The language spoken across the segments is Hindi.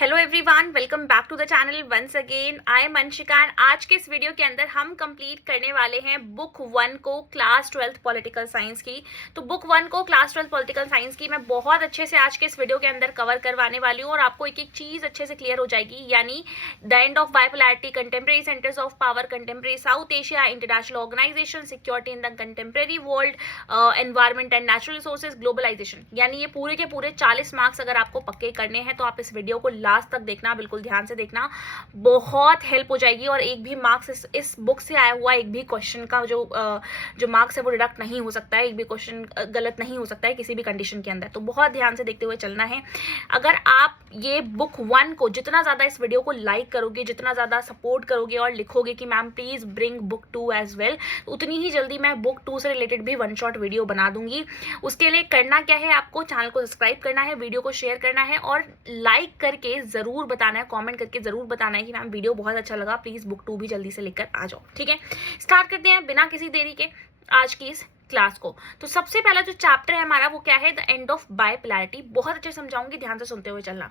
Hello everyone, welcome back to the channel once again. I am Anshika and आज के इस वीडियो के अंदर हम कंप्लीट करने वाले हैं बुक 1 को क्लास 12th पॉलिटिकल साइंस की। तो बुक 1 को क्लास 12th पॉलिटिकल साइंस की मैं बहुत अच्छे से आज के इस वीडियो के अंदर कवर करवाने वाली हूँ और आपको एक एक चीज अच्छे से क्लियर हो जाएगी, यानी the end of bipolarity, contemporary centres of power, contemporary South Asia, international organisation, security in the contemporary world, environment and natural resources, globalisation. यानी ये पूरे के पूरे 40 मार्क्स अगर आपको पक्के करने हैं तो आप इस वीडियो को लास्ट तक देखना, बिल्कुल ध्यान से देखना, बहुत हेल्प हो जाएगी। और एक भी मार्क्स इस बुक से आया हुआ एक भी क्वेश्चन का जो मार्क्स है वो डिडक्ट नहीं हो सकता है, एक भी क्वेश्चन गलत नहीं हो सकता है किसी भी कंडीशन के अंदर। तो बहुत ध्यान से देखते हुए चलना है। अगर आप ये बुक 1 को जितना ज्यादा इस वीडियो को लाइक करोगे, जितना ज्यादा सपोर्ट करोगे और लिखोगे कि ma'am please bring book 2 as well, उतनी ही जल्दी मैं बुक 2 से रिलेटेड भी वन शॉट वीडियो बना दूंगी। उसके लिए करना क्या है, आपको चैनल को सब्सक्राइब करना है, वीडियो को शेयर करना है और लाइक करके जरूर बताना है, कमेंट करके जरूर बताना है कि मैम वीडियो बहुत अच्छा लगा, प्लीज बुक 2 भी जल्दी से लेकर आ जाओ। ठीक है, स्टार्ट करते हैं बिना किसी देरी के आज की इस क्लास को। तो सबसे पहला जो चैप्टर है हमारा वो क्या है, द एंड ऑफ बाइपोलैरिटी। बहुत अच्छे समझाऊंगी, ध्यान से सुनते हुए चलना।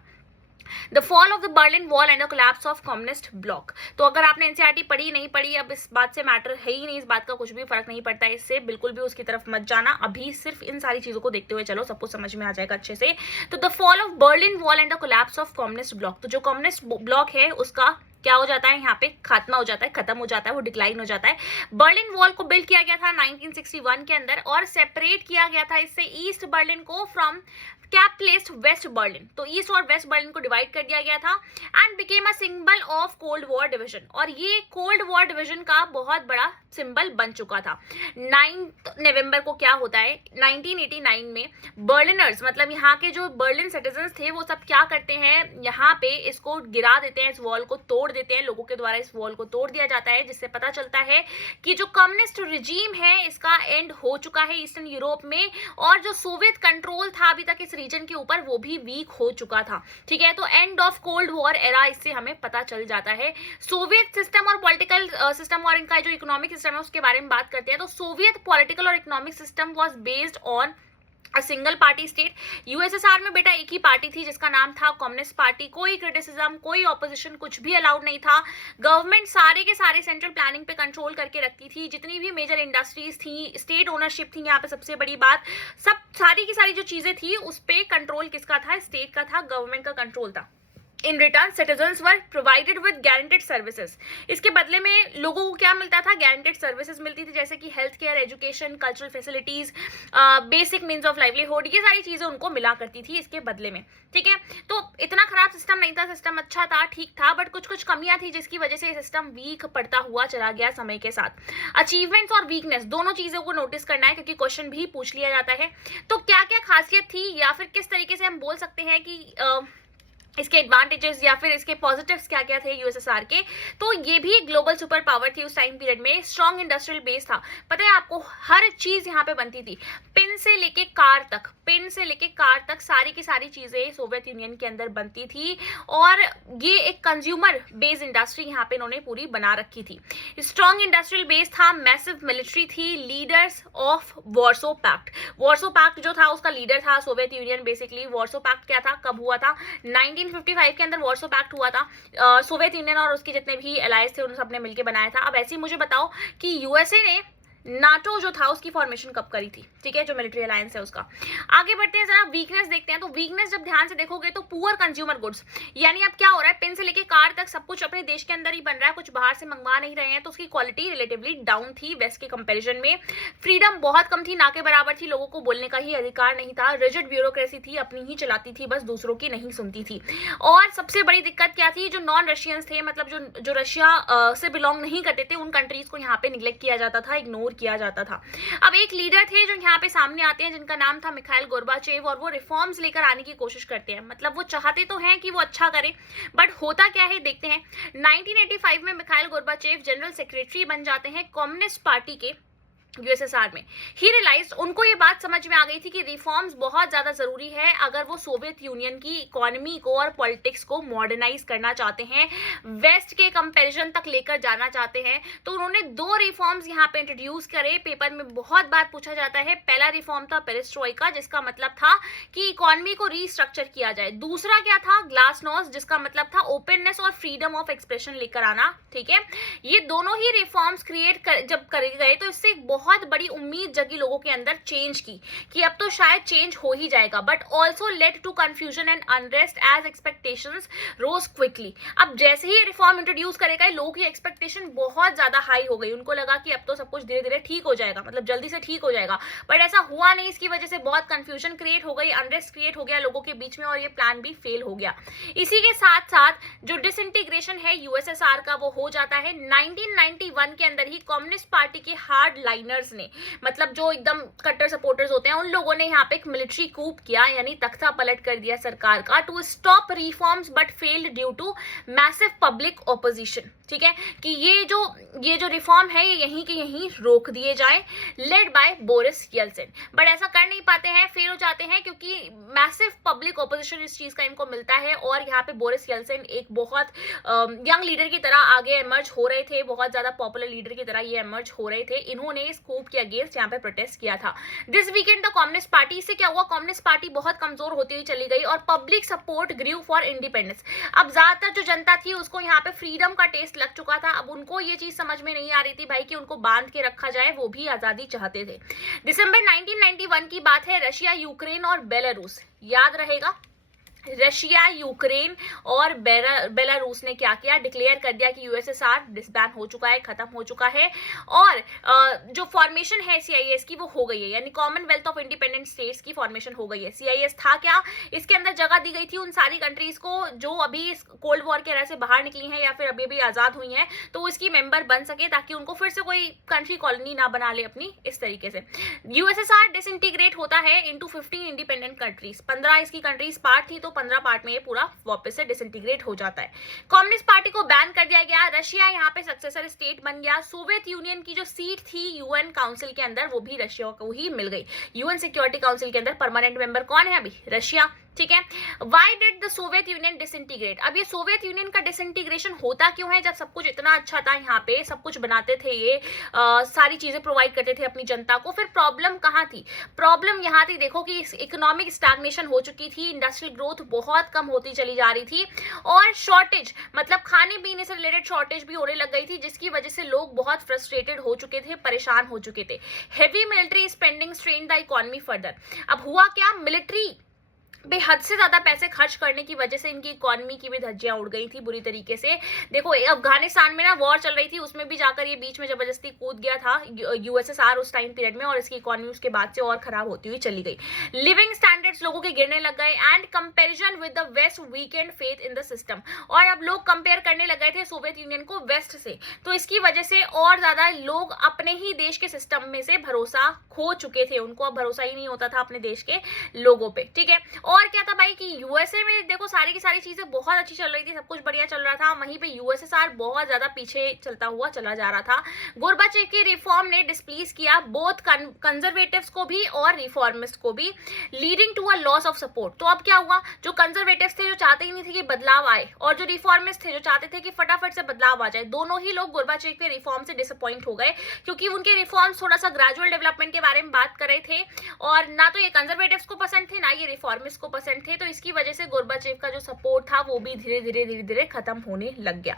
The fall of the Berlin wall and the collapse of communist bloc. तो अगर आपने एनसीईआरटी पढ़ी नहीं पढ़ी, अब इस बात से मैटर है ही नहीं, इस बात का कुछ भी फर्क नहीं पड़ता है, इससे बिल्कुल भी उसकी तरफ मत जाना। अभी सिर्फ इन सारी चीजों को देखते हुए चलो, सब कुछ समझ में आ जाएगा अच्छे से। तो the fall of Berlin wall and the collapse of communist bloc. तो जो कम्युनिस्ट ब्लॉक है उसका क्या हो जाता है, यहाँ पे खात्मा हो जाता है, खत्म हो जाता है, वो डिक्लाइन हो जाता है। बर्लिन वॉल को बिल्ड किया गया था 1961 के अंदर और सेपरेट किया गया था इससे ईस्ट बर्लिन को from cap placed West Berlin. तो ईस्ट और वेस्ट बर्लिन को डिवाइड कर दिया गया था and became a symbol of cold war division. और ये कोल्ड वॉर डिवीजन का बहुत बड़ा सिंबल बन चुका था। 9 नवंबर को क्या होता है, 1989 में बर्लिनर्स, मतलब यहाँ के जो बर्लिन सिटीजन्स थे, वो सब क्या करते हैं, यहाँ पे इसको गिरा देते हैं, इस वॉल को तोड़ देते हैं, लोगों के द्वारा इस वॉल को तोड़ दिया जाता है, जिससे पता चलता है कि जो कम्युनिस्ट रिजीम है इसका एंड हो चुका है ईस्टर्न यूरोप में, और जो सोवियत कंट्रोल था अभी तक इस रीजन के ऊपर वो भी वीक हो चुका था। ठीक है, तो end of cold war era इससे हमें पता चल जाता है। सोवियत सिस्टम और पॉलिटिकल सिस्टम और इनका जो इकोनॉमिक सिस्टम है उसके बारे में बात करते हैं। तो सोवियत पॉलिटिकल और economic system was based on a single party state. USSR में बेटा एक ही पार्टी थी जिसका नाम था कम्युनिस्ट पार्टी। कोई क्रिटिसिज्म, कोई ऑपोजिशन, कुछ भी अलाउड नहीं था। गवर्नमेंट सारे के सारे सेंट्रल प्लानिंग पे कंट्रोल करके रखती थी। जितनी भी मेजर इंडस्ट्रीज थी, स्टेट ओनरशिप थी, यहाँ पे सबसे बड़ी बात, सब सारी की सारी जो चीजें थी उस पे कंट्रोल किसका था, स्टेट का था, गवर्नमेंट का कंट्रोल था। In return citizens were provided with guaranteed services. इसके बदले में लोगों को क्या मिलता था, गारंटेड सर्विसेज मिलती थी, जैसे कि health care, education, cultural facilities, basic means of livelihood, ये सारी चीजें उनको मिला करती थी इसके बदले में। ठीक है, तो इतना खराब सिस्टम नहीं था, सिस्टम अच्छा था, ठीक था, बट कुछ कुछ कमियां थी जिसकी वजह से सिस्टम वीक पड़ता हुआ चला गया समय के साथ। अचीवमेंट्स और वीकनेस दोनों चीजों को नोटिस करना है क्योंकि क्वेश्चन भी पूछ लिया जाता है। तो क्या क्या खासियत थी या फिर किस तरीके से हम बोल सकते हैं कि इसके एडवांटेजेस या फिर इसके पॉजिटिव्स क्या क्या थे यूएसएसआर के। तो ये भी एक ग्लोबल सुपर पावर थी उस टाइम पीरियड में, स्ट्रॉन्ग इंडस्ट्रियल बेस था। पता है आपको, हर चीज यहाँ पे बनती थी, पेन से लेके कार तक, पेन से लेके कार तक सारी की सारी चीजें सोवियत यूनियन के अंदर बनती थी। और ये एक कंज्यूमर बेस्ड इंडस्ट्री यहाँ पे इन्होंने पूरी बना रखी थी। स्ट्रॉन्ग इंडस्ट्रियल बेस था, मैसिव मिलिट्री थी, leaders of Warsaw Pact. Warsaw Pact जो था उसका लीडर था Soviet Union. Basically Warsaw Pact क्या था, कब हुआ था, 1955 के अंदर वॉर्सो पैक्ट हुआ था। सोवियत यूनियन और उसके जितने भी एलायंस थे उन सबने मिलकर बनाया था। अब ऐसे ही मुझे बताओ कि यूएसए ने नाटो जो था उसकी फॉर्मेशन कब करी थी। ठीक है, जो मिलिट्री अलायंस है उसका। आगे बढ़ते हैं, जरा वीकनेस देखते हैं। तो वीकनेस जब ध्यान से देखोगे तो पुअर कंज्यूमर गुड्स, यानी अब क्या हो रहा है, पेन से लेके कार तक सब कुछ अपने देश के अंदर ही बन रहा है, कुछ बाहर से मंगवा नहीं रहे हैं, तो उसकी क्वालिटी रिलेटिवली डाउन थी वेस्ट के कंपैरिजन में। फ्रीडम बहुत कम थी, ना के बराबर थी, लोगों को बोलने का ही अधिकार नहीं था। रिजिड ब्यूरोक्रेसी थी, अपनी ही चलाती थी, बस दूसरों की नहीं सुनती थी। और सबसे बड़ी दिक्कत क्या थी, जो नॉन रशियंस थे, मतलब जो रशिया से बिलोंग नहीं करते थे, उन कंट्रीज को यहाँ पे निग्लेक्ट किया जाता था, इग्नोर किया जाता था। अब एक लीडर थे जो यहाँ पे सामने आते हैं जिनका नाम था मिखाइल गोर्बाचेव, और वो रिफॉर्म्स लेकर आने की कोशिश करते हैं। मतलब वो चाहते तो हैं कि वो अच्छा करें, बट होता क्या है देखते हैं। 1985 में मिखाइल गोर्बाचेव जनरल सेक्रेटरी बन जाते हैं कम्युनिस्ट पार्टी के यूएसएसआर में। ही रियलाइज्ड, उनको ये बात समझ में आ गई थी कि रिफॉर्म्स बहुत ज्यादा जरूरी है अगर वो सोवियत यूनियन की इकोनॉमी को और पॉलिटिक्स को मॉडर्नाइज करना चाहते हैं, वेस्ट के कंपैरिजन तक लेकर जाना चाहते हैं। तो उन्होंने दो रिफॉर्म्स यहाँ पे इंट्रोड्यूस करे। पेपर में बहुत बार पूछा जाता है। पहला रिफॉर्म था पेरिस्ट्रोइका, जिसका मतलब था कि इकोनॉमी को रीस्ट्रक्चर किया जाए। दूसरा क्या था? ग्लासनोस्ट, जिसका मतलब था ओपननेस और फ्रीडम ऑफ एक्सप्रेशन लेकर आना। ठीक है, ये दोनों ही रिफॉर्म्स जब करे गए तो इससे बहुत बड़ी उम्मीद जगी लोगों के अंदर चेंज की, कि अब तो शायद चेंज हो ही जाएगा, but also led to confusion and unrest as expectations rose quickly. अब जैसे ही रिफॉर्म इंट्रोड्यूस करेगा, लोगों की एक्सपेक्टेशन बहुत ज्यादा हाई हो गई। उनको लगा कि अब तो सब कुछ धीरे धीरे ठीक हो जाएगा, मतलब जल्दी से ठीक हो जाएगा, बट ऐसा हुआ नहीं। इसकी वजह से बहुत कंफ्यूजन क्रिएट हो गई, अनरेस्ट क्रिएट हो गया लोगों के बीच में, और ये प्लान भी फेल हो गया। इसी के साथ साथ जो डिसइंटीग्रेशन है यूएसएसआर का, वो हो जाता है 1991 के अंदर ही। कम्युनिस्ट पार्टी के हार्ड लाइनर्स ने, मतलब जो एकदम कट्टर सपोर्टर्स होते हैं, उन लोगों ने यहाँ पे एक मिलिट्री कूप किया, यानी तख्ता पलट कर दिया सरकार का, to stop reforms but failed due to massive public opposition. ठीक है, कि ये जो रिफॉर्म है ये यहीं के यहीं रोक दिए जाए, led by Boris Yeltsin. But ऐसा कर नहीं पाते हैं, फेल हो जाते हैं, क्योंकि मैसिव पब्लिक ऑपोजिशन इस चीज का इनको मिलता है। और यहाँ पे बोरिस येल्सिन एक बहुत यंग लीडर की तरह आगे एमर्ज हो रहे थे, बहुत ज्यादा पॉपुलर लीडर की तरह ये एमर्ज हो रहे थे। इन्होंने इस कूप के अगेंस्ट यहाँ पे प्रोटेस्ट किया था। This Weeknd the Communist party, इससे क्या हुआ? कम्युनिस्ट पार्टी बहुत कमजोर होती हुई चली गई और public support grew for independence. अब ज्यादातर जो जनता थी उसको यहाँ पे फ्रीडम का टेस्ट लग चुका था। अब उनको ये चीज समझ में नहीं आ रही थी भाई कि उनको बांध के रखा जाए, वो भी आजादी चाहते थे। दिसंबर 1991 की बात है, रशिया, यूक्रेन और बेलारूस, याद रहेगा, रशिया, यूक्रेन और बेलारूस ने क्या किया? डिक्लेयर कर दिया कि यूएसएसआर डिसबैंड हो चुका है, खत्म हो चुका है, और जो फॉर्मेशन है सीआईएस की वो हो गई है, यानी कॉमनवेल्थ ऑफ इंडिपेंडेंट स्टेट्स की फॉर्मेशन हो गई है। सीआईएस था क्या? इसके अंदर जगह दी गई थी उन सारी कंट्रीज को जो अभी इस कोल्ड वॉर के एरा से बाहर निकली हैं या फिर अभी अभी आजाद हुई हैं, तो इसकी मेंबर बन सके, ताकि उनको फिर से कोई कंट्री कॉलोनी ना बना ले अपनी। इस तरीके से यूएसएसआर डिसइंटीग्रेट होता है इनटू 15 इंडिपेंडेंट कंट्रीज। 15 इसकी कंट्रीज पार्ट थी, तो 15 पार्ट में ये पूरा वापस से डिसइंटीग्रेट हो जाता है। कम्युनिस्ट पार्टी को बैन कर दिया गया, रशिया यहाँ पे सक्सेसर स्टेट बन गया। सोवियत यूनियन की जो सीट थी यूएन काउंसिल के अंदर, वो भी रशिया को ही मिल गई। यूएन सिक्योरिटी काउंसिल के अंदर परमानेंट मेंबर कौन है अभी? रशिया। ठीक है, why did the Soviet union disintegrate? अब ये सोवियत यूनियन का डिसइंटीग्रेशन होता क्यों है, जब सब कुछ इतना अच्छा था, यहाँ पे सब कुछ बनाते थे, ये सारी चीजें प्रोवाइड करते थे अपनी जनता को, फिर प्रॉब्लम कहाँ थी? प्रॉब्लम यहाँ थी, देखो कि इकोनॉमिक स्टैग्नेशन हो चुकी थी, इंडस्ट्रियल ग्रोथ बहुत कम होती चली जा रही थी, और शॉर्टेज, मतलब खाने पीने से रिलेटेड शॉर्टेज भी होने लग गई थी, जिसकी वजह से लोग बहुत फ्रस्ट्रेटेड हो चुके थे, परेशान हो चुके थे। Heavy military spending strain the economy further. अब हुआ क्या? मिलिट्री बेहद से ज्यादा पैसे खर्च करने की वजह से इनकी इकोनॉमी की भी धज्जियां उड़ गई थी बुरी तरीके से। देखो अफगानिस्तान में ना वॉर चल रही थी, उसमें भी जाकर ये बीच में जबरदस्ती कूद गया था यूएसएसआर उस टाइम पीरियड में, और इसकी इकोनॉमी उसके बाद से और खराब होती हुई चली गई। लिविंग स्टैंडर्ड्स लोगों के गिरने लग गए, and comparison with the West weakened faith in the system. और अब लोग कंपेयर करने लग गए थे सोवियत यूनियन को वेस्ट से, तो इसकी वजह से और ज्यादा लोग अपने ही देश के सिस्टम में से भरोसा खो चुके थे। उनको अब भरोसा ही नहीं होता था अपने देश के लोगों पे। ठीक है, और क्या था भाई कि यूएसए में देखो सारी की सारी चीजें बहुत अच्छी चल रही थी, सब कुछ बढ़िया चल रहा था, वहीं पे यूएसएसआर बहुत ज्यादा पीछे चलता हुआ चला जा रहा था। गोरबाचेव की रिफॉर्म ने डिस्प्लीज किया बोथ कंजर्वेटिव्स को भी और रिफॉर्मिस्ट को भी, leading to a loss of support. तो अब क्या हुआ? जो कंजर्वेटिव्स थे, जो चाहते ही नहीं थे कि बदलाव आए, और जो रिफॉर्मिस्ट थे, जो चाहते थे कि फटाफट से बदलाव आ जाए, दोनों ही लोग गोरबाचेव के रिफॉर्म से डिसअपॉइंट हो गए, क्योंकि उनके रिफॉर्म्स थोड़ा सा ग्रेजुअल डेवलपमेंट के बारे में बात कर रहे थे, और ना तो ये कंजर्वेटिव्स को पसंद थे, ना ये रिफॉर्मिस्ट को पसंद थे। तो इसकी वजह से गोरबाचेव का जो सपोर्ट था वो भी धीरे धीरे खत्म होने लग गया।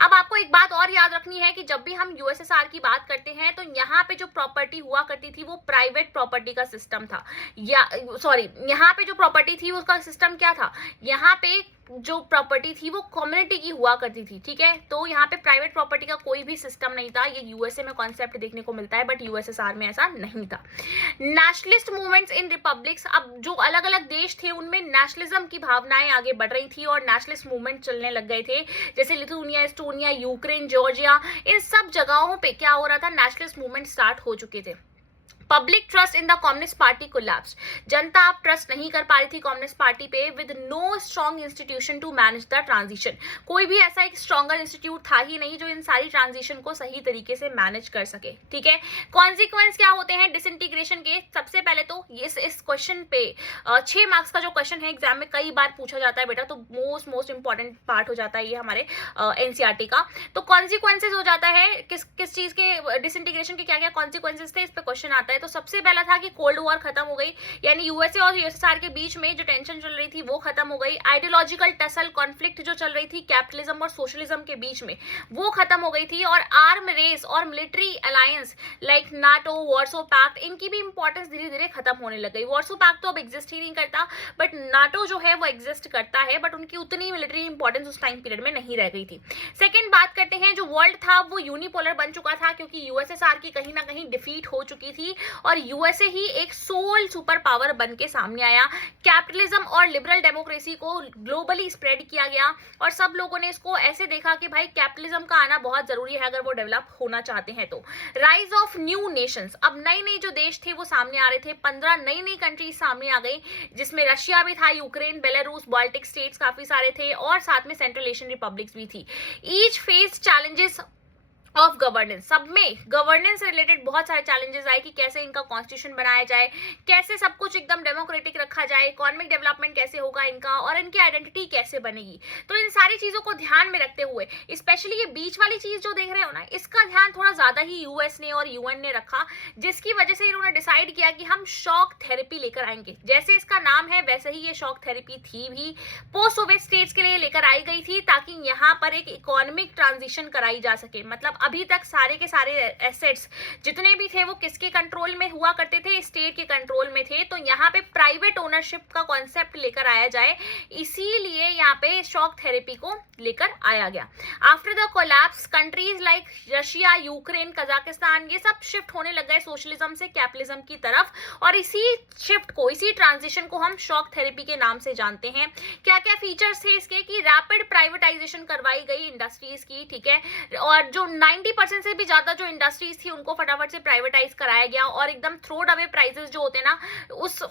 अब आपको एक बात और याद रखनी है कि जब भी हम यूएसएसआर की बात करते हैं, तो यहाँ पे जो प्रॉपर्टी हुआ करती थी वो प्राइवेट प्रॉपर्टी का सिस्टम था, या सॉरी, यहाँ पे जो प्रॉपर्टी थी उसका सिस्टम क्या था? यहाँ पे जो प्रॉपर्टी थी वो कम्युनिटी की हुआ करती थी। ठीक है, तो यहाँ पे प्राइवेट प्रॉपर्टी का कोई भी सिस्टम नहीं था। ये यूएसए में कॉन्सेप्ट देखने को मिलता है, बट यूएसएसआर में ऐसा नहीं था। नेशनलिस्ट मूवमेंट्स इन रिपब्लिक्स, अब जो अलग अलग देश थे उनमें नेशनलिज्म की भावनाएं आगे बढ़ रही थी और नेशनलिस्ट मूवमेंट चलने लग गए थे, जैसे लिथुआनिया, एस्टोनिया, यूक्रेन, जॉर्जिया, इन सब जगहों पे क्या हो रहा था? नेशनलिस्ट मूवमेंट स्टार्ट हो चुके थे। Public trust in the Communist Party collapsed. जनता अब ट्रस्ट नहीं कर पा रही थी कम्युनिस्ट पार्टी पे, with no strong institution to manage the transition. कोई भी ऐसा एक स्ट्रॉन्गर इंस्टीट्यूट था ही नहीं जो इन सारी ट्रांजिशन को सही तरीके से मैनेज कर सके। ठीक है, कॉन्सिक्वेंस क्या होते हैं डिसइंटीग्रेशन के? सबसे पहले तो इस क्वेश्चन पे 6 मार्क्स का जो क्वेश्चन है एग्जाम में कई बार पूछा जाता है बेटा, तो मोस्ट इंपॉर्टेंट पार्ट हो जाता है ये हमारे एनसीईआरटी का। तो कॉन्सिक्वेंसेज हो जाता है किस चीज के, डिसइंटीग्रेशन के क्या क्या कॉन्सिक्वेंसेज थे, इस पे क्वेश्चन आता है। तो सबसे पहला था कि कोल्ड वॉर खत्म हो गई, यानी यूएसए और यूएसएसआर के बीच में जो टेंशन चल रही थी वो खत्म हो गई। आइडियोलॉजिकल टसल कॉन्फ्लिक्ट जो चल रही थी कैपिटलिज्म और सोशलिज्म के बीच में, वो खत्म हो गई थी। और आर्म रेस और military alliance like NATO, Warsaw Pact, इनकी भी इंपॉर्टेंस धीरे धीरे खत्म होने लग गई। वार्सो पैक्ट तो अब एग्जिस्ट ही नहीं करता, बट नाटो जो है वो एग्जिस्ट करता है, बट उनकी उतनी मिलिट्री इंपॉर्टेंस उस टाइम पीरियड में नहीं रह गई थी। सेकेंड बात करते हैं, जो वर्ल्ड था वो यूनिपोलर बन चुका था, क्योंकि यूएसएसआर की कहीं ना कहीं डिफीट हो चुकी थी और यूएसए ही एक सोल सुपर पावर बन के सामने आया। कैपिटलिज्म और लिबरल डेमोक्रेसी को ग्लोबली स्प्रेड किया गया और सब लोगों ने इसको ऐसे देखा कि भाई कैपिटलिज्म का आना बहुत जरूरी है अगर वो डेवलप होना चाहते हैं तो। राइज ऑफ न्यू नेशंस, अब नए नए जो देश थे वो सामने आ रहे थे। 15 नई नई कंट्रीज सामने आ गई, जिसमें रशिया भी था, यूक्रेन, बेलारूस, बाल्टिक स्टेट्स काफी सारे थे और साथ में सेंट्रल एशियन रिपब्लिक्स भी थी। Each face challenges of governance, सब में गवर्नेंस से रिलेटेड बहुत सारे चैलेंजेस आए कि कैसे इनका कॉन्स्टिट्यूशन बनाया जाए, कैसे सब कुछ एकदम डेमोक्रेटिक रखा जाए, इकोनॉमिक डेवलपमेंट कैसे होगा इनका और इनकी आइडेंटिटी कैसे बनेगी। तो इन सारी चीजों को ध्यान में रखते हुए, स्पेशली ये बीच वाली चीज जो देख रहे हो ना, इसका ध्यान थोड़ा ज्यादा ही यूएस ने और यूएन ने रखा, जिसकी वजह से इन्होंने डिसाइड किया कि हम शॉक थेरेपी लेकर आएंगे। जैसे इसका नाम है वैसे ही ये शॉक थेरेपी थी भी, पोस्ट सोवियत स्टेट्स के लिए लेकर आई गई थी ताकि यहाँ पर एक इकोनॉमिक ट्रांजिशन कराई जा सके। मतलब अभी तक सारे के सारे एसेट्स जितने भी थे वो किसके कंट्रोल में हुआ करते थे? स्टेट के कंट्रोल में थे। तो यहाँ पे प्राइवेट ओनरशिप का कॉन्सेप्ट लेकर आया जाए, इसीलिए यहाँ पे शॉक थेरेपी को लेकर आया गया। After the collapse countries like Russia, Ukraine, Kazakhstan, ये सब शिफ्ट होने लग गए सोशलिज्म से कैपिटलिज्म की तरफ और इसी शिफ्ट को, इसी ट्रांजिशन को हम शॉक थेरेपी के नाम से जानते हैं। क्या क्या फीचर्स थे इसके? कि रैपिड प्राइवेटाइजेशन करवाई गई इंडस्ट्रीज की, ठीक है, और जो 90% से भी ज्यादा जो इंडस्ट्रीज थी उनको फटाफट से प्राइवेटाइज कराया गया और एकदम थ्रोड अवे प्राइसेस जो होते हैं ना,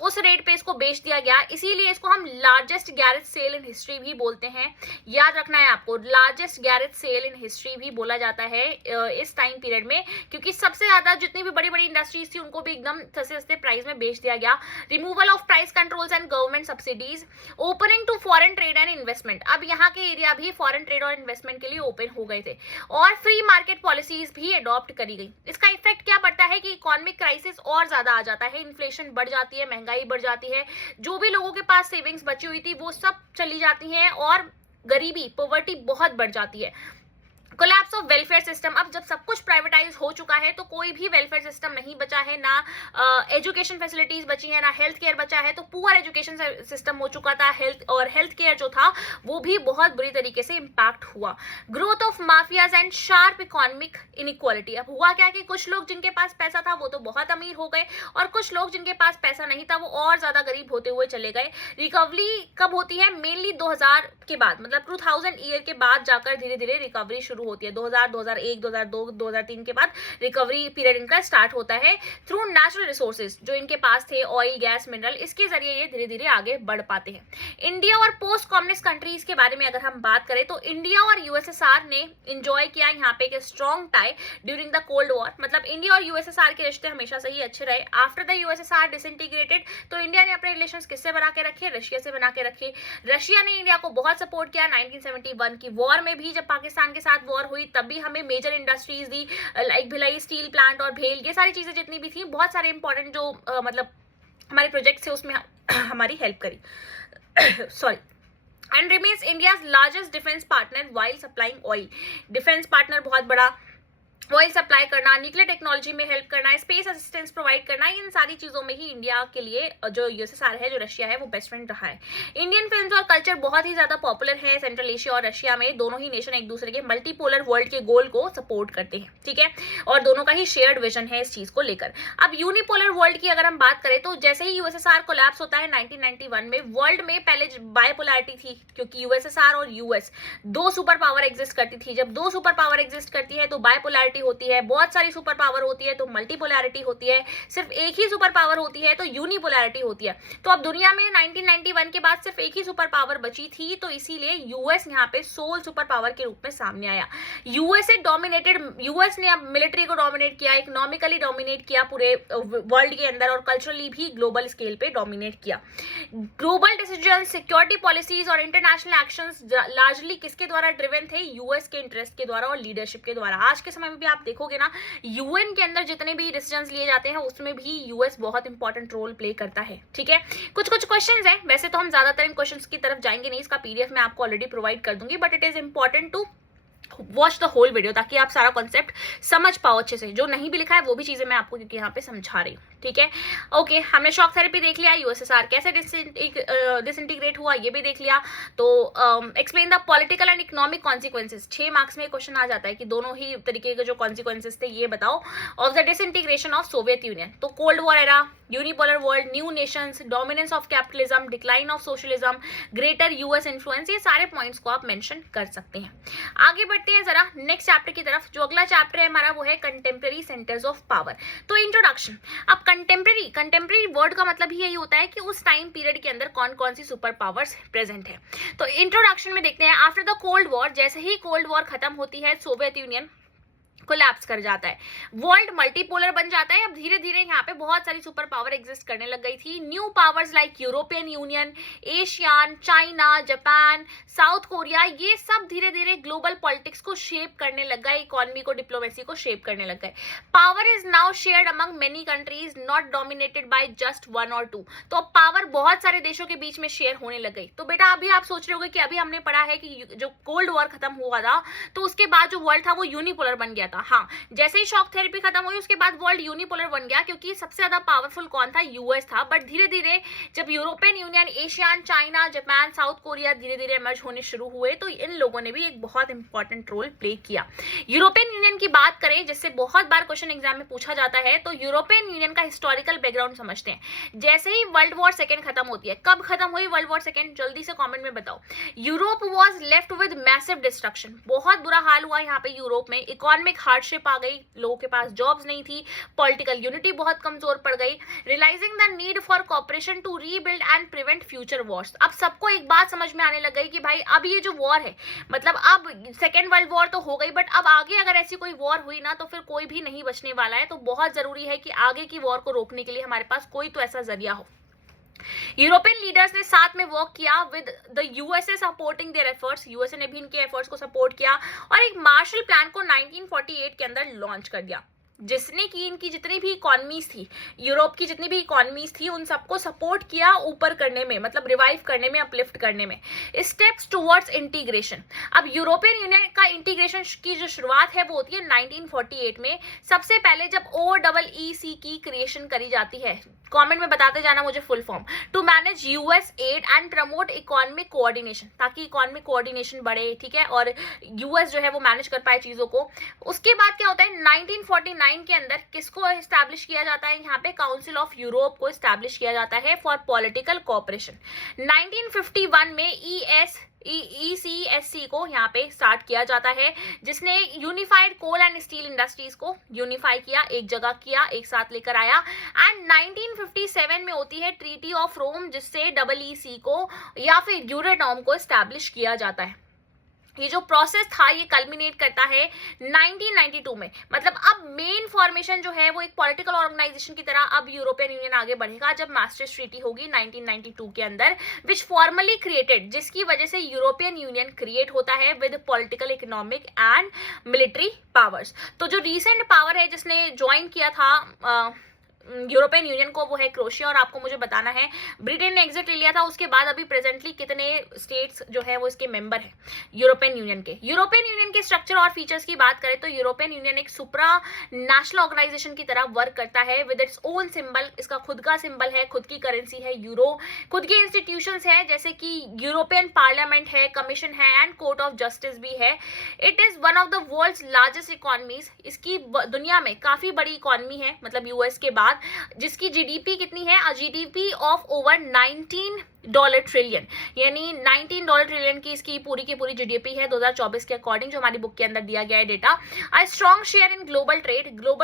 उस रेट पे इसको बेच दिया गया। इसीलिए इसको हम largest garage sale in history भी बोलते हैं। याद रखना है आपको, largest garage sale in history भी बोला जाता है इस टाइम पीरियड में, क्योंकि सबसे ज्यादा जितनी भी बड़ी बड़ी इंडस्ट्रीज थी उनको भी एकदम सस्ते सस्ते प्राइस में बेच दिया गया। Removal of price controls and government subsidies, opening to foreign trade and investment, अब यहाँ के एरिया भी फॉरेन ट्रेड और इन्वेस्टमेंट के लिए ओपन हो गए थे और फ्री मार्केट पॉलिसीज भी अडॉप्ट करी गई। इसका इफेक्ट क्या पड़ता है कि इकोनॉमिक क्राइसिस और ज्यादा आ जाता है, इन्फ्लेशन बढ़ जाती है, महंगाई बढ़ जाती है, जो भी लोगों के पास सेविंग्स बची हुई थी वो सब चली जाती हैं और गरीबी, पॉवर्टी बहुत बढ़ जाती है। कोलैप्स ऑफ वेलफेयर सिस्टम, अब जब सब कुछ प्राइवेटाइज हो चुका है तो कोई भी वेलफेयर सिस्टम नहीं बचा है, ना एजुकेशन फैसिलिटीज बची है, ना हेल्थ केयर बचा है, तो पुअर एजुकेशन सिस्टम हो चुका था। हेल्थ केयर जो था वो भी बहुत बुरी तरीके से इंपैक्ट हुआ। Growth of mafias and sharp economic inequality, अब हुआ क्या कि कुछ लोग जिनके पास पैसा था वो तो बहुत अमीर हो गए और कुछ लोग जिनके पास पैसा नहीं था वो और ज्यादा गरीब होते हुए चले गए। रिकवरी कब होती है? मेनली 2000 के बाद, मतलब 2000 ईयर के बाद जाकर धीरे धीरे रिकवरी शुरू होती है। 2000, 2001, 2002, 2003 के बाद रिकवरी पीरियड इनका स्टार्ट होता है थ्रू नेचुरल रिसोर्सेज जो इनके पास थे, ऑयल, गैस, मिनरल, इसके जरिए ये धीरे धीरे आगे बढ़ पाते हैं। इंडिया और पोस्ट कम्युनिस्ट कंट्रीज के बारे में अगर हम बात करें तो इंडिया और यूएसएसआर ने एंजॉय किया यहाँ पे एक strong tie during the cold war, मतलब इंडिया और यूएसएसआर के रिश्ते हमेशा से ही अच्छे रहे। आफ्टर द यूएसएसआर डिसइंटीग्रेटेड तो इंडिया ने अपने रिलेशंस किससे बना के रखे? रशिया से बना के रखे। रशिया ने इंडिया को बहुत सपोर्ट किया 1971 की वॉर में भी, जब पाकिस्तान के साथ वॉर हुई तब भी हमें मेजर इंडस्ट्रीज दी, लाइक भिलाई स्टील प्लांट और भेल, ये सारी चीजें जितनी भी थी, बहुत सारे इंपॉर्टेंट जो मतलब हमारे प्रोजेक्ट थे उसमें हमारी हेल्प करी sorry and remains India's largest defence partner while supplying oil, defence partner बहुत बड़ा, ऑयल सप्लाई करना, न्यूक्लियर टेक्नोलॉजी में हेल्प करना, स्पेस असिस्टेंस प्रोवाइड करना, इन सारी चीजों में ही इंडिया के लिए जो यूएसएसआर है, जो रशिया है, वो बेस्ट फ्रेंड रहा है। इंडियन फिल्म्स और कल्चर बहुत ही ज्यादा पॉपुलर है सेंट्रल एशिया और रशिया में, दोनों ही नेशन एक दूसरे के मल्टीपोलर वर्ल्ड के गोल को सपोर्ट करते हैं, ठीक है, और दोनों का ही शेयर्ड विजन है इस चीज को लेकर। अब यूनिपोलर वर्ल्ड की अगर हम बात करें तो जैसे ही यूएसएसआर कोलैप्स होता है 1991 में, वर्ल्ड में पहले बायपोलैरिटी थी क्योंकि यूएसएसआर और यूएस दो सुपर पावर एग्जिस्ट करती थी। जब दो सुपर पावर एग्जिस्ट करती है तो बायपोलैरिटी यूनिपोलैरिटी होती है, बहुत सारी सुपर पावर होती है तो मल्टीपोलैरिटी होती है, सिर्फ एक ही सुपर पावर होती है तो यूनिपोलैरिटी होती है। तो अब दुनिया में 1991 के बाद सिर्फ एक ही सुपर पावर बची थी, तो इसीलिए यूएस यहाँ पे सोल सुपर पावर के रूप में सामने आया। यूएस ने अब मिलिट्री को डोमिनेट किया, इकोनॉमिकली डोमिनेट किया पूरे वर्ल्ड के अंदर, और कल्चरली भी ग्लोबल स्केल पे डोमिनेट किया। ग्लोबल डिसीजन, सिक्योरिटी पॉलिसीज और इंटरनेशनल एक्शंस लार्जली किसके द्वारा ड्रिवन थे? यूएस के इंटरेस्ट के द्वारा और लीडरशिप के द्वारा। आज के समय में भी आप देखोगे ना, यूएन के अंदर जितने भी डिसीजंस लिए जाते हैं उसमें भी यूएस बहुत इंपॉर्टेंट रोल प्ले करता है। ठीक है, कुछ क्वेश्चंस हैं, वैसे तो हम ज्यादातर इन क्वेश्चंस की तरफ जाएंगे नहीं, इसका पीडीएफ मैं आपको ऑलरेडी प्रोवाइड कर दूंगी, but it is important to watch the whole video ताकि आप सारा कॉन्सेप्ट समझ पाओ अच्छे से। जो नहीं भी लिखा है वो भी चीजें मैं आपको क्योंकि यहाँ पे समझा रही हूँ। ठीक है, ओके, हमने शॉक थेरेपी देख लिया, यूएसएसआर कैसे डिसइंटीग्रेट हुआ ये भी देख लिया। तो explain the political and economic consequences, 6 marks में क्वेश्चन आ जाता है कि दोनों ही तरीके के जो कॉन्सिक्वेंसेज थे ये बताओ of the disintegration of Soviet Union. तो cold war era, unipolar world, new nations, dominance of capitalism, decline of socialism, greater US influence, ये सारे पॉइंट्स को आप मेंशन कर सकते हैं। आगे बढ़ते हैं जरा नेक्स्ट चैप्टर की तरफ। जो अगला चैप्टर है हमारा वो है कंटेम्प्रेरी सेंटर्स ऑफ पावर। तो इंट्रोडक्शन, अब कंटेम्प्रेरी वर्ड का मतलब ही यही होता है कि उस टाइम पीरियड के अंदर कौन कौन सी सुपर पावर्स प्रेजेंट है। तो इंट्रोडक्शन में देखते हैं, आफ्टर द कोल्ड वॉर, जैसे ही कोल्ड वॉर खत्म होती है सोवियत यूनियन कोलैप्स कर जाता है, वर्ल्ड मल्टीपोलर बन जाता है। अब धीरे धीरे यहाँ पे बहुत सारी सुपर पावर एग्जिस्ट करने लग गई थी। New powers like European Union, ASEAN, China, Japan, South Korea, ये सब धीरे धीरे ग्लोबल पॉलिटिक्स को शेप करने लग गए, इकोनॉमी को, डिप्लोमेसी को शेप करने लग गए। Power is now shared among many countries, not dominated by just 1 और 2। तो अब पावर बहुत सारे देशों के बीच में शेयर होने लग गई। तो बेटा अभी आप सोच रहे होगे कि अभी हमने पढ़ा है कि जो कोल्ड वॉर खत्म हुआ था तो उसके बाद जो वर्ल्ड था वो यूनिपोलर बन गया था। हाँ, जैसे ही शॉक थेरेपी खत्म हुई उसके बाद वर्ल्ड यूनिपोलर बन गया, क्योंकि सबसे ज्यादा पावरफुल कौन था? यूएस था। बट धीरे धीरे जब European Union, ASEAN, China, Japan, South Korea धीरे धीरे इमर्ज होने शुरू हुए तो इन लोगों ने भी एक बहुत इंपॉर्टेंट रोल प्ले किया। यूरोपियन यूनियन की बात करें, जिससे बहुत बार क्वेश्चन एग्जाम में पूछा जाता है, तो यूरोपियन यूनियन का हिस्टोरिकल बैकग्राउंड समझते हैं। जैसे ही वर्ल्ड वॉर सेकेंड खत्म होती है, कब खत्म हुई वर्ल्ड वॉर सेकेंड? जल्दी से कॉमेंट में बताओ। Europe was left with massive destruction, बहुत बुरा हाल हुआ यहाँ पे यूरोप में, इकोनॉमिक हार्डशिप आ गई, लोगों के पास जॉब्स नहीं थी, पॉलिटिकल यूनिटी बहुत कमजोर पड़ गई। Realising the need for cooperation to rebuild and prevent future wars. अब सबको एक बात समझ में आने लग गई कि भाई अब ये जो वॉर है, मतलब अब सेकेंड वर्ल्ड वॉर तो हो गई, बट अब आगे अगर ऐसी कोई वॉर हुई ना तो फिर कोई भी नहीं बचने वाला है। तो बहुत जरूरी है कि आगे की वॉर को रोकने के लिए हमारे पास कोई तो ऐसा जरिया हो। यूरोपियन लीडर्स ने साथ में वर्क किया with the USA supporting their efforts, USA ने भी इनके एफर्ट्स को सपोर्ट किया और एक मार्शल प्लान को 1948 के अंदर लॉन्च कर दिया, जिसने की इनकी जितनी भी इकोनॉमीज थी, यूरोप की जितनी भी इकोनॉमीज थी, उन सबको सपोर्ट किया ऊपर करने में, मतलब रिवाइव करने में, अपलिफ्ट करने में। स्टेप्स टुवर्ड्स इंटीग्रेशन, अब यूरोपियन यूनियन का इंटीग्रेशन की जो शुरुआत है वो होती है 1948 में। सबसे पहले जब OEEC की क्रिएशन करी जाती है, कमेंट में बताते जाना मुझे full form, to manage US aid and promote economic coordination, ताकि इकोनॉमिक कोऑर्डिनेशन बढ़े, ठीक है, और यूएस जो है वो मैनेज कर पाए चीजों को। उसके बाद क्या होता है, 1949 के अंदर किसको एस्टैब्लिश किया जाता है? यहाँ पे काउंसिल ऑफ यूरोप को एस्टैब्लिश किया जाता है फॉर पॉलिटिकल कोऑपरेशन। 1951 में ECSC को यहाँ पे स्टार्ट किया जाता है, जिसने unified coal and steel industries को यूनिफाई किया, एक जगह किया, एक साथ लेकर आया। एंड 1957 में होती है ट्रीटी ऑफ रोम, जिससे EEC को या फिर यूरोटॉम को एस्टैब्लिश किया जाता है। ये जो प्रोसेस था ये कल्मिनेट करता है 1992 में। मतलब अब मेन फॉर्मेशन जो है वो एक पॉलिटिकल ऑर्गेनाइजेशन की तरह अब यूरोपियन यूनियन आगे बढ़ेगा जब मास्ट्रिक्ट ट्रीटी होगी 1992 के अंदर, विच फॉर्मली क्रिएटेड, जिसकी वजह से यूरोपियन यूनियन क्रिएट होता है with political, economic and military powers. तो जो रिसेंट पावर है जिसने ज्वाइन किया था यूरोपियन यूनियन को, वो है क्रोएशिया, और आपको मुझे बताना है ब्रिटेन ने एग्जिट ले लिया था, उसके बाद अभी प्रेजेंटली कितने स्टेट्स जो है वो इसके मेंबर है यूरोपियन यूनियन के। यूरोपियन यूनियन के स्ट्रक्चर और फीचर्स की बात करें तो यूरोपियन यूनियन एक सुप्रा नेशनल ऑर्गेनाइजेशन की तरह वर्क करता है विद इट्स ओन सिंबल, इसका खुद का सिंबल है, खुद की करेंसी है यूरो, खुद के इंस्टीट्यूशंस है जैसे कि यूरोपियन पार्लियामेंट है, कमीशन है एंड कोर्ट ऑफ जस्टिस भी है। It is one of the world's largest economies, इसकी दुनिया में काफी बड़ी इकोनॉमी है, मतलब यूएस के बाद, जिसकी जीडीपी कितनी है? GDP of over 19 dollar trillion, यानी $19 ट्रिलियन की इसकी पूरी की पूरी जीडीपी है 2024 के अकॉर्डिंग, जो हमारी बुक के अंदर दिया गया है data. A strong share in global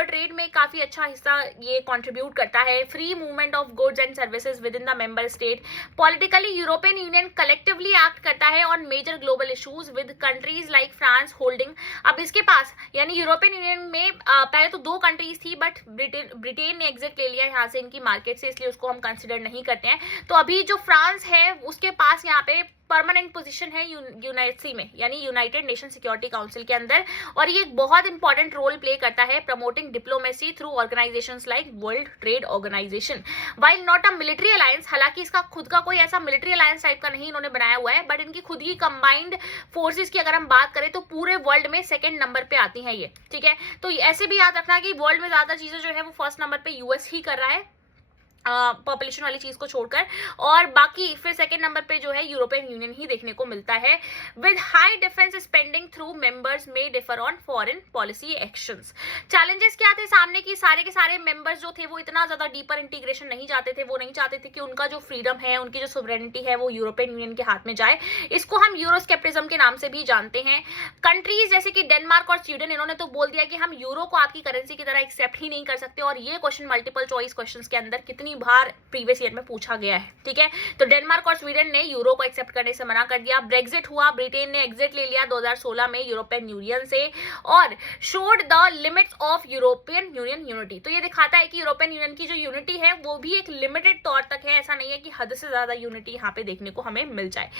trade में काफी अच्छा हिस्सा ये कंट्रीब्यूट करता है। Free movement of goods and services within the member state. Politically European Union collectively act करता है on major global issues with countries like France holding. अब इसके पास यानी यूरोपियन यूनियन में पहले तो 2 कंट्रीज थी, बट ब्रिटेन ने एग्जिट ले लिया यहाँ से इनकी मार्केट से, इसलिए उसको हम कंसिडर नहीं करते हैं। तो अभी जो फ्रांस है उसके पास यहाँ पे परमानेंट पोजीशन है यूनाइसी में, यानी यूनाइटेड नेशन सिक्योरिटी काउंसिल के अंदर, और ये एक बहुत इंपॉर्टेंट रोल प्ले करता है promoting diplomacy through organisations like World Trade Organisation. While not a military alliance, हालांकि इसका खुद का कोई ऐसा मिलिट्री अलायंस टाइप का नहीं इन्होंने बनाया हुआ है, बट इनकी खुद की कंबाइंड फोर्सेस की अगर हम बात करें तो पूरे वर्ल्ड में 2nd नंबर पे आती है ये, ठीक है। तो ऐसे भी याद रखना कि वर्ल्ड में ज्यादा चीजें जो है वो 1st नंबर पे यूएस ही कर रहा है पॉपुलेशन वाली चीज को छोड़कर, और बाकी फिर 2nd नंबर पे जो है यूरोपियन यूनियन ही देखने को मिलता है। With high defence spending through members में differ on foreign policy actions. Challenges क्या थे सामने की, सारे के सारे मेंबर्स जो थे वो इतना ज्यादा डीपर इंटीग्रेशन नहीं चाहते थे, वो नहीं चाहते थे कि उनका जो फ्रीडम है, उनकी जो सोवरेनिटी है वो यूरोपियन यूनियन के हाथ में जाए। इसको हम यूरोस्केप्टिज्म के नाम से भी जानते हैं। कंट्रीज जैसे कि डेनमार्क और स्वीडन, इन्होंने तो बोल दिया कि हम यूरो को आपकी करेंसी की तरह एक्सेप्ट ही नहीं कर सकते, और ये क्वेश्चन मल्टीपल चॉइस क्वेश्चंस के अंदर कितनी बार प्रीवियस ईयर में पूछा गया है, ठीक है। तो डेनमार्क और स्वीडन ने यूरो को एक्सेप्ट करने से मना कर दिया। ब्रेक्जिट हुआ, ब्रिटेन ने एग्जिट ले लिया 2016 में यूरोपियन यूनियन से, और showed the limits of European union unity. तो ये दिखाता है कि यूरोपियन यूनियन की जो यूनिटी है वो भी एक लिमिटेड तौर तक है, ऐसा नहीं है कि हद से ज्यादा यूनिटी यहाँ पे देखने को हमें मिल जाए।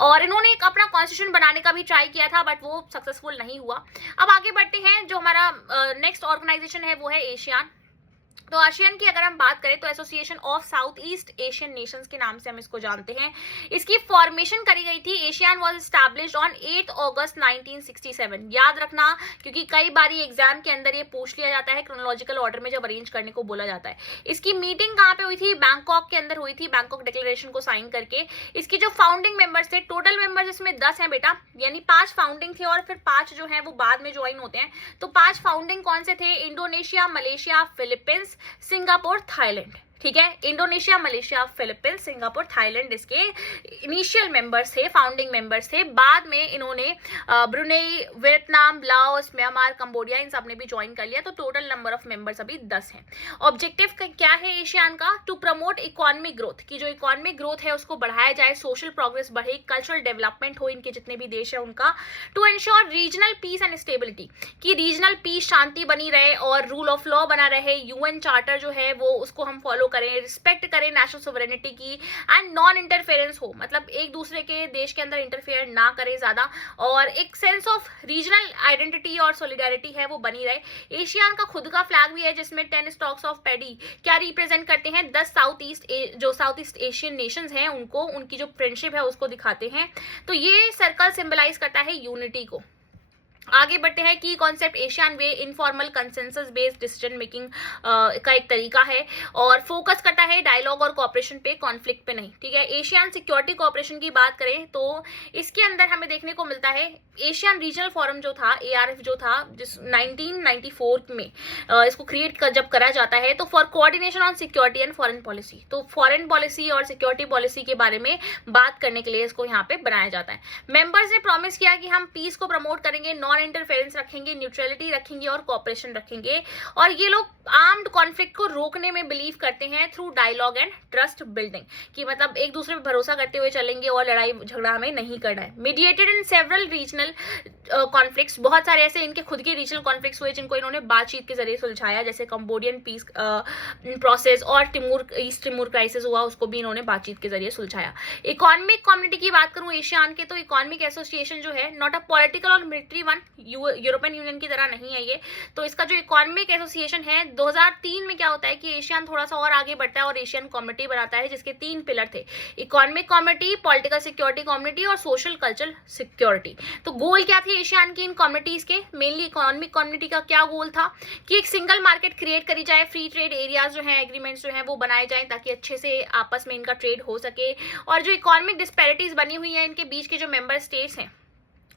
और इन्होंने एक अपना कॉन्स्टिट्यूशन बनाने का भी ट्राई किया था, बट वो सक्सेसफुल नहीं हुआ। अब आगे बढ़ते हैं, जो हमारा नेक्स्ट ऑर्गेनाइजेशन है वो है एशियान। तो आसियान की अगर हम बात करें तो association of south east Asian Nations के नाम से हम इसको जानते हैं। इसकी फॉर्मेशन करी गई थी, एशियान वाज एस्टैब्लिश्ड ऑन 8 अगस्त 1967। याद रखना, क्योंकि कई बार एग्जाम के अंदर ये पूछ लिया जाता है क्रोनोलॉजिकल ऑर्डर में जब अरेंज करने को बोला जाता है। इसकी मीटिंग कहाँ पे हुई थी? बैंकॉक के अंदर हुई थी, बैंकॉक डिक्लेरेशन को साइन करके। इसकी जो फाउंडिंग मेंबर्स थे, टोटल मेंबर्स इसमें 10 हैं बेटा, यानी 5 फाउंडिंग थे और फिर 5 जो है वो बाद में ज्वाइन होते हैं। तो 5 फाउंडिंग कौन से थे? Indonesia, Malaysia, Philippines, Singapore, Thailand, ठीक है। Indonesia, Malaysia, Philippines, Singapore, Thailand इसके इनिशियल मेंबर्स थे, फाउंडिंग मेंबर्स थे। बाद में इन्होंने Brunei, Vietnam, Laos, Myanmar, Cambodia, इन सब ने भी ज्वाइन कर लिया। तो टोटल नंबर ऑफ मेंबर्स अभी 10 हैं। ऑब्जेक्टिव क्या है एशियान का? टू प्रमोट इकोनॉमिक ग्रोथ, की जो इकोनॉमिक ग्रोथ है उसको बढ़ाया जाए, सोशल प्रोग्रेस बढ़े, कल्चरल डेवलपमेंट हो इनके जितने भी देश है उनका। To ensure regional peace and stability, की रीजनल पीस, शांति बनी रहे और रूल ऑफ लॉ बना रहे। यूएन चार्टर जो है वो उसको हम फॉलो करें, रिस्पेक्ट करें नेशनल सोवरेनिटी की, एंड नॉन इंटरफेरेंस हो, मतलब एक दूसरे के देश के अंदर इंटरफेयर ना करे ज्यादा, और एक सेंस ऑफ रीजनल आइडेंटिटी और सॉलिडारिटी है वो बनी रहे। एशियान का खुद का फ्लैग भी है जिसमें 10 स्टॉक्स ऑफ पैडी क्या रिप्रेजेंट करते हैं? 10 साउथ ईस्ट एशियन नेशंस हैं उनको, उनकी जो फ्रेंडशिप है उसको दिखाते हैं। तो ये सर्कल सिंबलाइज करता है यूनिटी को। आगे बढ़ते हैं की concept ASEAN way informal consensus based decision making का एक तरीका है, और फोकस करता है डायलॉग और कोऑपरेशन पे, कॉन्फ्लिक्ट पे नहीं, ठीक है। एशियन सिक्योरिटी कोऑपरेशन की बात करें तो इसके अंदर हमें देखने को मिलता है एशियन रीजनल फोरम जो था, एआरएफ जो था, जिस 1994 में इसको क्रिएट जब करा जाता है, तो for coordination on security and foreign policy, तो फॉरेन पॉलिसी और सिक्योरिटी पॉलिसी के बारे में बात करने के लिए इसको यहाँ पे बनाया जाता है। मेंबर्स ने प्रॉमिस किया कि हम पीस को प्रमोट करेंगे, नॉन इंटरफेरेंस रखेंगे, न्यूट्रलिटी रखेंगे और कोऑपरेशन रखेंगे, और ये लोग आर्म्ड कॉन्फ्लिक्ट को रोकने में बिलीव करते हैं through dialogue and trust building, कि मतलब एक दूसरे पर भरोसा करते हुए चलेंगे और लड़ाई झगड़ा हमें नहीं करना है। Mediated in several regional conflicts, बहुत सारे ऐसे इनके खुद के रीजनल कॉन्फ्लिक्ट्स हुए जिनको इन्होंने बातचीत के जरिए सुलझाया, जैसे कंबोडियन पीस प्रोसेस और ईस्ट तिमूर क्राइसिस हुआ, उसको भी इन्होंने बातचीत के जरिए सुलझाया। इकोनॉमिक कम्युनिटी की बात करूं एशियान के, तो इकोनॉमिक एसोसिएशन जो है नॉट अ पॉलिटिकल और मिलिट्री वन, यूरोपियन यूनियन की तरह नहीं है ये। तो इसका जो इकोनॉमिक एसोसिएशन है, 2003 में क्या होता है कि एशियन थोड़ा सा और आगे बढ़ता है और एशियन कम्युनिटी बनाता है, जिसके 3 पिलर थे, economic community, political security community और सोशल कल्चरल सिक्योरिटी। तो गोल क्या थे एशियन की इन कम्युनिटीज के? मेनली इकोनॉमिक कम्युनिटी का क्या गोल था कि एक सिंगल मार्केट क्रिएट करी जाए, फ्री ट्रेड एरियाज जो है, एग्रीमेंट्स जो है वो बनाए जाए ताकि अच्छे से आपस में इनका ट्रेड हो सके, और जो इकोनॉमिक डिस्पैरिटीज बनी हुई है इनके बीच के जो मेंबर स्टेट्स हैं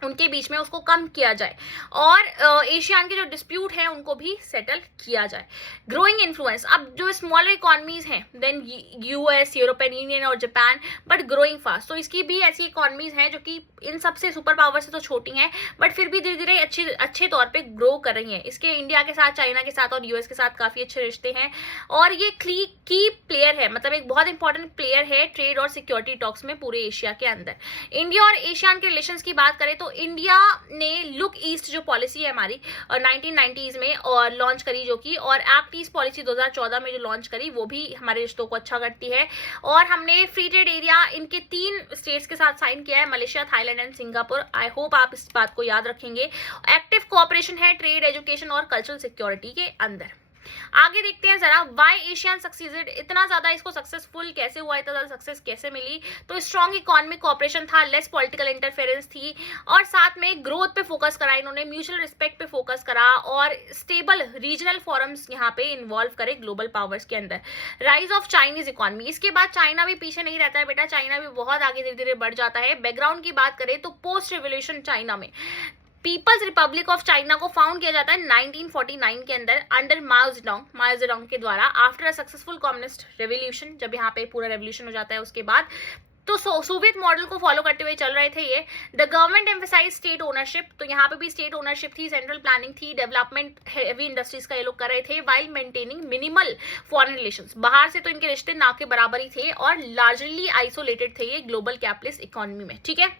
उनके बीच में उसको कम किया जाए और एशियान के जो डिस्प्यूट हैं उनको भी सेटल किया जाए। ग्रोइंग इन्फ्लुएंस, अब जो स्मॉलर इकोनॉमीज हैं देन यूएस, यूरोपियन यूनियन और जापान, बट ग्रोइंग फास्ट, तो इसकी भी ऐसी इकोनॉमीज हैं जो कि इन सबसे सुपर पावर से तो छोटी हैं बट फिर भी धीरे धीरे अच्छे तौर पे ग्रो कर रही हैं। इसके इंडिया के साथ, चाइना के साथ और यूएस के साथ काफी अच्छे रिश्ते हैं और ये की प्लेयर है, मतलब एक बहुत इंपॉर्टेंट प्लेयर है ट्रेड और सिक्योरिटी टॉक्स में पूरे एशिया के अंदर। इंडिया और एशियान के रिलेशंस की बात करें तो इंडिया ने लुक ईस्ट जो पॉलिसी है हमारी 1990s में और लॉन्च करी, जो कि और एक्ट ईस्ट पॉलिसी 2014 में जो लॉन्च करी, वो भी हमारे रिश्तों को अच्छा करती है। और हमने फ्री ट्रेड एरिया इनके 3 स्टेट्स के साथ साइन किया है, Malaysia, Thailand and Singapore. I hope आप इस बात को याद रखेंगे। एक्टिव कोऑपरेशन है ट्रेड, एजुकेशन और कल्चरल सिक्योरिटी के अंदर। आगे देखते हैं जरा, वाई एशियन सक्सीडेड, इतना ज्यादा इसको सक्सेसफुल कैसे हुआ, इतना ज्यादा सक्सेस कैसे मिली। तो स्ट्रॉन्ग इकोनॉमिक कोऑपरेशन था, लेस पॉलिटिकल इंटरफेरेंस थी और साथ में ग्रोथ पे फोकस करा इन्होंने, म्यूचुअल रिस्पेक्ट पे फोकस करा और स्टेबल रीजनल फोरम्स यहाँ पे इन्वॉल्व करे ग्लोबल पावर्स के अंदर। राइज ऑफ चाइनीज इकोनॉमी, इसके बाद चाइना भी पीछे नहीं रहता है बेटा, चाइना भी बहुत आगे धीरे धीरे बढ़ जाता है। बैकग्राउंड की बात करें तो पोस्ट रिवोल्यूशन चाइना में पीपल्स रिपब्लिक ऑफ चाइना को फाउंड किया जाता है 1949 के अंदर अंडर माओ जेडोंग के द्वारा, after a successful communist revolution. जब यहाँ पे पूरा रेवोल्यूशन हो जाता है उसके बाद तो सोवियत मॉडल को फॉलो करते हुए चल रहे थे ये। The government emphasise state ownership, तो यहाँ पे भी स्टेट ओनरशिप थी, सेंट्रल प्लानिंग थी, डेवलपमेंट हेवी इंडस्ट्रीज का ये लोग कर रहे थे, while maintaining minimal foreign relations. बाहर से तो इनके रिश्ते ना के बराबर ही थे और लार्जली आइसोलेटेड थे ये ग्लोबल कैपिटलिस्ट इकोनॉमी में, ठीक है।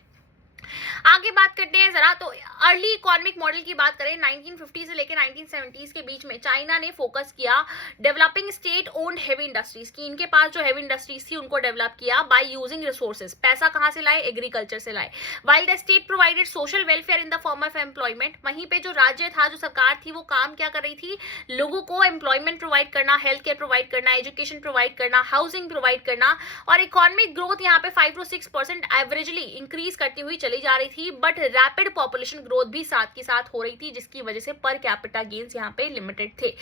आगे बात करते हैं जरा, तो अर्ली इकोनॉमिक मॉडल की बात करें 1950 से लेकर 1970s के बीच में चाइना ने फोकस किया developing state owned heavy industries की। इनके पास जो हेवी इंडस्ट्रीज थी उनको डेवलप किया बाय यूजिंग रिसोर्सेज। पैसा कहां से लाए? एग्रीकल्चर से लाए। While the state provided social welfare in the form of employment, वहीं पे जो राज्य था, जो सरकार थी, वो काम क्या कर रही थी? लोगों को एम्प्लॉयमेंट प्रोवाइड करना, हेल्थ केयर प्रोवाइड करना, एजुकेशन प्रोवाइड करना, हाउसिंग प्रोवाइड करना। और इकोनॉमिक ग्रोथ यहाँ पे 5 to 6% एवरेजली इंक्रीज करती हुई चली जा रही थी, बट रैपिड पॉपुलेशन ग्रोथ भी साथ के साथ हो रही थी, जिसकी वजह से पर कैपिटा गेन्स यहाँ पे लिमिटेड थे।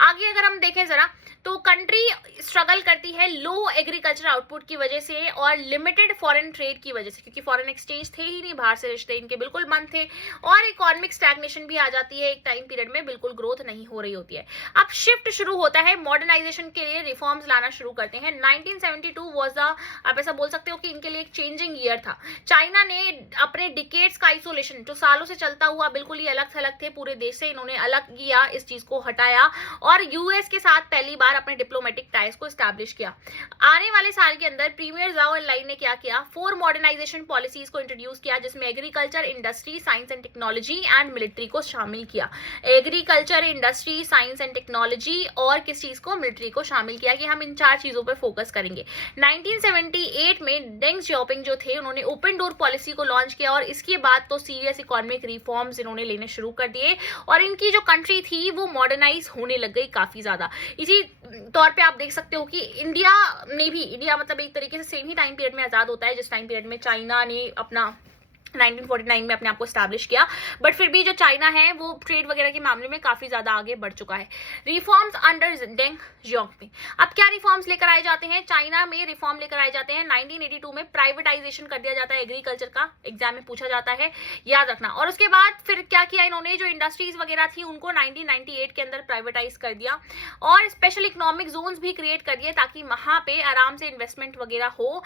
आगे अगर हम देखें जरा, तो कंट्री स्ट्रगल करती है लो एग्रीकल्चर आउटपुट की वजह से और लिमिटेड फॉरेन ट्रेड की वजह से, क्योंकि फॉरेन एक्सचेंज थे ही नहीं, बाहर से रिश्ते इनके बिल्कुल बंद थे और इकोनॉमिक स्टैग्नेशन भी आ जाती है, एक टाइम पीरियड में बिल्कुल ग्रोथ नहीं हो रही होती है। अब शिफ्ट शुरू होता है, मॉडर्नाइजेशन के लिए रिफॉर्म्स लाना शुरू करते हैं। 1972 वाज द, आप ऐसा बोल सकते हो कि इनके लिए एक चेंजिंग ईयर था। चाइना ने अपने डिकेड्स का आइसोलेशन, जो सालों से चलता हुआ बिल्कुल ही अलग थलग थे पूरे देश से, इन्होंने अलग किया, इस चीज को हटाया और यूएस के साथ पहली बार अपने डिप्लोमेटिक टाइज को एस्टैब्लिश किया। आने वाले साल के अंदर प्रीमियर जाओ एनलाई ने क्या किया? 4 मॉडर्नाइजेशन पॉलिसीज को इंट्रोड्यूस किया, जिसमें agriculture, industry, science and technology and military को शामिल किया। Agriculture, industry, science and technology और किस चीज को? मिलिट्री को शामिल किया कि हम इन 4 चीजों पर फोकस करेंगे। 1978 में डेंग जियाओपिंग जो थे, उन्होंने ओपन डोर पॉलिसी को लॉन्च किया और इसके बाद तो सीरियस इकोनॉमिक रिफॉर्म्स इन्होंने लेने शुरू कर दिए और इनकी जो कंट्री थी वो मॉडर्नाइज होने लग गई काफी ज्यादा। इसी तौर पे आप देख सकते हो कि इंडिया मतलब एक तरीके से सेम ही टाइम पीरियड में आजाद होता है जिस टाइम पीरियड में चाइना ने अपना 1949 में अपने आप को स्टैब्लिश किया, बट फिर भी जो चाइना है वो ट्रेड वगैरह के मामले में काफी ज्यादा आगे बढ़ चुका है। रिफॉर्म्स अंडर डेंग जियाओपिंग, अब क्या रिफॉर्म्स लेकर आए जाते हैं? चाइना में रिफॉर्म लेकर आए जाते हैं। 1982 में प्राइवेटाइजेशन कर दिया जाता है एग्रीकल्चर का, एग्जाम में पूछा जाता है, याद रखना। और उसके बाद फिर क्या किया इन्होंने? जो इंडस्ट्रीज वगैरह थी उनको 1998 के अंदर प्राइवेटाइज कर दिया और स्पेशल इकोनॉमिक जोन्स भी क्रिएट कर दिए ताकि वहां पे आराम से इन्वेस्टमेंट वगैरह हो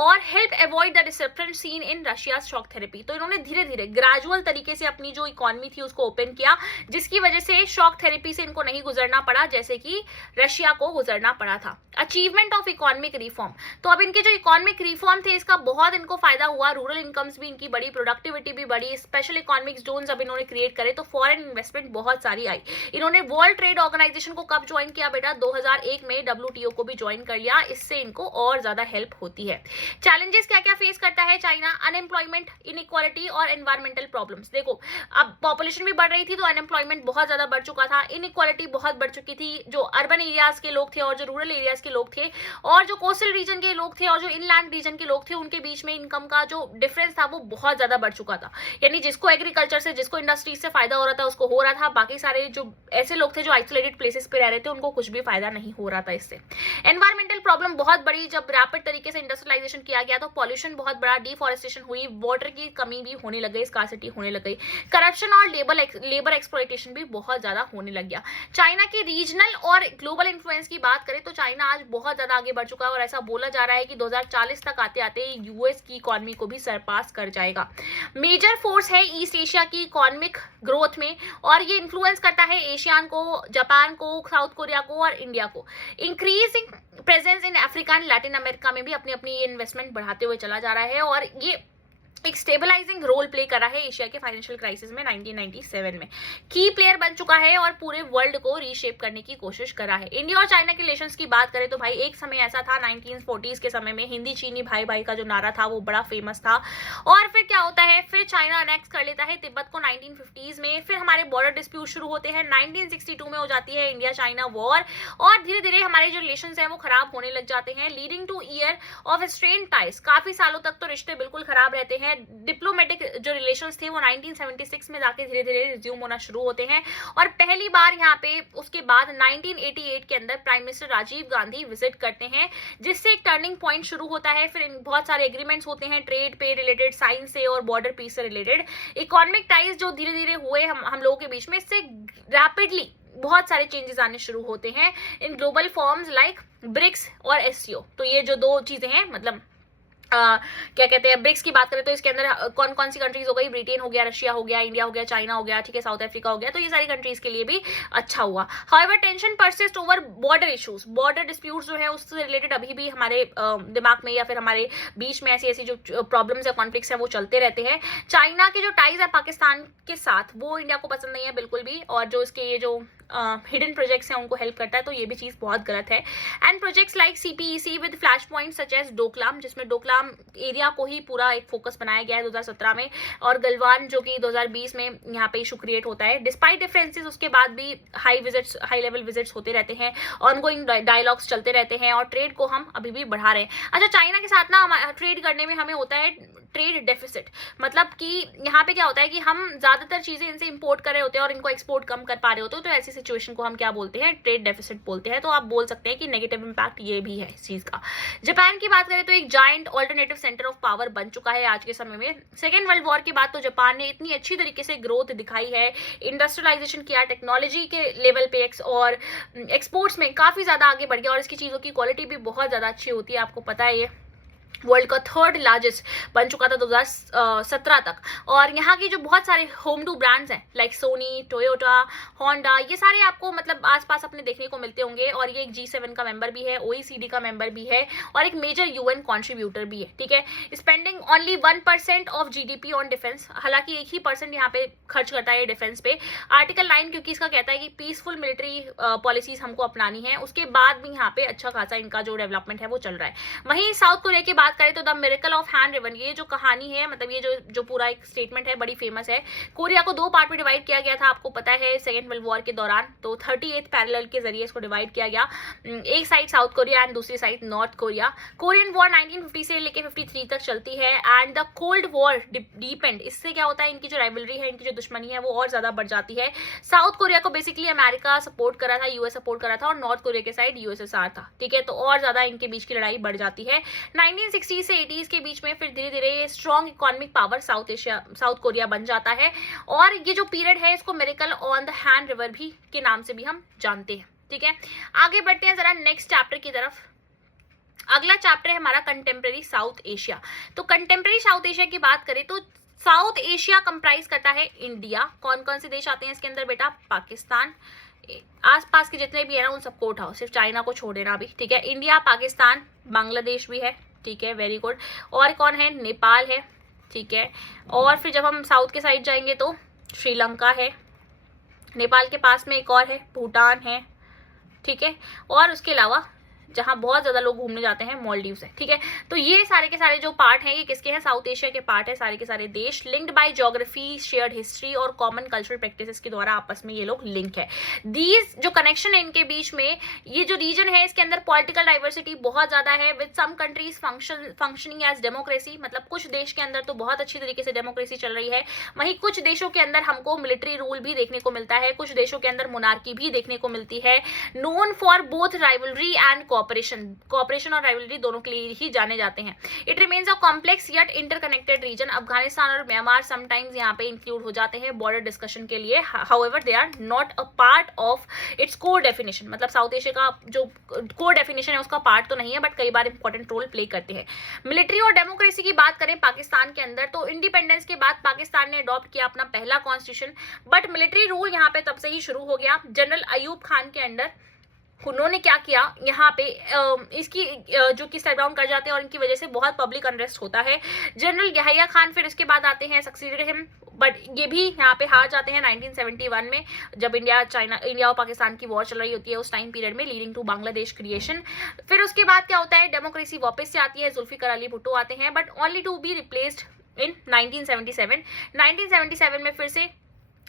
और help avoid the disruption seen in Russia shock therapy. तो इन्होंने धीरे धीरे ग्रेजुअल तरीके से अपनी जो इकोनॉमी थी उसको ओपन किया, जिसकी वजह से शॉक थेरेपी से इनको नहीं गुजरना पड़ा जैसे कि रशिया को गुजरना पड़ा था। अचीवमेंट ऑफ इकोनॉमिक रिफॉर्म, तो अब इनके जो इकोनॉमिक रिफॉर्म थे इसका बहुत इनको फायदा हुआ, रूरल इनकम्स भी इनकी बढ़ी, प्रोडक्टिविटी भी बढ़ी, स्पेशल इकोनॉमिक जोन्स अब इन्होंने क्रिएट करे तो फॉरेन इन्वेस्टमेंट बहुत सारी आई। इन्होंने वर्ल्ड ट्रेड ऑर्गेनाइजेशन को कब ज्वाइन किया बेटा? 2001 में WTO को भी ज्वाइन कर लिया, इससे इनको और ज्यादा हेल्प होती है। चैलेंजेस क्या क्या फेस करता है चाइना? अनएम्प्लॉयमेंट, इनइक्वालिटी और एनवायरमेंटल प्रॉब्लम्स। देखो अब पॉपुलेशन भी बढ़ रही थी तो अनएम्प्लॉयमेंट बहुत ज्यादा बढ़ चुका था, इनइक्वालिटी बहुत बढ़ चुकी थी, जो अर्बन एरियाज के लोग थे और जो रूरल एरियाज के लोग थे और जो कोस्टल रीजन के लोग थे और जो इनलैंड रीजन के लोग थे, उनके बीच में इनकम का जो डिफरेंस था वो बहुत ज्यादा बढ़ चुका था। यानी जिसको एग्रीकल्चर से, जिसको इंडस्ट्रीज से फायदा हो रहा था उसको हो रहा था, बाकी सारे जो ऐसे लोग थे जो आइसोलेटेड प्लेसेस पे रह रहे थे उनको कुछ भी फायदा नहीं हो रहा था इससे। एनवायरमेंटल प्रॉब्लम बहुत बड़ी, जब रैपिड तरीके से इंडस्ट्रियलाइजेशन किया गया तो पॉल्यूशन बहुत बड़ा, डिफॉरेस्टेशन हुई, वाटर की कमी भी होने लग गई, स्कार्सिटी होने लग गई, करप्शन और लेबर एक्सप्लॉयटेशन भी बहुत ज्यादा होने लग गया। चाइना की रीजनल और ग्लोबल इन्फ्लुएंस की बात करें तो चाइना आज बहुत ज्यादा आगे बढ़ चुका है और ऐसा बोला जा रहा है कि 2040 तक आते आते यूएस की इकोनॉमी को भी सरपास कर जाएगा। मेजर फोर्स है ईस्ट एशिया की इकोनॉमिक ग्रोथ में और ये इन्फ्लुएंस करता है एशियान को, जापान को, साउथ कोरिया को और इंडिया को। Increasing presence in Africa and Latin America में भी अपनी अपनी इन्वेस्टमेंट बढ़ाते हुए चला जा रहा है और ये एक स्टेबलाइजिंग रोल प्ले कर रहा है एशिया के फाइनेंशियल क्राइसिस में 1997 में। की प्लेयर बन चुका है और पूरे वर्ल्ड को रीशेप करने की कोशिश कर रहा है। इंडिया और चाइना के रिलेशंस की बात करें तो भाई एक समय ऐसा था 1940s के समय में हिंदी चीनी भाई भाई का जो नारा था वो बड़ा फेमस था। और फिर क्या होता है, फिर चाइना अनेक्स कर लेता है तिब्बत को 1950s में, फिर हमारे बॉर्डर डिस्प्यूट शुरू होते हैं, 1962 में हो जाती है इंडिया चाइना वॉर और धीरे धीरे हमारे जो रिलेशंस है वो खराब होने लग जाते हैं, leading two year of strain ties. काफी सालों तक तो रिश्ते बिल्कुल खराब रहते हैं। डिप्लोमेटिक जो रिलेशंस थे वो 1976 में जाके धीरे धीरे रिज्यूम होना शुरू होते हैं और पहली बार यहाँ पे उसके बाद 1988 के अंदर prime minister Rajiv Gandhi visit करते हैं, जिससे एक टर्निंग पॉइंट शुरू होता है। फिर बहुत सारे एग्रीमेंट्स होते हैं ट्रेड पे रिलेटेड, साइंस से और बॉर्डर पीस से रिलेटेड। इकोनॉमिक टाइज जो धीरे धीरे हुए हम लोगों के बीच में, इससे रैपिडली बहुत सारे चेंजेस आने शुरू होते हैं in global forums like BRICS और एससीओ। तो ये जो दो चीजें हैं, मतलब क्या कहते हैं, ब्रिक्स की बात करें तो इसके अंदर कौन कौन सी कंट्रीज हो गई, ब्रिटेन हो गया, रशिया हो गया, इंडिया हो गया, चाइना हो गया, ठीक है, साउथ अफ्रीका हो गया। तो ये सारी कंट्रीज के लिए भी अच्छा हुआ। However tension persist over border issues, border disputes जो है उससे रिलेटेड अभी भी हमारे दिमाग में या फिर हमारे बीच में ऐसी ऐसी जो प्रॉब्लम्स है, कॉन्फ्लिक्ट्स है, वो चलते रहते हैं। चाइना के जो टाइज है पाकिस्तान के साथ वो इंडिया को पसंद नहीं है बिल्कुल भी, और जो इसके ये जो हिडन प्रोजेक्ट्स हैं उनको हेल्प करता है, तो ये भी चीज बहुत गलत है। And projects like CPEC with flash point such as Doklam, जिसमें डोकलाम एरिया को ही पूरा एक फोकस बनाया गया है 2017 में, और गलवान जो कि 2020 में यहाँ पे इशू क्रिएट होता है। डिस्पाइट डिफरेंसेस उसके बाद भी हाई लेवल विजिट्स होते रहते हैं, ऑनगोइंग डायलॉग्स चलते रहते हैं और ट्रेड को हम अभी भी बढ़ा रहे हैं। अच्छा, चाइना के साथ ना ट्रेड करने में हमें होता है ट्रेड डेफिसिट, मतलब कि यहाँ पे क्या होता है कि हम ज्यादातर चीजें इनसे इंपोर्ट कर रहे होते हैं और इनको एक्सपोर्ट कम कर पा रहे होते हैं, तो ऐसी सिचुएशन को हम क्या बोलते हैं, ट्रेड डेफिसिट बोलते हैं। तो आप बोल सकते हैं कि नेगेटिव इंपैक्ट ये भी है इस चीज का। जापान की बात करें तो एक giant alternative centre of power बन चुका है आज के समय में। सेकेंड वर्ल्ड वॉर के बाद तो जापान ने इतनी अच्छी तरीके से ग्रोथ दिखाई है, इंडस्ट्रियलाइजेशन किया, टेक्नोलॉजी के लेवल पे और एक्सपोर्ट्स में काफी ज्यादा आगे बढ़ गया और इसकी चीजों की क्वालिटी भी बहुत ज्यादा अच्छी होती है, आपको पता है। ये वर्ल्ड का थर्ड लार्जेस्ट बन चुका था 2017 तक। और यहाँ की जो बहुत सारे होम टू ब्रांड्स हैं लाइक सोनी, टोयोटा, होंडा, ये सारे आपको मतलब आसपास अपने देखने को मिलते होंगे। और ये एक G7 का मेंबर भी है, OECD का मेंबर भी है और एक मेजर UN कॉन्ट्रीब्यूटर भी है, ठीक है। Spending only 1% of GDP on defence, हालांकि 1% यहाँ पे खर्च करता है डिफेंस पे। आर्टिकल 9 क्योंकि इसका कहता है कि पीसफुल मिलिट्री पॉलिसीज हमको अपनानी है, उसके बाद भी यहाँ पे अच्छा खासा इनका जो डेवलपमेंट है वो चल रहा है। वहीं साउथ कोरिया की बात करें तो द मिरेकल ऑफ हैंड रिवन, ये जो कहानी है, मतलब ये जो पूरा एक स्टेटमेंट है, बड़ी फेमस है। कोरिया को 2 पार्ट में डिवाइड किया गया था, आपको पता है, सेकेंड वर्ल्ड वॉर के दौरान। तो 38th पैरेलल के जरिए इसको डिवाइड किया गया, एक साइड साउथ कोरिया एंड दूसरी side north Korea. Korean war 1950 से लेके 53 तक चलती है and the cold war depend. इससे क्या होता है, इनकी जो राइवलरी है, इनकी जो दुश्मनी है वो और ज्यादा बढ़ जाती है। साउथ कोरिया को बेसिकली अमेरिका सपोर्ट करा था, यूएस सपोर्ट करा था, और नॉर्थ कोरिया के साइड यूएसएसआर था, ठीक है। तो और ज्यादा इनके बीच की लड़ाई बढ़ जाती है। 1960 से 80s के बीच में फिर धीरे धीरे strong economic power south Korea बन जाता है। और ये जो पीरियड है इसको miracle on the hand river भी के नाम से भी हम जानते हैं, ठीक है। आगे बढ़ते हैं जरा नेक्स्ट चैप्टर की तरफ। अगला चैप्टर है हमारा कंटेम्प्रेरी साउथ एशिया। तो कंटेम्प्रेरी साउथ एशिया की बात करें तो साउथ एशिया कंप्राइज करता है इंडिया। कौन कौन से देश आते हैं इसके अंदर बेटा, पाकिस्तान, आसपास के जितने भी है ना उन सबको उठाओ, सिर्फ चाइना को छोड़ देना अभी, ठीक है। इंडिया, पाकिस्तान, बांग्लादेश भी है, ठीक है, वेरी गुड। और कौन है, नेपाल है, ठीक है। और फिर जब हम साउथ के साइड जाएंगे तो श्रीलंका है, नेपाल के पास में एक और है, भूटान है, ठीक है। और उसके अलावा जहां बहुत ज्यादा लोग घूमने जाते हैं मालदीव्स है, ठीक है। तो ये सारे के सारे जो पार्ट हैं ये किसके हैं, साउथ एशिया के पार्ट है सारे के सारे देश। Linked by geography, shared history और कॉमन कल्चरल प्रैक्टिसेस के द्वारा आपस में ये लोग लिंक है। दीज जो कनेक्शन है इनके बीच में, ये जो रीजन है इसके अंदर पॉलिटिकल डाइवर्सिटी बहुत ज्यादा है, with some countries functioning as democracy, मतलब कुछ देश के अंदर तो बहुत अच्छी तरीके से डेमोक्रेसी चल रही है, वहीं कुछ देशों के अंदर हमको मिलिट्री रूल भी देखने को मिलता है, कुछ देशों के अंदर मोनार्की भी देखने को मिलती है। Known for both rivalry and cooperation और राइवलरी दोनों के लिए ही जाने जाते हैं। It remains a complex yet interconnected region. Afghanistan और म्यांमार समटाइम्स यहाँ पे इंक्लूड हो जाते हैं बॉर्डर डिस्कशन के लिए, however they are not a part of its core definition. मतलब साउथ एशिया का जो कोर डेफिनेशन है उसका पार्ट तो नहीं है, बट कई बार इंपॉर्टेंट रोल प्ले करते हैं। मिलिट्री और डेमोक्रेसी की बात करें पाकिस्तान के अंदर, तो इंडिपेंडेंस के बाद पाकिस्तान ने अडॉप्ट किया अपना पहला कॉन्स्टिट्यूशन, बट मिलिट्री रूल यहाँ पे तब से ही शुरू हो गया जनरल अयूब खान के अंडर। उन्होंने क्या किया यहाँ पे इसकी जो कि स्टेप डाउन कर जाते हैं और इनकी वजह से बहुत पब्लिक अनरेस्ट होता है। जनरल यहिया खान फिर इसके बाद आते हैं, सक्सीडेड हिम, बट ये भी यहाँ पे हार जाते हैं 1971 में, जब इंडिया और पाकिस्तान की वॉर चल रही होती है उस टाइम पीरियड में, लीडिंग टू बांग्लादेश क्रिएशन। फिर उसके बाद क्या होता है, डेमोक्रेसी वापस से आती है, जुल्फिकार अली भुट्टो आते हैं, but only to be replaced in 1977 में फिर से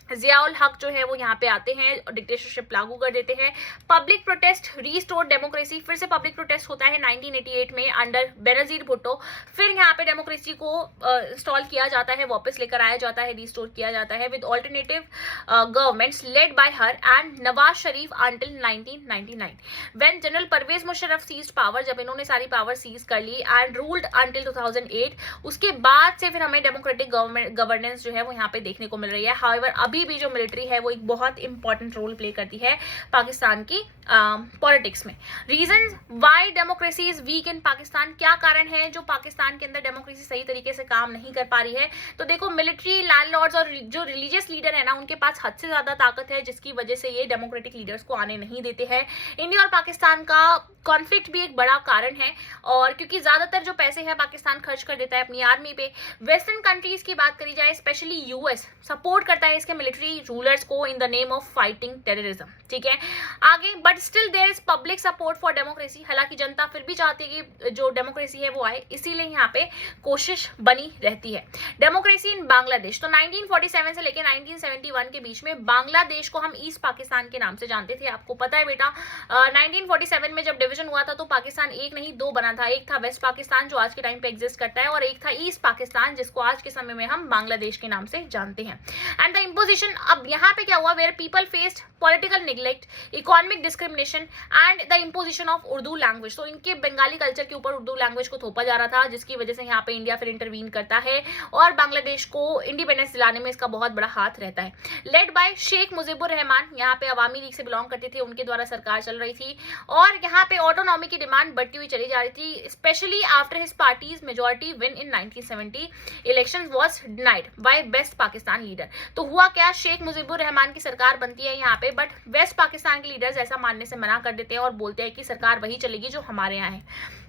जियाउल हक जो है वो यहाँ पे आते हैं, डिक्टेटरशिप लागू कर देते हैं। पब्लिक प्रोटेस्ट रीस्टोर डेमोक्रेसी, फिर से पब्लिक प्रोटेस्ट होता है 1988 में अंडर बेनजीर भुट्टो। फिर यहाँ पे डेमोक्रेसी को इंस्टॉल किया जाता है, वापस लेकर आया जाता है, रीस्टोर किया जाता है with alternative governments led by her and Nawaz Sharif until 1999 when General Pervez Musharraf seized power. जब इन्होंने सारी पावर सीज कर ली एंड रूल्ड अंटिल 2008, उसके बाद से फिर हमें डेमोक्रेटिक गवर्नेंस जो है वो यहाँ पे देखने को मिल रही है। हाउएवर अभी भी जो मिलिट्री है वो एक बहुत इंपॉर्टेंट रोल प्ले करती है पाकिस्तान की पॉलिटिक्स में। Reasons why democracy is weak in Pakistan, क्या कारण है जो पाकिस्तान के अंदर डेमोक्रेसी सही तरीके से काम नहीं कर पा रही है। तो देखो, मिलिट्री, लैंडलॉर्ड्स और जो रिलीजियस लीडर है ना, उनके पास हद से ज्यादा ताकत है, जिसकी वजह से ये डेमोक्रेटिक लीडर्स को आने नहीं देते हैं। इंडिया और पाकिस्तान का कॉन्फ्लिक्ट भी एक बड़ा कारण है, और क्योंकि ज्यादातर जो पैसे है पाकिस्तान खर्च कर देता है अपनी आर्मी पे। वेस्टर्न कंट्रीज की बात करी जाए, स्पेशली यूएस सपोर्ट करता है इसके मिलिट्री रूलर्स को in the name of fighting terrorism, ठीक है। आगे, but still there is public support for democracy. हालांकि जनता फिर भी चाहती है कि जो डेमोक्रेसी है वो आए, इसीलिए यहाँ पे कोशिश बनी रहती है। डेमोक्रेसी इन बांग्लादेश, तो 1947 से लेकर 1971 के बीच में बांग्लादेश को हम ईस्ट पाकिस्तान के नाम से जानते थे। आपको पता है बेटा, 1947 में जब डिवीजन हुआ था तो पाकिस्तान एक नहीं दो बना था। एक था वेस्ट पाकिस्तान जो आज के टाइम पे एग्जिस्ट करता है, और एक था ईस्ट पाकिस्तान जिसको आज के समय में हम बांग्लादेश के नाम से जानते हैं। एंड द इम्पोजिशन, अब यहाँ पे क्या हुआ, where people faced political neglect, economic discrimination and the imposition of Urdu language. तो इनके बंगाली कल्चर के ऊपर उर्दू लैंग्वेज को थोपा जा रहा था, जिसकी वजह से यहाँ पे इंडिया फिर इंटरवीन करता है और बांग्लादेश को इंडिपेंडेंस दिलाने में इसका बहुत बड़ा हाथ रहता है। लेड बाय शेख मुजीबुर रहमान, यहाँ पे अवामी लीग से बिलोंग करते थे, उनके द्वारा सरकार चल रही थी, और यहाँ पे ऑटोनॉमी की डिमांड बढ़ती हुई चली जा रही थी, especially after his party's majority win in 1970 election was denied by West Pakistan leader. तो हुआ क्या, शेख मुजीबुर रहमान की सरकार बनती है यहाँ पे, बट वेस्ट पाकिस्तान के लीडर्स ऐसा मानने से मना कर देते हैं और बोलते हैं कि सरकार वही चलेगी जो हमारे यहाँ है।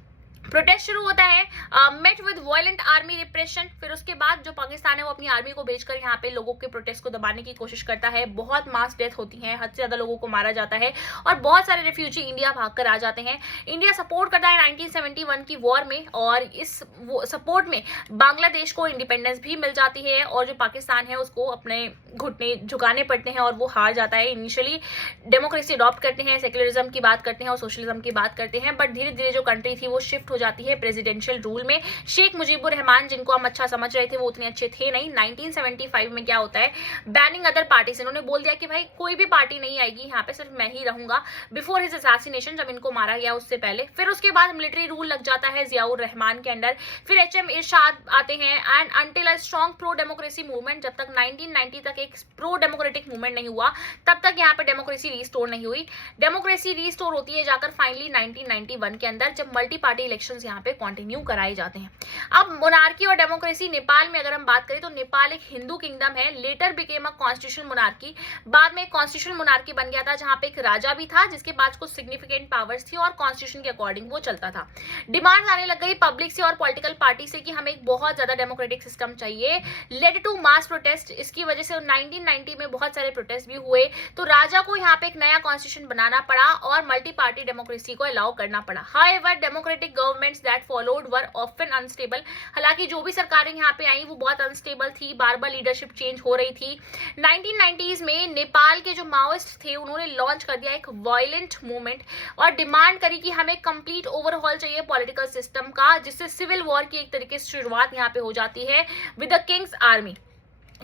प्रोटेस्ट शुरू होता है, met with violent army repression. फिर उसके बाद जो पाकिस्तान है वो अपनी आर्मी को भेजकर यहाँ पे लोगों के प्रोटेस्ट को दबाने की कोशिश करता है। बहुत मास डेथ होती है, हद से ज्यादा लोगों को मारा जाता है, और बहुत सारे रिफ्यूजी इंडिया भागकर आ जाते हैं। इंडिया सपोर्ट करता है 1971 की वॉर में, और इस सपोर्ट में बांग्लादेश को इंडिपेंडेंस भी मिल जाती है, और जो पाकिस्तान है उसको अपने घुटने झुकाने पड़ते हैं और वो हार जाता है। इनिशियली डेमोक्रेसी अडॉप्ट करते हैं, सेक्युलरिज्म की बात करते हैं और सोशलिज्म की बात करते हैं, बट धीरे धीरे जो कंट्री थी वो शिफ्ट हो जाती है प्रेसिडेंशियल रूल में। शेख मुजीबुर रहमान, जिनको हम अच्छा समझ रहे थे, वो उतने अच्छे थे नहीं। 1975 में क्या होता है, बैनिंग अदर पार्टीज। इन्होंने बोल दिया कि भाई कोई भी पार्टी नहीं आएगी यहाँ पे, सिर्फ मैं ही रहूंगा, बिफोर हिज असैसिनेशन, जब इनको मारा गया उससे पहले। फिर उसके बाद मिलिट्री रूल लग जाता है जियाउर रहमान के अंडर। फिर HM इरशाद आते हैं, and until a strong pro democracy movement, जब तक 1990 तक एक प्रो डेमोक्रेटिक मूवमेंट नहीं हुआ तब तक यहाँ पे डेमोक्रेसी रीस्टोर नहीं हुई। डेमोक्रेसी रीस्टोर होती है जाकर फाइनली 1991 के अंदर, जब मल्टी पार्टी इलेक्शंस यहाँ पे कंटिन्यू कराए जाते हैं। अब मोनार्की और डेमोक्रेसी, नेपाल में अगर हम बात करें तो नेपाल एक हिंदू किंगडम है, letter became a constitutional monarchy. बाद में कॉन्स्टिट्यूशनल मोनार्की बन गया था, जहां पे एक राजा भी था जिसके पास कुछ सिग्निफिकेंट पावर्स थी, और कॉन्स्टिट्यूशन के अकॉर्डिंग वो चलता था। डिमांड्स आने लग गई पब्लिक से और पॉलिटिकल पार्टी से कि हमें एक बहुत ज्यादा डेमोक्रेटिक सिस्टम चाहिए। लेड टू मास प्रोटेस्ट, इसकी वजह से 1990 में बहुत सारे प्रोटेस्ट भी हुए, तो राजा को यहाँ पे एक नया कॉन्स्टिट्यूशन बनाना पड़ा और मल्टी पार्टी डेमोक्रेसी को अलाउ करना पड़ा। However democratic governments that followed were often unstable. हालांकि जो भी सरकारें यहाँ पे आई वो बहुत अनस्टेबल थी, बार बार लीडरशिप चेंज हो रही थी। 1990s में नेपाल के जो माओइस्ट थे उन्होंने लॉन्च कर दिया एक वायलेंट मूवमेंट और डिमांड करी कि हमें कंप्लीट ओवरहॉल चाहिए पॉलिटिकल सिस्टम का, जिससे सिविल वॉर की एक तरीके से शुरुआत यहाँ पे हो जाती है विद द किंग्स आर्मी।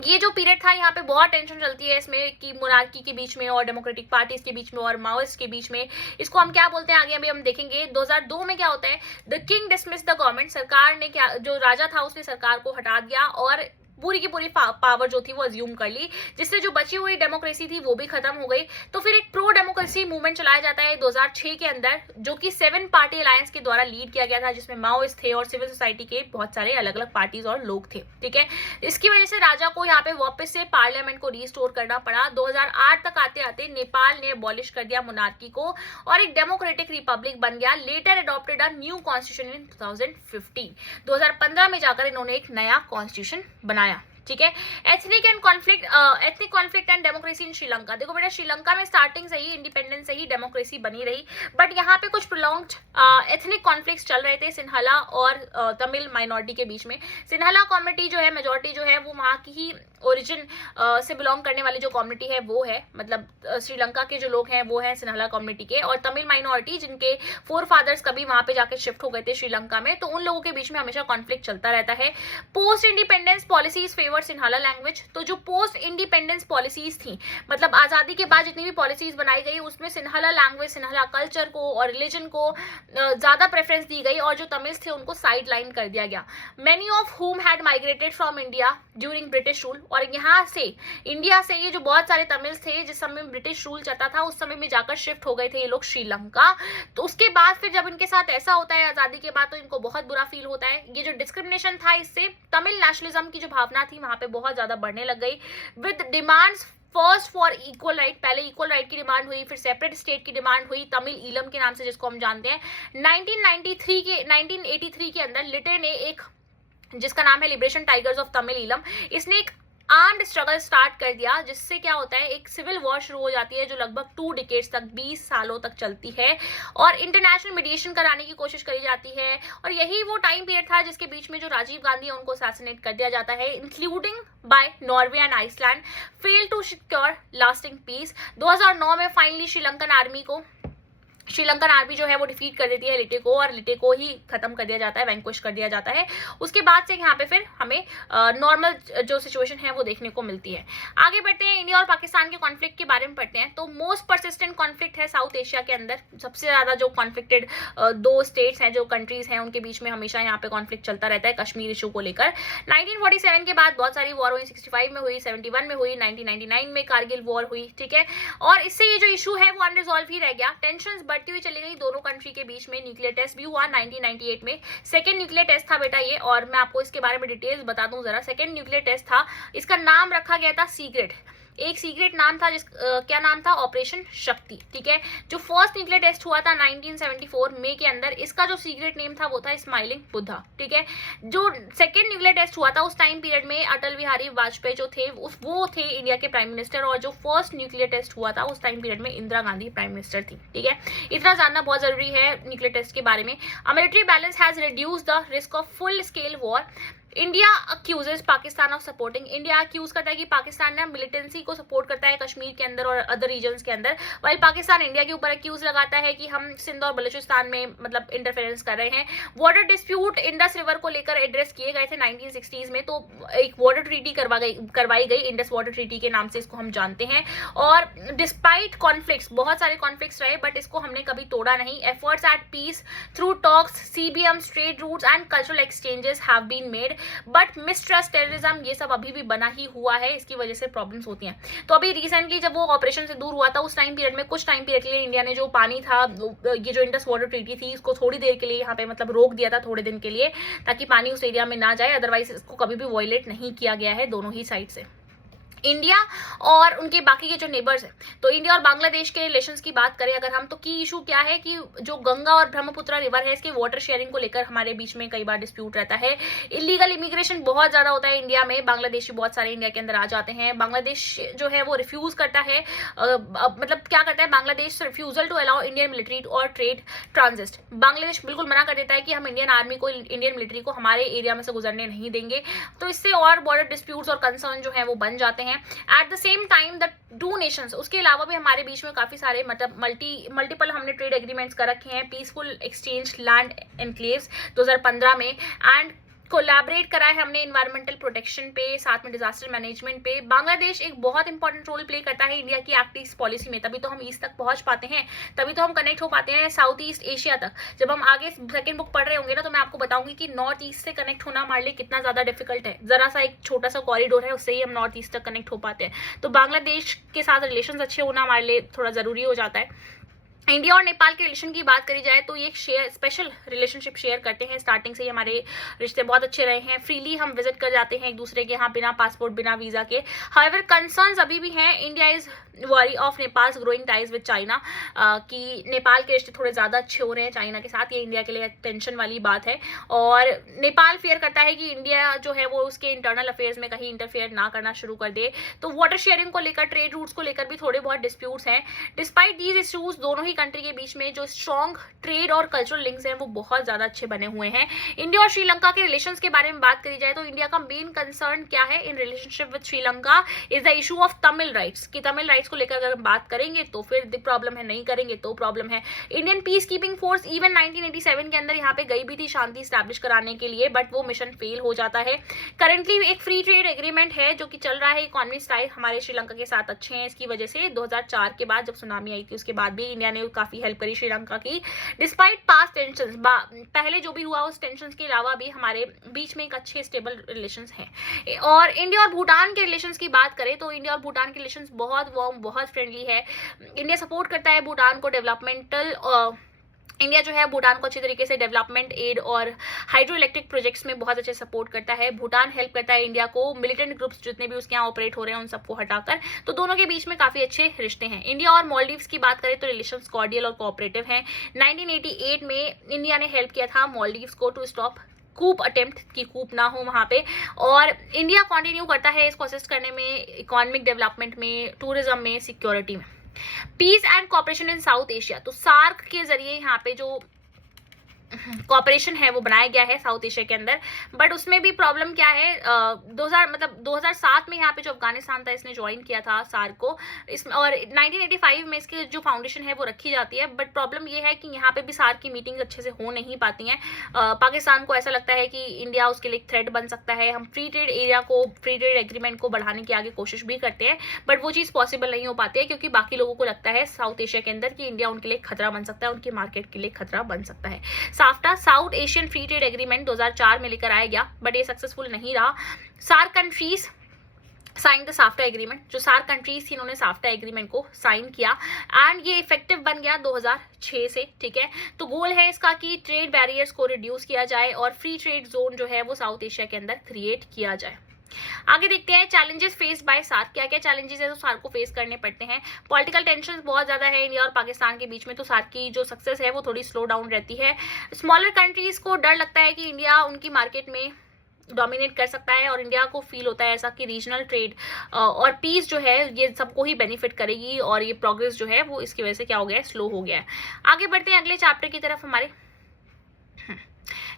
ये जो पीरियड था यहाँ पे बहुत टेंशन चलती है इसमें कि मोनार्की के बीच में और डेमोक्रेटिक पार्टीज के बीच में और माओइस्ट के बीच में। इसको हम क्या बोलते हैं आगे अभी हम देखेंगे। 2002 में क्या होता है, the king dismiss the government, सरकार ने क्या, जो राजा था उसने सरकार को हटा दिया और पूरी की पूरी पावर जो थी वो अज्यूम कर ली, जिससे जो बची हुई डेमोक्रेसी थी वो भी खत्म हो गई। तो फिर एक प्रो डेमोक्रेसी मूवमेंट चलाया जाता है 2006 के अंदर, जो कि 7 पार्टी अलायंस के द्वारा लीड किया गया था, जिसमें माओइस्ट थे और सिविल सोसाइटी के बहुत सारे अलग अलग पार्टीज और लोग थे। ठीक है, इसकी वजह से राजा को यहाँ पे वापस से पार्लियामेंट को रिस्टोर करना पड़ा। 2008 तक आते आते नेपाल ने अबॉलिश कर दिया मोनार्की को और एक डेमोक्रेटिक रिपब्लिक बन गया। Later adopted a new constitution in 2015। 2015 में जाकर इन्होंने एक नया कॉन्स्टिट्यूशन बनाया। ठीक है, ethnic conflict and democracy in Sri Lanka. देखो बेटा, श्रीलंका में स्टार्टिंग से ही इंडिपेंडेंस से ही डेमोक्रेसी बनी रही, बट यहाँ पे कुछ प्रोलॉन्ग्ड एथनिक कॉन्फ्लिक्ट्स चल रहे थे सिन्हला और तमिल माइनॉरिटी के बीच में। सिन्हला कम्युनिटी जो है, मेजोरिटी जो है वो वहाँ की ही ओरिजिन से बिलोंग करने वाली जो कम्युनिटी है वो है, मतलब श्रीलंका के जो लोग हैं वो है सिन्हला कम्युनिटी के, और तमिल माइनॉरिटी जिनके फोर फादर्स कभी वहां पे जाके शिफ्ट हो गए थे श्रीलंका में, तो उन लोगों के बीच में हमेशा कॉन्फ्लिक्ट चलता रहता है। Post independence policies favour Sinhala language. तो जो पोस्ट इंडिपेंडेंस पॉलिसीज थी, मतलब आजादी के बाद जितनी भी पॉलिसीज बनाई गई उसमें सिन्हला लैंग्वेज, सिन्हला कल्चर को और रिलीजन को ज्यादा प्रेफरेंस दी गई और जो तमिल्स थे उनको साइड लाइन कर दिया गया। मेनी ऑफ हुम had migrated from India during British rule, और यहाँ से इंडिया से ये जो बहुत सारे तमिल्स थे जिस समय ब्रिटिश रूल चलता था उस समय में जाकर शिफ्ट हो गए थे ये लोग श्रीलंका। तो उसके बाद फिर जब इनके साथ ऐसा होता है आजादी के बाद, तो इनको बहुत बुरा फील होता है। ये जो डिस्क्रिमिनेशन था, इससे तमिल नेशनलिज्म की जो भावना थी वहां पे बहुत ज्यादा बढ़ने लग गई। With demands first for equal right, पहले इक्वल राइट की डिमांड हुई, फिर सेपरेट स्टेट की डिमांड हुई तमिल ईलम के नाम से जिसको हम जानते हैं। 1983 के अंदर लिटर ने एक, जिसका नाम है liberation tigers of Tamil Eelam, इसने एक आर्म्ड स्ट्रगल स्टार्ट कर दिया, जिससे क्या होता है एक सिविल वॉर शुरू हो जाती है जो लगभग 2 डिकेड्स तक, 20 सालों तक चलती है, और इंटरनेशनल मीडिएशन कराने की कोशिश करी जाती है। और यही वो टाइम पीरियड था जिसके बीच में जो राजीव गांधी है उनको असैसिनेट कर दिया जाता है, including by Norway and Iceland, fail to secure lasting peace. 2009 में फाइनली श्रीलंकन आर्मी जो है वो डिफीट कर देती है लिटे को, और लिटे को ही खत्म कर दिया जाता है, वैंक्विश कर दिया जाता है। उसके बाद से यहाँ पे फिर हमें नॉर्मल जो सिचुएशन है वो देखने को मिलती है। आगे बढ़ते हैं, इंडिया और पाकिस्तान के कॉन्फ्लिक्ट के बारे में पढ़ते हैं। तो मोस्ट परसिस्टेंट कॉन्फ्लिक्ट है साउथ एशिया के अंदर, सबसे ज्यादा जो कॉन्फ्लिक्टेड 2 स्टेट्स हैं, जो कंट्रीज हैं, उनके बीच में हमेशा यहाँ पे कॉन्फ्लिक्ट चलता रहता है कश्मीर इशू को लेकर। 1947 के बाद बहुत सारी वॉर हुई, 65 में हुई, 71 में हुई, 1999 में कारगिल वॉर हुई। ठीक है, और इससे ये जो इशू है वो अनरिजॉल्व ही रह गया, टेंशन बढ़ती हुई चली गई दोनों कंट्री के बीच में। न्यूक्लियर टेस्ट भी हुआ 1998 में, सेकेंड न्यूक्लियर टेस्ट था बेटा ये, और मैं आपको इसके बारे में डिटेल्स बता दूं जरा। सेकेंड न्यूक्लियर टेस्ट था, इसका नाम रखा गया था सीक्रेट, एक सीक्रेट नाम था क्या नाम था, ऑपरेशन शक्ति। ठीक है, जो फर्स्ट न्यूक्लियर टेस्ट हुआ था 1974 मई के अंदर, इसका जो सीक्रेट नेम था वो था स्माइलिंग बुद्धा। ठीक है, जो सेकेंड न्यूक्लियर टेस्ट हुआ था उस टाइम पीरियड में अटल बिहारी वाजपेयी जो थे वो थे इंडिया के प्राइम मिनिस्टर, और जो फर्स्ट न्यूक्लियर टेस्ट हुआ था उस टाइम पीरियड में इंदिरा गांधी प्राइम मिनिस्टर थी। ठीक है, इतना जानना बहुत जरूरी है न्यूक्लियर टेस्ट के बारे में। A military balance has reduce the risk of full scale war. India accuses Pakistan of supporting, India accuse करता है कि पाकिस्तान ने मिलिटेंसी को सपोर्ट करता है कश्मीर के अंदर और अदर रीजन्स के अंदर, वाइल पाकिस्तान इंडिया के ऊपर अक्यूज लगाता है कि हम सिंध और बलूचिस्तान में मतलब इंटरफेरेंस कर रहे हैं। वाटर डिस्प्यूट इंडस रिवर को लेकर एड्रेस किए गए थे 1960s में, तो एक वाटर ट्रीटी करवाई गई, इंडस वाटर ट्रीटी के नाम से इसको हम जानते हैं। और डिस्पाइट कॉन्फ्लिक्ट्स, बहुत सारे कॉन्फ्लिक्ट्स रहे बट इसको हमने कभी तोड़ा नहीं। Efforts at peace through talks, CBMs, trade routes and cultural exchanges have been made, but mistrust, terrorism, ये सब अभी भी बना ही हुआ है, इसकी वजह से प्रॉब्लम्स होती हैं। तो अभी रिसेंटली जब वो ऑपरेशन से दूर हुआ था उस टाइम पीरियड में, कुछ टाइम पीरियड के लिए इंडिया ने जो पानी था, ये जो इंडस वाटर ट्रीटी थी, इसको थोड़ी देर के लिए यहाँ पे मतलब रोक दिया था, थोड़े दिन के लिए, ताकि पानी उस एरिया में ना जाए, अदरवाइज इसको कभी भी वायलेट नहीं किया गया है दोनों ही साइड से। इंडिया और उनके बाकी के जो नेबर्स हैं, तो इंडिया और बांग्लादेश के रिलेशंस की बात करें अगर हम, तो की इशू क्या है कि जो गंगा और ब्रह्मपुत्र रिवर है इसके वाटर शेयरिंग को लेकर हमारे बीच में कई बार डिस्प्यूट रहता है। इलीगल इमिग्रेशन बहुत ज्यादा होता है इंडिया में, बांग्लादेशी बहुत सारे इंडिया के अंदर आ जाते हैं। बांग्लादेश जो है वो रिफ्यूज करता है, मतलब क्या करता है Bangladesh, refusal to allow Indian military और ट्रेड ट्रांजिट। बांग्लादेश बिल्कुल मना कर देता है कि हम इंडियन आर्मी को, इंडियन मिलिट्री को हमारे एरिया में से गुजरने नहीं देंगे, तो इससे और बॉर्डर डिस्प्यूट्स और कंसर्न जो है वो बन जाते हैं। At the same time the two nations, उसके अलावा भी हमारे बीच में काफी सारे मतलब मल्टीपल हमने ट्रेड एग्रीमेंट्स कर रखे हैं। पीसफुल एक्सचेंज लैंड एनक्लेव्स 2015 में, एंड कोलैबोरेट करा है हमने इन्वायरमेंटल प्रोटेक्शन पे, साथ में डिजास्टर मैनेजमेंट पे। बांग्लादेश एक बहुत इंपॉर्टेंट रोल प्ले करता है इंडिया की एक्ट ईस्ट पॉलिसी में, तभी तो हम ईस्ट तक पहुंच पाते हैं, तभी तो हम कनेक्ट हो पाते हैं साउथ ईस्ट एशिया तक। जब हम आगे सेकंड बुक पढ़ रहे होंगे ना, तो मैं आपको बताऊंगी कि नॉर्थ ईस्ट से कनेक्ट होना हमारे लिए कितना ज्यादा डिफिकल्ट है। जरा सा एक छोटा सा कॉरिडोर है, उससे ही हम नॉर्थ ईस्ट तक कनेक्ट हो पाते हैं। तो बांग्लादेश के साथ रिलेशन अच्छे होना हमारे लिए थोड़ा जरूरी हो जाता है। इंडिया और नेपाल के रिलेशन की बात करी जाए तो ये एक स्पेशल रिलेशनशिप शेयर करते हैं। स्टार्टिंग से ही हमारे रिश्ते बहुत अच्छे रहे हैं। फ्रीली हम विजिट कर जाते हैं एक दूसरे के यहाँ बिना पासपोर्ट बिना वीजा के। हाउएवर कंसर्न्स अभी भी हैं। India is worry of Nepals growing ties with China, कि नेपाल के रिश्ते थोड़े ज्यादा अच्छे हो रहे हैं चाइना के साथ। ये इंडिया के लिए टेंशन वाली बात है। और नेपाल फियर करता है कि इंडिया जो है वो उसके इंटरनल अफेयर्स में कहीं इंटरफेयर ना करना शुरू कर दे। तो वाटर शेयरिंग को लेकर, ट्रेड रूट्स को लेकर भी थोड़े बहुत डिस्प्यूट्स हैं। डिस्पाइट दीज इश्यूज दोनों ही कंट्री के बीच में जो स्ट्रॉन्ग ट्रेड और कल्चरल लिंक्स हैं वो बहुत ज्यादा अच्छे बने हुए हैं। इंडिया और श्रीलंका के रिलेशंस के बारे में बात करी जाए तो इंडिया का मेन कंसर्न क्या है in relationship with Sri Lanka is the issue of Tamil rights, कि तमिल राइट्स को लेकर अगर हम बात करेंगे तो फिर प्रॉब्लम है, नहीं करेंगे तो प्रॉब्लम है। Indian peace keeping force even 1987 के अंदर यहाँ पे गई भी थी शांति स्टैब्लिश कराने के लिए, बट वो मिशन फेल हो जाता है। करेंटली एक फ्री ट्रेड एग्रीमेंट है जो कि चल रहा है। इकोनॉमिक टाइज हमारे श्रीलंका के साथ अच्छे हैं। इसकी वजह से 2004 के बाद जब सुनामी आई थी उसके बाद भी इंडिया ने काफी हेल्प करी श्रीलंका की। डिस्पाइट पास्ट टेंशंस, पहले जो भी हुआ उस टेंशंस के अलावा भी हमारे बीच में एक अच्छे स्टेबल रिलेशंस हैं। और इंडिया और भूटान के रिलेशंस की बात करें तो इंडिया और भूटान के रिलेशंस बहुत वार्म, बहुत फ्रेंडली है। इंडिया सपोर्ट करता है भूटान को डेवलपमेंटल, इंडिया जो है भूटान को अच्छे तरीके से डेवलपमेंट एड और हाइड्रो इलेक्ट्रिक प्रोजेक्ट्स में बहुत अच्छे सपोर्ट करता है। भूटान हेल्प करता है इंडिया को मिलिटेंट ग्रुप्स जितने भी उसके यहाँ ऑपरेट हो रहे हैं उन सबको हटाकर। तो दोनों के बीच में काफी अच्छे रिश्ते हैं। इंडिया और मालदीव्स की बात करें तो रिलेशंस कॉर्डियल और कोऑपरेटिव हैं। 1988 में इंडिया ने हेल्प किया था मालदीव्स को टू स्टॉप कूप अटेम्प्ट, की कूप ना हो वहां पे। और इंडिया कंटिन्यू करता है इसको असिस्ट करने में, इकोनॉमिक डेवलपमेंट में, टूरिज्म में, सिक्योरिटी में। Peace and cooperation in South Asia, तो सार्क के जरिए यहाँ पे जो कॉपरेशन है वो बनाया गया है साउथ एशिया के अंदर। बट उसमें भी प्रॉब्लम क्या है, 2007 में यहाँ पे जो अफगानिस्तान था इसने ज्वाइन किया था सार्क को, इसमें और 1985 में इसकी जो फाउंडेशन है वो रखी जाती है। बट प्रॉब्लम ये है कि यहाँ पे भी सार्क की मीटिंग अच्छे से हो नहीं पाती हैं। पाकिस्तान को ऐसा लगता है कि इंडिया उसके लिए थ्रेट बन सकता है। हम फ्री ट्रेड एरिया को, फ्री ट्रेड एग्रीमेंट को बढ़ाने की आगे कोशिश भी करते हैं, बट वो चीज़ पॉसिबल नहीं हो पाती है क्योंकि बाकी लोगों को लगता है साउथ एशिया के अंदर कि इंडिया उनके लिए खतरा बन सकता है, उनकी मार्केट के लिए खतरा बन सकता है। SAFTA, south Asian free trade agreement 2004 में लेकर आया गया, बट ये सक्सेसफुल नहीं रहा। SAARC countries sign the SAFTA agreement, जो सार्क कंट्रीज थी इन्होंने साफ्टा एग्रीमेंट को साइन किया एंड ये इफेक्टिव बन गया 2006 से। ठीक है, तो गोल है इसका कि ट्रेड बैरियर्स को रिड्यूस किया जाए और फ्री ट्रेड जोन जो है वो साउथ एशिया के अंदर क्रिएट किया जाए। आगे देखते हैं चैलेंजेस फेस्ड बाय सार्क, क्या क्या चैलेंजेस है जो सार्क को फेस करने पड़ते हैं। पॉलिटिकल टेंशन बहुत ज्यादा है इंडिया और पाकिस्तान के बीच में, तो सार्क की जो सक्सेस है वो थोड़ी स्लो डाउन रहती है। स्मॉलर कंट्रीज को डर लगता है कि इंडिया उनकी मार्केट में डोमिनेट कर सकता है और इंडिया को फील होता है ऐसा कि रीजनल ट्रेड और पीस जो है ये सबको ही बेनिफिट करेगी और ये प्रोग्रेस जो है वो इसकी वजह से क्या हो गया है, स्लो हो गया है। आगे बढ़ते हैं अगले चैप्टर की तरफ हमारे।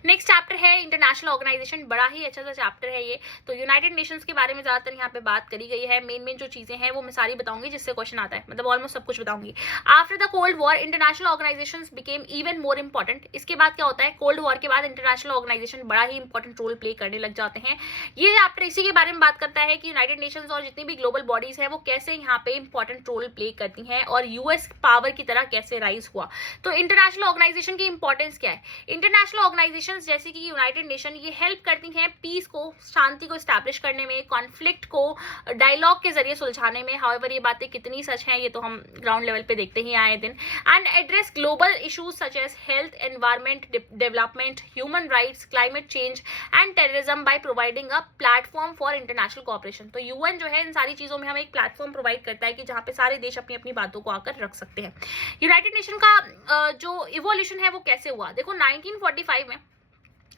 नेक्स्ट चैप्टर है इंटरनेशनल ऑर्गेनाइजेशन, बड़ा ही अच्छा सा चैप्टर है ये। तो यूनाइटेड नेशंस के बारे में ज्यादातर यहाँ पे बात करी गई है। मेन जो चीजें हैं वो मैं सारी बताऊंगी जिससे क्वेश्चन आता है, मतलब ऑलमोस्ट सब कुछ बताऊंगी। After the cold war international organisations became even more important. इसके बाद क्या होता है, कोल्ड वॉर के बाद इंटरनेशनल ऑर्गेनाइजेशन बड़ा ही इंपॉर्टेंट रोल प्ले करने लग जाते हैं। ये चैप्टर इसी के बारे में बात करता है कि यूनाइटेड नेशंस और जितनी भी ग्लोबल बॉडीज है वो कैसे यहाँ पे इंपॉर्टेंट रोल प्ले करती हैं और यूएस पावर की तरह कैसे राइज हुआ। तो इंटरनेशनल ऑर्गेनाइजेशन की इंपॉर्टेंस क्या है। इंटरनेशनल ऑर्गेनाइजेशन जैसे कि यूनाइटेड नेशन ये हेल्प करती हैं पीस को, शांति को स्टैब्लिश करने में, कॉन्फ्लिक्ट को डायलॉग के जरिए सुलझाने में। हाउएवर ये बातें कितनी सच हैं ये तो हम ग्राउंड लेवल पे देखते ही आए दिन। And address global issues such as health, environment, development, human rights, climate change and terrorism by providing a platform for international cooperation. तो यूएन जो है इन सारी चीजों में हमें एक प्लेटफॉर्म प्रोवाइड करता है कि जहां पे सारे देश अपनी अपनी बातों को आकर रख सकते हैं। यूनाइटेड नेशन का जो इवोल्यूशन है वो कैसे हुआ, देखो 1945 में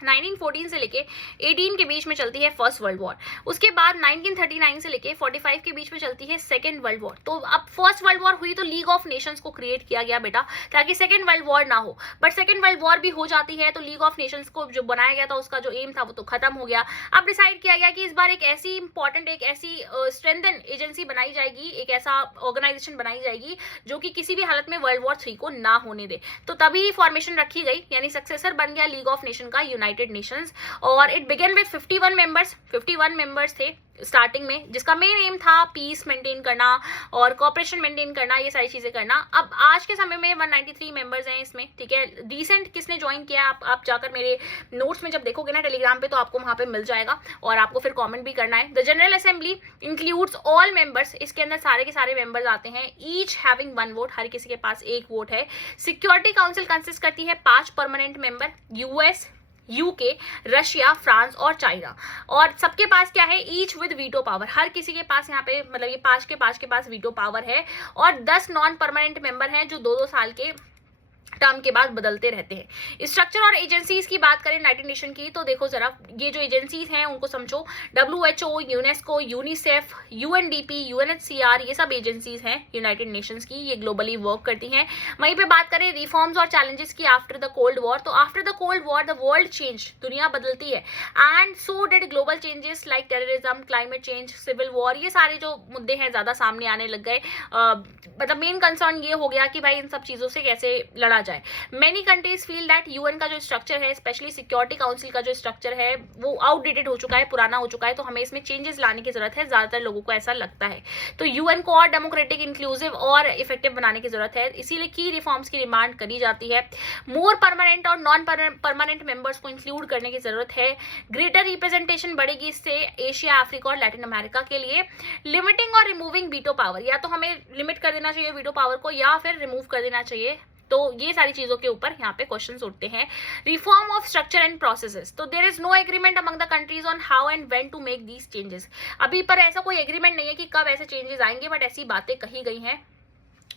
1914 से लेके 18 के बीच में चलती है फर्स्ट वर्ल्ड वॉर। उसके बाद 1939 से लेके 45 के बीच में चलती है सेकेंड वर्ल्ड वॉर। तो अब फर्स्ट वर्ल्ड वॉर हुई तो लीग ऑफ नेशंस को क्रिएट किया गया बेटा, ताकि सेकेंड वर्ल्ड वॉर ना हो। बट सेकेंड वर्ल्ड वॉर भी हो जाती है तो लीग ऑफ नेशंस को जो बनाया गया था उसका जो एम था वो तो खत्म हो गया। अब डिसाइड किया गया कि इस बार एक ऐसी इंपॉर्टेंट, एक ऐसी स्ट्रेंथन एजेंसी बनाई जाएगी, एक ऐसा ऑर्गेनाइजेशन बनाई जाएगी जो कि किसी भी हालत में वर्ल्ड वॉर 3 को ना होने दे। तो तभी फॉर्मेशन रखी गई, यानी सक्सेसर बन गया लीग ऑफ नेशन का यूनाइटेड यूनाइटेड नेशंस, और इट बिगन विद 51 मेंबर्स थे स्टार्टिंग में, जिसका मेन एम था पीस मेंटेन करना और कोऑपरेशन मेंटेन करना, ये सारी चीजें करना। अब आज के समय में 193 मेंबर्स हैं इसमें, ठीक है। रिसेंट किसने ज्वाइन किया, आप जाकर मेरे नोट्स में जब देखोगे ना टेलीग्राम पे, तो आपको वहां पे मिल जाएगा और आपको फिर कमेंट भी करना है। The general assembly includes all members, इसके अंदर सारे के सारे मेंबर्स आते हैं, ईच हैविंग 1 वोट, हर किसी के पास 1 वोट है। सिक्योरिटी काउंसिल कंसिस्ट करती है 5 permanent member, US, UK, Russia, France और चाइना, और सबके पास क्या है, ईच विद वीटो पावर, हर किसी के पास यहाँ पे मतलब ये 5 के पास वीटो पावर है। और 10 नॉन परमानेंट मेंबर हैं जो 2-2 साल के टर्म के बाद बदलते रहते हैं। स्ट्रक्चर और एजेंसीज की बात करें यूनाइटेड नेशन की, तो देखो जरा ये जो एजेंसीज हैं उनको समझो, WHO, UNESCO, UNICEF, UNDP, UNHCR, ये सब एजेंसीज हैं यूनाइटेड नेशंस की, ये ग्लोबली वर्क करती हैं। वहीं पे बात करें रिफॉर्म्स और चैलेंजेस की आफ्टर द कोल्ड वॉर, तो after the cold war the world change, दुनिया बदलती है, and so did global changes like terrorism, climate change, civil war, ये सारे जो मुद्दे हैं ज्यादा सामने आने लग गए। मतलब मेन कंसर्न ये हो गया कि भाई इन सब चीजों से कैसे लड़ा जाए। Many countries feel that UN का जो स्ट्रक्चर है, स्पेशली सिक्योरिटी काउंसिल का जो स्ट्रक्चर है, वो आउटडेटेड हो चुका है, पुराना हो चुका है, तो हमें इसमें चेंजेस लाने की जरूरत है, ज्यादातर लोगों को ऐसा लगता है। तो यूएन को और डेमोक्रेटिक, इंक्लूसिव और इफेक्टिव बनाने की जरूरत है, इसीलिए की रिफॉर्म्स की डिमांड करी जाती है। मोर परमानेंट और नॉन परमानेंट मेंबर्स को इंक्लूड करने की जरूरत है। ग्रेटर रिप्रेजेंटेशन बढ़ेगी इससे एशिया, अफ्रीका और लैटिन अमेरिका के लिए। लिमिटिंग और रिमूविंग वीटो पावर, या तो हमें लिमिट कर देना चाहिए वीटो पावर को या फिर रिमूव कर देना चाहिए, तो ये सारी चीजों के ऊपर यहाँ पे क्वेश्चंस उठते हैं। Reform of structure and processes, तो there is no agreement among the countries on how and when to make these changes, अभी पर ऐसा कोई एग्रीमेंट नहीं है कि कब ऐसे चेंजेस आएंगे, बट ऐसी बातें कही गई हैं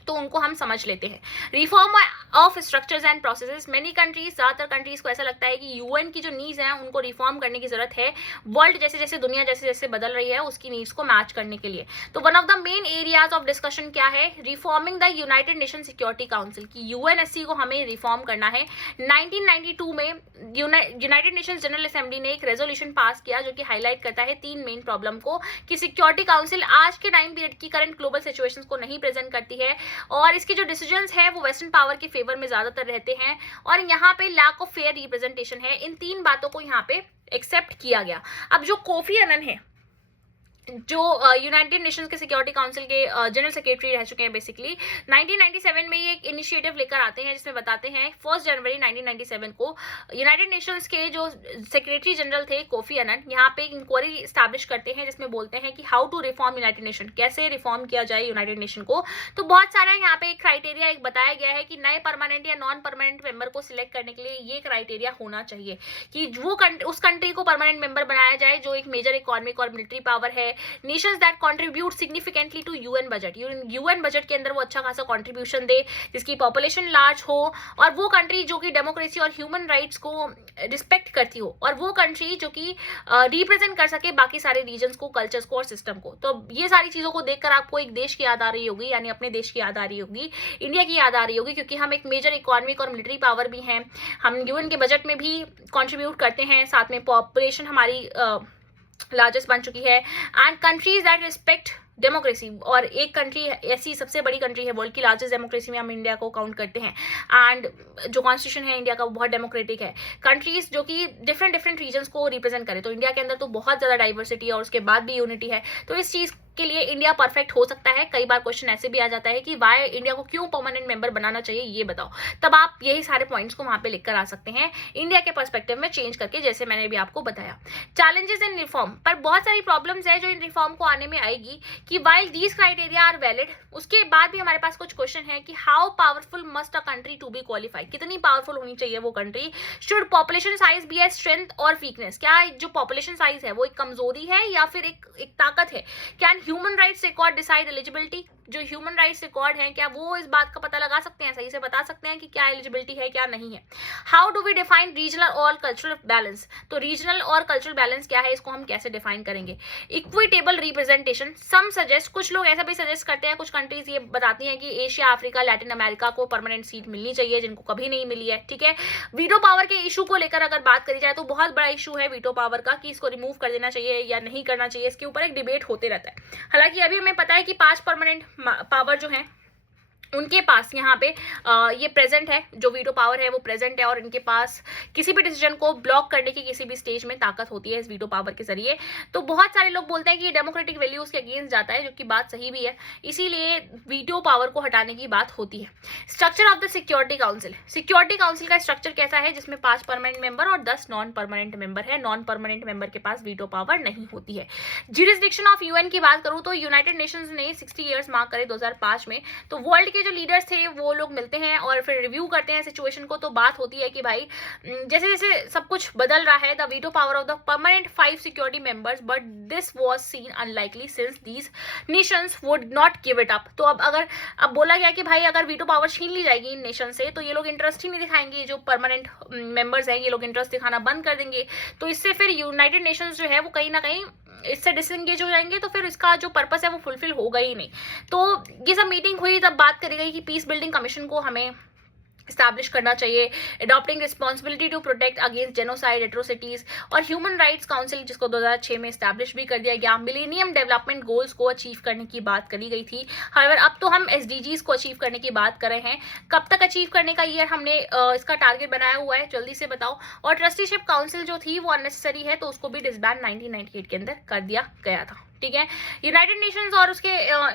तो उनको हम समझ लेते हैं। Reform of structures and processes, many countries, ज्यादातर कंट्रीज को ऐसा लगता है कि यूएन की जो नीड्स हैं उनको रिफॉर्म करने की जरूरत है, वर्ल्ड जैसे जैसे दुनिया जैसे जैसे बदल रही है उसकी नीड्स को मैच करने के लिए। तो one of the main areas of discussion क्या है, reforming the United nation security council की, यूएनएससी को हमें रिफॉर्म करना है। 1992 में यूनाइटेड नेशंस जनरल असेंबली ने एक रेजोल्यूशन पास किया जो कि हाईलाइट करता है 3 मेन प्रॉब्लम को, कि सिक्योरिटी काउंसिल आज के टाइम पीरियड की करंट ग्लोबल सिचुएशंस को नहीं प्रेजेंट करती है, और इसके जो डिसीजंस है वो वेस्टर्न पावर के फेवर में ज्यादातर रहते हैं, और यहाँ पे लैक ऑफ फेयर रिप्रेजेंटेशन है। इन 3 बातों को यहाँ पे एक्सेप्ट किया गया। अब जो कोफी अनन है, जो यूनाइटेड नेशंस के सिक्योरिटी काउंसिल के जनरल सेक्रेटरी रह चुके हैं, बेसिकली 1997 में ये एक इनिशिएटिव लेकर आते हैं जिसमें बताते हैं 1 जनवरी 1997 को यूनाइटेड नेशंस के जो सेक्रेटरी जनरल थे कोफी अनन यहाँ पे एक इंक्वायरी स्टैब्लिश करते हैं जिसमें बोलते हैं कि how to reform United Nation, कैसे रिफॉर्म किया जाए यूनाइटेड नेशन को। तो बहुत सारा यहाँ पे एक क्राइटेरिया एक बताया गया है कि नए परमानेंट या नॉन परमानेंट मेंबर को सिलेक्ट करने के लिए ये क्राइटेरिया होना चाहिए कि वो उस कंट्री को परमानेंट मेंबर बनाया जाए जो एक मेजर इकोनॉमिक और मिलिट्री पावर है, nations that contribute significantly to UN budget, UN budget के अंदर वो अच्छा खासा कंट्रीब्यूशन दे, जिसकी पॉपुलेशन लार्ज हो, और वो कंट्री जो कि डेमोक्रेसी और ह्यूमन राइट्स को रिस्पेक्ट करती हो, और वो कंट्री जो कि रिप्रेजेंट कर सके बाकी सारे रीजन्स को, कल्चर्स को और सिस्टम को। तो ये सारी चीजों को देखकर आपको एक देश की याद आ रही होगी, यानी अपने देश की याद आ रही होगी, इंडिया की याद आ रही होगी, क्योंकि हम एक मेजर इकोनॉमिक और मिलिट्री पावर भी हैं, हम यूएन के बजट में भी कंट्रीब्यूट करते हैं, साथ में पॉपुलेशन हमारी लार्जेस्ट बन चुकी है, and countries that respect democracy, और एक कंट्री ऐसी सबसे बड़ी कंट्री है वर्ल्ड की लार्जेस्ट डेमोक्रेसी में हम इंडिया को काउंट करते हैं, एंड जो कॉन्स्टिट्यूशन है इंडिया का वो बहुत डेमोक्रेटिक है। कंट्रीज जो कि डिफरेंट रीजन्स को रिप्रेजेंट करे, तो इंडिया के अंदर तो बहुत ज्यादा डाइवर्सिटी है और उसके बाद भी यूनिटी है, तो इस चीज के लिए इंडिया परफेक्ट हो सकता है। कई बार क्वेश्चन ऐसे भी आ जाता है कि वाई इंडिया को क्यों परमानेंट मेंबर बनाना चाहिए, ये बताओ, तब आप यही सारे पॉइंट्स को वहां पे लिखकर आ सकते हैं इंडिया के पर्सपेक्टिव में चेंज करके, जैसे मैंने भी आपको बताया। चैलेंजेस इन रिफॉर्म, पर बहुत सारी प्रॉब्लम्स है जो इन रिफॉर्म को आने में आएगी, कि while these criteria are valid, उसके बाद भी हमारे पास कुछ क्वेश्चन है कि how powerful must a country to be qualified, कितनी पावरफुल होनी चाहिए वो country. Should population size be a strength और वीकनेस, क्या जो पॉपुलेशन साइज है वो एक कमजोरी है या फिर एक ताकत है। Can human rights record decide eligibility, जो ह्यूमन राइट्स रिकॉर्ड है क्या वो इस बात का पता लगा सकते हैं, सही से बता सकते हैं कि क्या एलिजिबिलिटी है क्या नहीं है। How do we define regional और कल्चरल बैलेंस, तो रीजनल और कल्चरल बैलेंस क्या है, इसको हम कैसे डिफाइन करेंगे। इक्विटेबल रिप्रेजेंटेशन, सम सजेस्ट, कुछ लोग ऐसा भी सजेस्ट करते हैं, कुछ कंट्रीज ये बताती हैं कि एशिया, अफ्रीका, लैटिन अमेरिका को परमानेंट सीट मिलनी चाहिए जिनको कभी नहीं मिली है, ठीक है। वीटो पावर के इशू को लेकर अगर बात करी जाए तो बहुत बड़ा इशू है वीटो पावर का, कि इसको रिमूव कर देना चाहिए या नहीं करना चाहिए, इसके ऊपर एक डिबेट होते रहता है। हालांकि अभी हमें पता है कि 5 परमानेंट पावर जो है उनके पास यहाँ पे ये प्रेजेंट है, जो वीटो पावर है वो प्रेजेंट है, और इनके पास किसी भी डिसीजन को ब्लॉक करने की किसी भी स्टेज में ताकत होती है इस वीटो पावर के जरिए। तो बहुत सारे लोग बोलते हैं कि ये डेमोक्रेटिक वैल्यूज के अगेंस्ट जाता है, जो कि बात सही भी है, इसीलिए वीटो पावर को हटाने की बात होती है। Structure of the security council. Security council का स्ट्रक्चर कैसा है, जिसमें 5 परमानेंट मेंबर और 10 नॉन परमानेंट मेंबर है। नॉन परमानेंट मेंबर के पास वीटो पावर नहीं होती है। ज्यूरिसडिक्शन ऑफ यूएन की बात करूं तो यूनाइटेड नेशंस ने 60 ईयर्स मार्क करे 2005 में, तो वर्ल्ड के जो लीडर्स थे वो लोग मिलते हैं और फिर रिव्यू करते हैं सिचुएशन को। तो बात होती है कि भाई जैसे जैसे सब कुछ बदल रहा है, the veto power of the permanent 5 security members, but this was scene unlikely since these Nations would not give it up. तो अब बोला गया कि भाई अगर वीटो पावर छीन ली जाएगी इन नेशन से तो ये लोग इंटरेस्ट ही नहीं दिखाएंगे, जो परमानेंट मेंबर्स हैं ये लोग इंटरेस्ट दिखाना बंद कर देंगे। तो इससे फिर यूनाइटेड नेशंस जो है वो कहीं ना कहीं इससे डिसएंगेज हो जाएंगे, तो फिर इसका जो पर्पस है वो फुलफिल होगा ही नहीं। तो ये सब मीटिंग हुई, तब बात करी गई कि पीस बिल्डिंग कमीशन को हमें स्टैब्लिश करना चाहिए, adopting responsibility to protect against genocide, atrocities, और ह्यूमन राइट्स काउंसिल जिसको 2006 में स्टैब्लिश भी कर दिया गया। मिलेनियम डेवलपमेंट गोल्स को अचीव करने की बात करी गई थी। हाउएवर अब तो हम SDGs को अचीव करने की बात कर रहे हैं। कब तक अचीव करने का ईयर हमने इसका टारगेट बनाया हुआ है, जल्दी से बताओ। और ट्रस्टीशिप काउंसिल जो थी वो अननेसेसरी है, तो उसको भी डिसबैंड 1998 के अंदर कर दिया गया था। ठीक है, यूनाइटेड नेशंस और उसके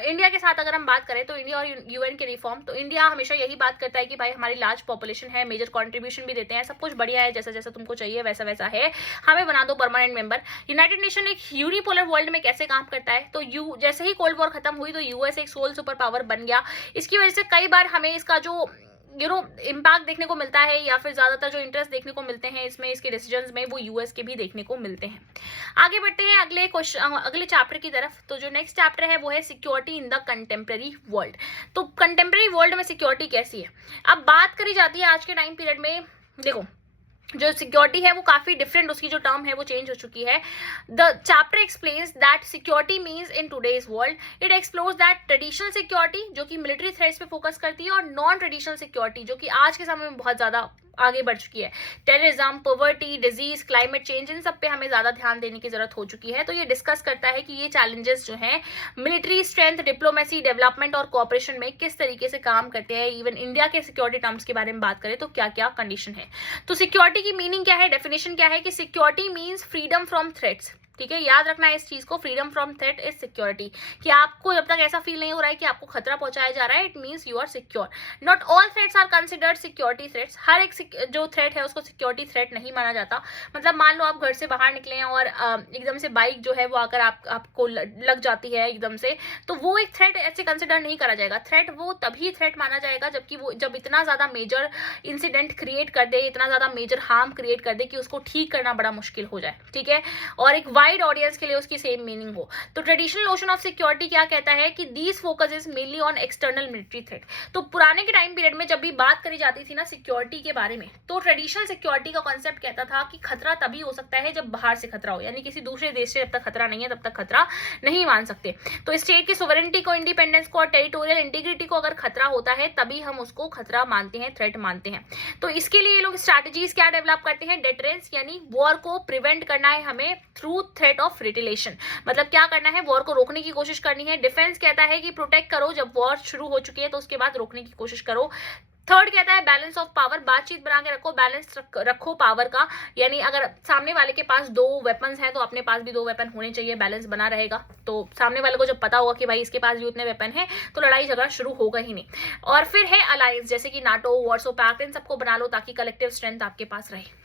इंडिया के साथ अगर हम बात करें तो इंडिया और यूएन के रिफॉर्म, तो इंडिया हमेशा यही बात करता है कि भाई हमारी लार्ज पॉपुलेशन है, मेजर कंट्रीब्यूशन भी देते हैं, सब कुछ बढ़िया है, जैसा जैसा तुमको चाहिए वैसा वैसा है, हमें बना दो परमानेंट मेंबर। यूनाइटेड नेशन एक यूनिपोलर वर्ल्ड में कैसे काम करता है, तो जैसे ही कोल्ड वॉर खत्म हुई तो यूएस एक सोल सुपर पावर बन गया। इसकी वजह से कई बार हमें इसका जो इम्पैक्ट देखने को मिलता है, या फिर ज्यादातर जो इंटरेस्ट देखने को मिलते हैं इसमें, इसके डिसीजंस में, वो यूएस के भी देखने को मिलते हैं। आगे बढ़ते हैं अगले चैप्टर की तरफ। तो जो नेक्स्ट चैप्टर है वो है security in the contemporary world. तो कंटेम्प्रेरी वर्ल्ड में सिक्योरिटी कैसी है, अब बात करी जाती है आज के टाइम पीरियड में। देखो जो सिक्योरिटी है वो काफी डिफरेंट, उसकी जो टर्म है वो चेंज हो चुकी है। The chapter explains that security means in today's world, it explores that traditional security जो कि मिलिट्री थ्रेट्स पे फोकस करती है, और नॉन ट्रेडिशनल सिक्योरिटी जो कि आज के समय में बहुत ज्यादा आगे बढ़ चुकी है। Terrorism, poverty, disease, climate change, इन सब पे हमें ज्यादा ध्यान देने की जरूरत हो चुकी है। तो ये डिस्कस करता है कि ये चैलेंजेस जो हैं मिलिट्री स्ट्रेंथ, डिप्लोमेसी, डेवलपमेंट और कोऑपरेशन में किस तरीके से काम करते हैं। इवन इंडिया के सिक्योरिटी टर्म्स के बारे में बात करें तो क्या क्या कंडीशन है। तो सिक्योरिटी की मीनिंग क्या है, डेफिनेशन क्या है कि security means freedom from threats. ठीक है, याद रखना है इस चीज को, freedom from threat is security, कि आपको जब तक ऐसा फील नहीं हो रहा है कि आपको खतरा पहुंचाया जा रहा है, it means you are secure. Not all threats are considered security threats, हर एक जो थ्रेट है उसको सिक्योरिटी थ्रेट नहीं माना जाता। मतलब मान लो आप घर से बाहर निकले हैं और एकदम से बाइक जो है वो आकर आपको लग जाती है एकदम से, तो वो एक थ्रेट ऐसे कंसिडर नहीं करा जाएगा। थ्रेट वो तभी थ्रेट माना जाएगा जबकि वो जब इतना ज्यादा मेजर इंसिडेंट क्रिएट कर दे, इतना ज्यादा मेजर हार्म क्रिएट कर दे कि उसको ठीक करना बड़ा मुश्किल हो जाए। ठीक है, और एक वाइड ऑडियंस के लिए उसकी सेम मीनिंग हो। तो ट्रेडिशनल नोशन ऑफ सिक्योरिटी क्या कहता है कि these focus is mainly on external military threat. तो पुराने के टाइम पीरियड में जब भी बात करी जाती थी ना सिक्योरिटी के बारे में, तो ट्रेडिशनल सिक्योरिटी का कॉन्सेप्ट कहता था कि खतरा तभी हो सकता है जब बाहर से खतरा हो, यानी किसी दूसरे देश से जब तक खतरा नहीं है तब तक खतरा नहीं मान सकते। तो स्टेट की सोवरेनिटी को, इंडिपेंडेंस को और टेरिटोरियल इंटीग्रिटी को अगर खतरा होता है तभी हम उसको खतरा मानते हैं, थ्रेट मानते हैं। तो इसके लिए ये लोग स्ट्रैटेजीज क्या डेवलप करते हैं, डेटरेंस, यानी वॉर को प्रिवेंट करना है हमें थ्रू थ्रेट ऑफ रिटेलिएशन। मतलब क्या करना है, वॉर को रोकने की कोशिश करनी है। डिफेंस कहता है कि प्रोटेक्ट करो, जब वॉर शुरू हो चुकी है तो उसके बाद रोकने की कोशिश करो। थर्ड कहता है बैलेंस ऑफ पावर, बातचीत बना के रखो, बैलेंस रखो पावर का, यानी अगर सामने वाले के पास 2 वेपन्स हैं तो अपने पास भी 2 वेपन होने चाहिए, बैलेंस बना रहेगा। तो सामने वाले को जब पता होगा कि भाई इसके पास भी उतने वेपन हैं तो लड़ाई झगड़ा शुरू होगा ही नहीं। और फिर है अलायंस, जैसे कि नाटो, वार्सो पैक्ट, इन सबको बना लो ताकि कलेक्टिव स्ट्रेंथ आपके पास रहे।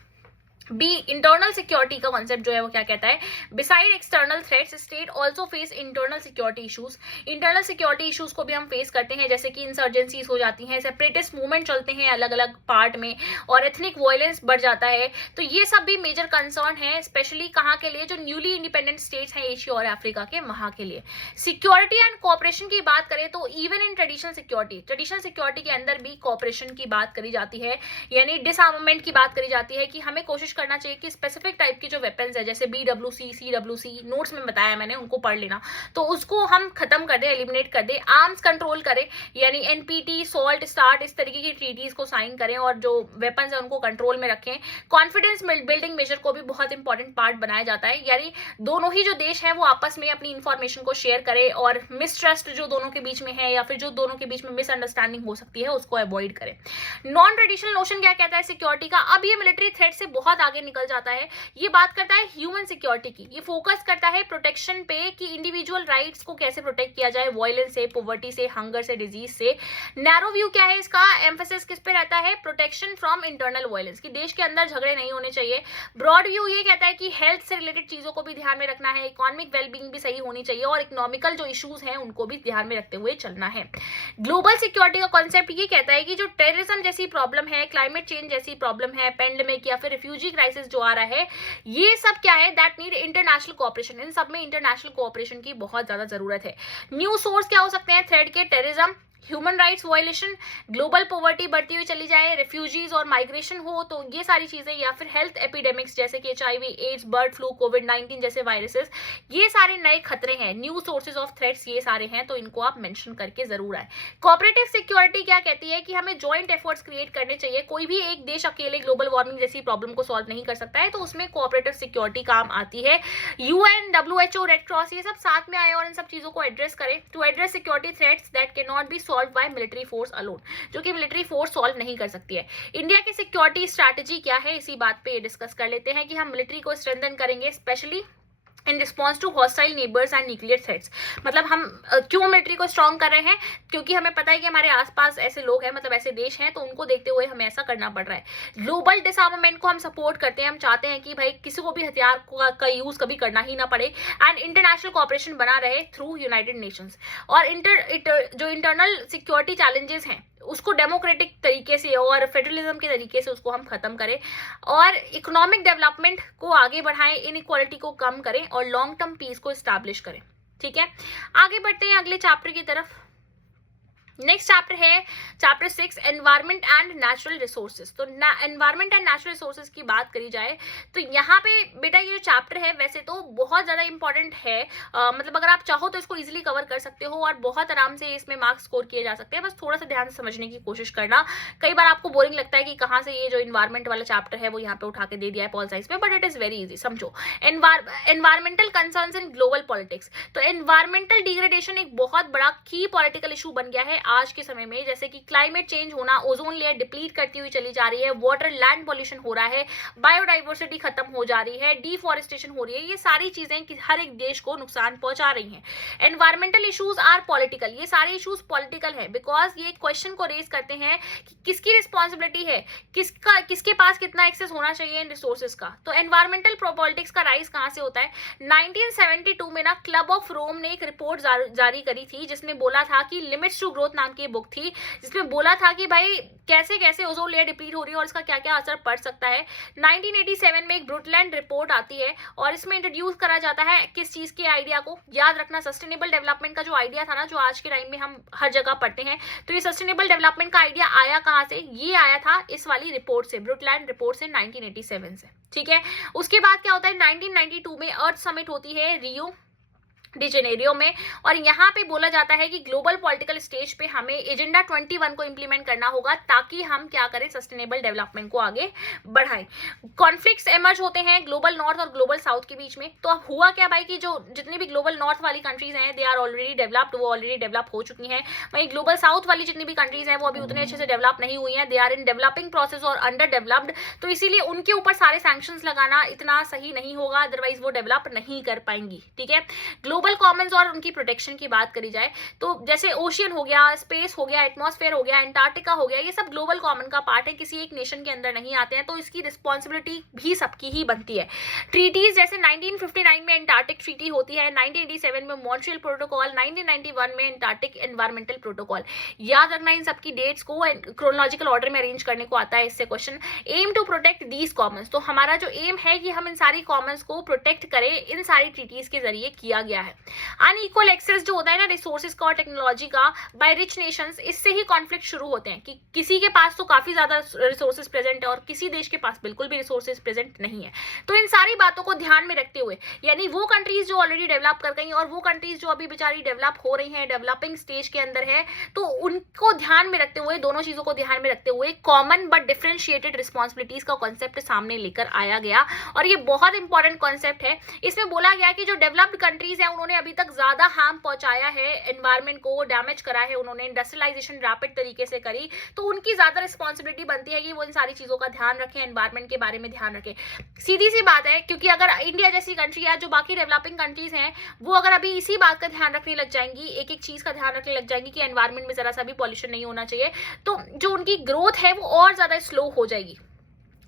बी इंटरनल सिक्योरिटी का कॉन्सेप्ट जो है वो क्या कहता है, beside external threats state also face internal security issues. Internal security issues को भी हम फेस करते हैं, जैसे कि इंसर्जेंसीज हो जाती हैं, सेपरेटिस्ट मूवमेंट चलते हैं अलग अलग पार्ट में, और एथनिक वायलेंस बढ़ जाता है। तो ये सब भी मेजर कंसर्न है, स्पेशली कहाँ के लिए, जो न्यूली इंडिपेंडेंट स्टेट्स हैं एशिया और अफ्रीका के, वहां के लिए। सिक्योरिटी एंड कोऑपरेशन की बात करें तो इवन इन ट्रेडिशनल सिक्योरिटी के अंदर भी कोऑपरेशन की बात करी जाती है, यानी डिसआर्मामेंट की बात करी जाती है कि हमें कोशिश करना चाहिए कि स्पेसिफिक टाइप की जो वेपन्स है जैसे BWC, CWC, नोट्स में बताया मैंने, उनको पढ़ लेना, तो उसको हम खत्म कर दें, एलिमिनेट कर दें। आर्म्स कंट्रोल करें, यानी NPT, सॉल्ट, स्टार्ट, इस तरीके की ट्रीटीज को साइन करें और जो वेपन्स है उनको कंट्रोल में रखें। कॉन्फिडेंस बिल्डिंग मेजर को भी बहुत इंपॉर्टेंट पार्ट बनाया जाता है, यानी दोनों ही जो देश हैं वो आपस में अपनी इंफॉर्मेशन को शेयर करें और मिसट्रस्ट जो दोनों के बीच में है या फिर जो दोनों के बीच में मिसअंडरस्टैंडिंग हो सकती है उसको अवॉइड करें। नॉन ट्रेडिशनल नोशन क्या कहता है सिक्योरिटी का? अब ये मिलिट्री थ्रेट से बहुत आगे निकल जाता है। ये बात करता है ह्यूमन सिक्योरिटी की, ये फोकस करता है प्रोटेक्शन पे कि इंडिविजुअल राइट्स को कैसे प्रोटेक्ट किया जाए, वायलेंस से, पॉवर्टी से, हंगर से, डिजीज से। नैरो व्यू क्या है इसका? एम्फेसिस किस पे रहता है? प्रोटेक्शन फ्रॉम इंटरनल वायलेंस, कि देश के अंदर झगड़े नहीं होने चाहिए। ब्रॉड व्यू ये कहता है कि हेल्थ से रिलेटेड चीजों को भी ध्यान में रखना है, इकोनॉमिक वेलबींग भी सही होनी चाहिए और इकोनॉमिकल जो इश्यूज हैं उनको भी ध्यान में रखते हुए चलना है। ग्लोबल सिक्योरिटी का कॉन्सेप्ट ये कहता है कि जो टेररिज्म जैसी प्रॉब्लम है, क्लाइमेट चेंज जैसी प्रॉब्लम है, पेंडेमिक या फिर रिफ्यूजी क्राइसिस जो आ रहा है, ये सब क्या है? That need international cooperation. इन सब में इंटरनेशनल कोऑपरेशन की बहुत ज्यादा जरूरत है। न्यू सोर्स क्या हो सकते हैं थ्रेट के? Terrorism, human rights violation, global poverty बढ़ती हुई चली जाए, रिफ्यूजीज और माइग्रेशन हो, तो ये सारी चीजें, या फिर हेल्थ एपिडेमिक्स जैसे कि HIV, एड्स, बर्ड फ्लू, कोविड-19 जैसे वायरसेस, ये सारे नए खतरे हैं, न्यू सोर्सेज ऑफ थ्रेट्स ये सारे हैं, तो इनको आप मेंशन करके जरूर आए। कोऑपरेटिव सिक्योरिटी क्या कहती है कि हमें जॉइंट एफर्ट्स क्रिएट करने चाहिए। कोई भी एक देश अकेले ग्लोबल वार्मिंग जैसी प्रॉब्लम को सॉल्व नहीं कर सकता है, तो उसमें कोऑपरेटिव सिक्योरिटी काम आती है। UN, WHO, रेड क्रॉस, ये सब साथ में आए और इन सब चीजों को एड्रेस करें to address security threats that can not be solve by military force alone, जो कि मिलिट्री फोर्स सॉल्व नहीं कर सकती है। इंडिया की सिक्योरिटी स्ट्रैटेजी क्या है, इसी बात पे डिस्कस कर लेते हैं कि हम मिलिट्री को स्ट्रेंथन करेंगे specially in response to hostile neighbours and nuclear threats. मतलब हम क्यों मिलिट्री को स्ट्रॉन्ग कर रहे हैं? क्योंकि हमें पता है कि हमारे आसपास ऐसे लोग हैं, मतलब ऐसे देश हैं, तो उनको देखते हुए हमें ऐसा करना पड़ रहा है। ग्लोबल डिसआर्मामेंट को हम सपोर्ट करते हैं, हम चाहते हैं कि भाई किसी को भी हथियार का यूज कभी करना ही ना पड़े एंड इंटरनेशनल कोऑपरेशन बना रहे थ्रू यूनाइटेड नेशंस। और जो इंटरनल सिक्योरिटी चैलेंजेस हैं उसको डेमोक्रेटिक तरीके से और फेडरलिज्म के तरीके से उसको हम खत्म करें और इकोनॉमिक डेवलपमेंट को आगे बढ़ाएं, इनइक्वालिटी को कम करें और लॉन्ग टर्म पीस को एस्टैब्लिश करें। ठीक है, आगे बढ़ते हैं अगले चैप्टर की तरफ। नेक्स्ट चैप्टर है chapter 6, environment and natural resources. तो एनवायरमेंट एंड नेचुरल रिसोर्सेज की बात करी जाए तो यहाँ पे बेटा ये जो चैप्टर है वैसे तो बहुत ज्यादा इंपॉर्टेंट है, मतलब अगर आप चाहो तो इसको इजीली कवर कर सकते हो और बहुत आराम से इसमें मार्क्स स्कोर किए जा सकते हैं। बस थोड़ा सा ध्यान से समझने की कोशिश करना। कई बार आपको बोरिंग लगता है कि कहाँ से ये जो इन्वायरमेंट वाला चैप्टर है वो यहाँ पे उठा के दे दिया है पॉल साइंस में, but it is very easy. समझो, environmental concerns in global politics. तो एनवायरमेंटल डिग्रेडेशन एक बहुत बड़ा की पॉलिटिकल इशू बन गया है आज के समय में, जैसे कि क्लाइमेट चेंज होना, ओजोन लेयर डिप्लीट करती हुई चली जा रही है, वाटर लैंड पॉल्यूशन हो रहा है, बायोडाइवर्सिटी खत्म हो जा रही है, डिफॉरेस्टेशन हो रही है। ये सारी चीजें कि हर एक देश को नुकसान पहुंचा रही हैं। एनवायरमेंटल इश्यूज आर पॉलिटिकल, ये सारे इश्यूज पॉलिटिकल है बिकॉज ये क्वेश्चन को रेज करते हैं कि किसकी रिस्पॉन्सिबिलिटी है, किसके पास कितना एक्सेस होना चाहिए इन रिसोर्सेज का। तो एनवायरमेंटल पॉलिटिक्स का राइज कहां से होता है? 1972 में ना क्लब ऑफ रोम ने एक रिपोर्ट जारी करी थी जिसमें बोला था कि लिमिट्स टू ग्रोथ नाम की बुक थी, जिसमें बोला था कि भाई कैसे कैसे ओजोन लेयर डिप्लीट हो रही है और इसका क्या क्या असर पड़ सकता है। 1987 में एक ब्रुटलैंड रिपोर्ट आती है और इसमें इंट्रोड्यूस करा जाता है किस चीज के आइडिया को, याद रखना सस्टेनेबल डेवलपमेंट का जो आइडिया था ना, जो आज के टाइम में हम हर जगह पढ़ते हैं, तो ये सस्टेनेबल डेवलपमेंट का आइडिया आया कहां से? ये आया था इस वाली रिपोर्ट से, ब्रुटलैंड रिपोर्ट से 1987 से। ठीक है, उसके बाद क्या होता है? 1992 में अर्थ समिट होती है रियो डी जेनेरियो में और यहाँ पे बोला जाता है कि ग्लोबल पॉलिटिकल स्टेज पे हमें एजेंडा 21 को इंप्लीमेंट करना होगा ताकि हम क्या करें, सस्टेनेबल डेवलपमेंट को आगे बढ़ाएं। कॉन्फ्लिक्ट्स एमर्ज होते हैं ग्लोबल नॉर्थ और ग्लोबल साउथ के बीच में। तो अब हुआ क्या भाई कि जो जितनी भी ग्लोबल नॉर्थ वाली कंट्रीज हैं दे आर ऑलरेडी डेवलप्ड, वो ऑलरेडी डेवलप हो चुकी हैं। वहीं ग्लोबल साउथ वाली जितनी भी कंट्रीज हैं वो अभी उतने अच्छे से डेवलप नहीं हुई हैं, they are in developing process और अंडर डेवलप्ड। तो इसीलिए उनके ऊपर सारे सैंक्शंस लगाना इतना सही नहीं होगा, अदरवाइज वो डेवलप नहीं कर पाएंगी। ठीक है, ग्लोबल कॉमन्स और उनकी प्रोटेक्शन की बात करी जाए तो जैसे ओशियन हो गया, स्पेस हो गया, एटमॉस्फेयर हो गया, एंटार्क्टिका हो गया, ये सब ग्लोबल कॉमन का पार्ट है, किसी एक नेशन के अंदर नहीं आते हैं, तो इसकी रिस्पॉन्सिबिलिटी भी सबकी ही बनती है। ट्रीटीज जैसे 1959 में एंटार्क्टिक ट्रीटी होती है, 1987 में मॉन्ट्रियल प्रोटोकॉल, 1991 में एंटार्क्टिक एनवायरमेंटल प्रोटोकॉल। याद रखना इन सबकी डेट्स को क्रोनोलॉजिकल ऑर्डर में अरेंज करने को आता है इससे question. Aim to protect these commons, तो हमारा जो एम है कि हम इन सारी कॉमन्स को प्रोटेक्ट करें, इन सारी ट्रीटीज के जरिए किया गया है। अनइक्वल एक्सेस जो होता है ना रिसोर्सेज का और टेक्नोलॉजी का बाय रिच नेशंस, इससे ही कॉन्फ्लिक्ट शुरू होते हैं कि किसी के पास तो काफी ज्यादा रिसोर्सेज प्रेजेंट है और किसी देश के पास बिल्कुल भी रिसोर्सेज प्रेजेंट नहीं है। तो इन सारी बातों को ध्यान में रखते हुए, यानी वो कंट्रीज जो ऑलरेडी डेवलप कर गई और वो कंट्रीज जो अभी बेचारी डेवलप हो रही हैं, डेवलपिंग स्टेज के अंदर है, तो उनको ध्यान में रखते हुए, दोनों चीजों को ध्यान में रखते हुए कॉमन बट डिफरेंशिएटेड रिस्पॉन्सिबिलिटीज का कॉन्सेप्ट सामने लेकर आया गया। और ये बहुत इंपॉर्टेंट कॉन्सेप्ट है। इसमें बोला गया कि जो डेवलप्ड कंट्रीज है उन्होंने अभी तक ज्यादा हार्म पहुंचाया है, एनवायरमेंट को डैमेज करा है, उन्होंने इंडस्ट्रियलाइजेशन रैपिड तरीके से करी, तो उनकी ज्यादा रिस्पॉन्सिबिलिटी बनती है कि वो इन सारी चीजों का ध्यान रखें, एनवायरमेंट के बारे में ध्यान रखें। सीधी सी बात है, क्योंकि अगर इंडिया जैसी कंट्री है, जो बाकी डेवलपिंग कंट्रीज हैं, वो अगर अभी इसी बात का ध्यान रखने लग जाएंगी, एक एक चीज का ध्यान रखने लग जाएंगी कि एनवायरमेंट में जरा सा भी पॉल्यूशन नहीं होना चाहिए, तो जो उनकी ग्रोथ है वो और ज्यादा स्लो हो जाएगी।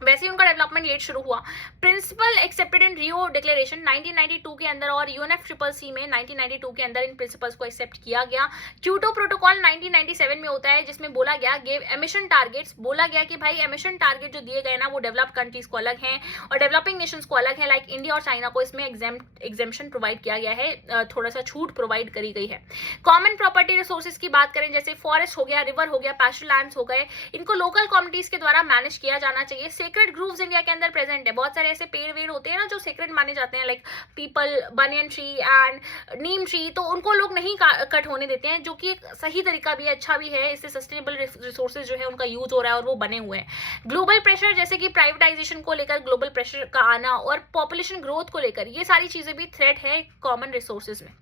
वैसे ही उनका डेवलपमेंट लेट शुरू हुआ। Principle accepted in Rio declaration 1992 के अंदर और UNFCCC में 1992 के अंदर इन प्रिंसिपल्स को एक्सेप्ट किया गया। क्योटो प्रोटोकॉल 1997 में होता है, जिसमें बोला गया गेव एमिशन टारगेट्स, बोला गया कि भाई एमिशन टारगेट जो दिए गए ना वो डेवलप्ड कंट्रीज को अलग हैं और डेवलपिंग नेशंस को अलग है, लाइक इंडिया और चाइना को इसमें एग्जेम्पशन प्रोवाइड किया गया है, थोड़ा सा छूट प्रोवाइड करी गई है। कॉमन प्रॉपर्टी रिसोर्सेज की बात करें, जैसे फॉरेस्ट हो गया, रिवर हो गया, पैस्चर लैंड्स हो गए, इनको लोकल कम्युनिटीज के द्वारा मैनेज किया जाना चाहिए। सेक्रेड ग्रूव्स इंडिया के अंदर प्रेजेंट है, बहुत सारे ऐसे पेड़ वेड़ होते हैं ना जो सेक्रेड माने जाते हैं, like people, banyan tree and Neem tree, तो उनको लोग नहीं कट होने देते हैं, जो कि एक सही तरीका भी है, अच्छा भी है, इससे सस्टेनेबल रिसोर्सेज जो है उनका यूज हो रहा है और वो बने हुए हैं। ग्लोबल प्रेशर, जैसे कि प्राइवेटाइजेशन को लेकर ग्लोबल प्रेशर का आना और पॉपुलेशन ग्रोथ को लेकर, ये सारी चीजें भी थ्रेट है कॉमन रिसोर्सेज में।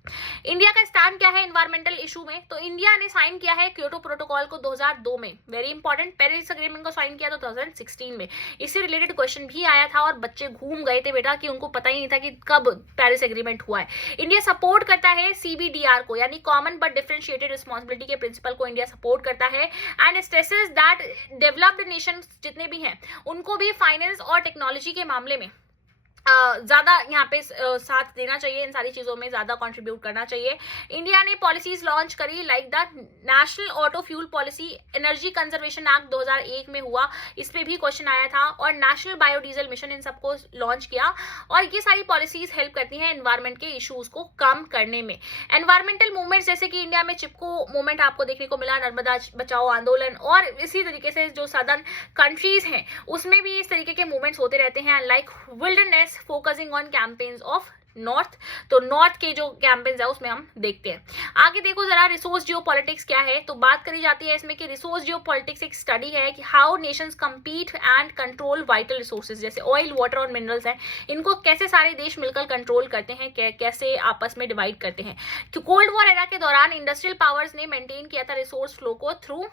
इंडिया का स्टैंड क्या है एनवायरमेंटल इशू में, तो इंडिया ने साइन किया है क्योटो प्रोटोकॉल को 2002 में, वेरी इंपॉर्टेंट। पेरिस एग्रीमेंट को साइन किया तो 2016 में। इससे रिलेटेड क्वेश्चन भी आया था और बच्चे घूम गए थे बेटा कि उनको पता ही नहीं था कि कब पेरिस एग्रीमेंट हुआ है। इंडिया सपोर्ट करता है CBDR को, यानी कॉमन बट डिफरेंशिएटेड रिस्पांसिबिलिटी के प्रिंसिपल को इंडिया सपोर्ट करता है and stresses that developed nation जितने भी हैं उनको भी फाइनेंस और टेक्नोलॉजी के मामले में ज्यादा यहाँ पे साथ देना चाहिए, इन सारी चीजों में ज्यादा कंट्रीब्यूट करना चाहिए। इंडिया ने पॉलिसीज लॉन्च करी, like the national auto fuel policy, energy conservation act 2001 में हुआ, इस पे भी क्वेश्चन आया था, और नेशनल बायोडीजल मिशन, इन सबको लॉन्च किया। और ये सारी पॉलिसीज हेल्प करती हैं एनवायरमेंट के इश्यूज को कम करने में। एनवायरमेंटल मूवमेंट्स, जैसे कि इंडिया में चिपको मूवमेंट आपको देखने को मिला, नर्मदा बचाओ आंदोलन, और इसी तरीके से जो सदर्न कंट्रीज हैं उसमें भी इस तरीके के मूवमेंट्स होते रहते हैं, like wilderness focusing on campaigns of north. तो नॉर्थ के जो कैंपेन्स है उसमें हम देखते हैं। आगे देखो जरा रिसोर्स जियोपॉलिटिक्स क्या है, तो बात करी जाती है इसमें कि रिसोर्स जियोपॉलिटिक्स एक स्टडी है कि how Nations compete and control vital resources, जैसे ऑयल, वाटर और मिनरल्स हैं, इनको कैसे सारे देश मिलकर कंट्रोल करते हैं, कैसे आपस में डिवाइड करते हैं। कोल्ड वॉर एरा के दौरान इंडस्ट्रियल पावर्स ने मेंटेन किया था रिसोर्स फ्लो को through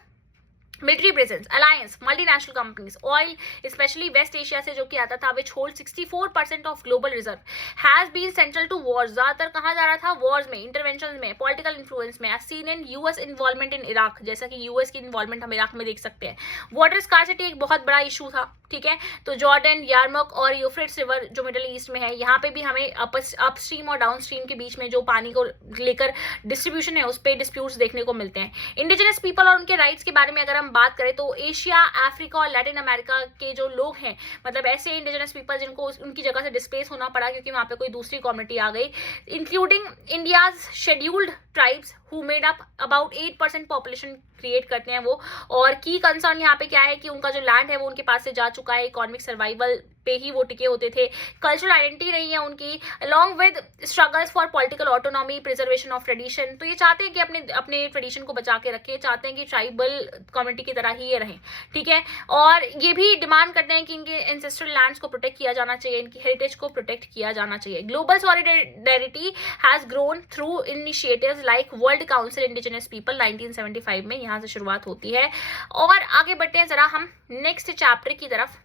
military presence, alliance, multinational companies, oil specially West Asia से जो कि आता था, which hold 64% of global reserve, has been central to wars. ज्यादातर कहा जा रहा था वॉर्स में, इंटरवेंशन में, पॉलिटिकल इन्फ्लुएंस में, seen in US involvement in Iraq, जैसा कि US की इन्वॉल्वमेंट हम इराक में देख सकते हैं। वाटर स्कार्सिटी एक बहुत बड़ा इशू था, ठीक है। तो जॉर्डन, यार्मुक और यूफ्रेट्स रिवर जो मिडिल ईस्ट में है, यहाँ पे भी हमें अपस्ट्रीम और डाउनस्ट्रीम के बीच में जो पानी को लेकर डिस्ट्रीब्यूशन है उस पर डिस्प्यूट्स देखने को मिलते हैं। इंडिजिनस पीपल और उनके राइट्स के बारे में अगर हम बात करें तो एशिया, अफ्रीका और लैटिन अमेरिका के जो लोग हैं, मतलब ऐसे इंडिजिनस पीपल जिनको उनकी जगह से डिस्प्लेस होना पड़ा क्योंकि वहां पे कोई दूसरी कम्युनिटी आ गई, including India's scheduled tribes who made up about 8% population create करते हैं वो। और की कंसर्न यहाँ पे क्या है कि उनका जो लैंड है वो उनके पास से जा चुका है, इकोनॉमिक सर्वाइवल पे ही वो टिके होते थे, कल्चरल आइडेंटिटी नहीं है उनकी, along with struggles for political autonomy, preservation of tradition. तो ये चाहते हैं कि अपने ट्रेडिशन को बचा के रखें, चाहते हैं कि ट्राइबल कम्युनिटी की तरह ही ये रहें, ठीक है। और ये भी डिमांड करते हैं कि इनके एंसेस्ट्रल लैंड्स को प्रोटेक्ट किया जाना चाहिए, इनकी हेरिटेज को प्रोटेक्ट किया जाना चाहिए। Global solidarity has grown through initiatives like world council indigenous people 1975 में, यहाँ से शुरुआत होती है। और आगे बढ़ते हैं जरा हम नेक्स्ट चैप्टर की तरफ।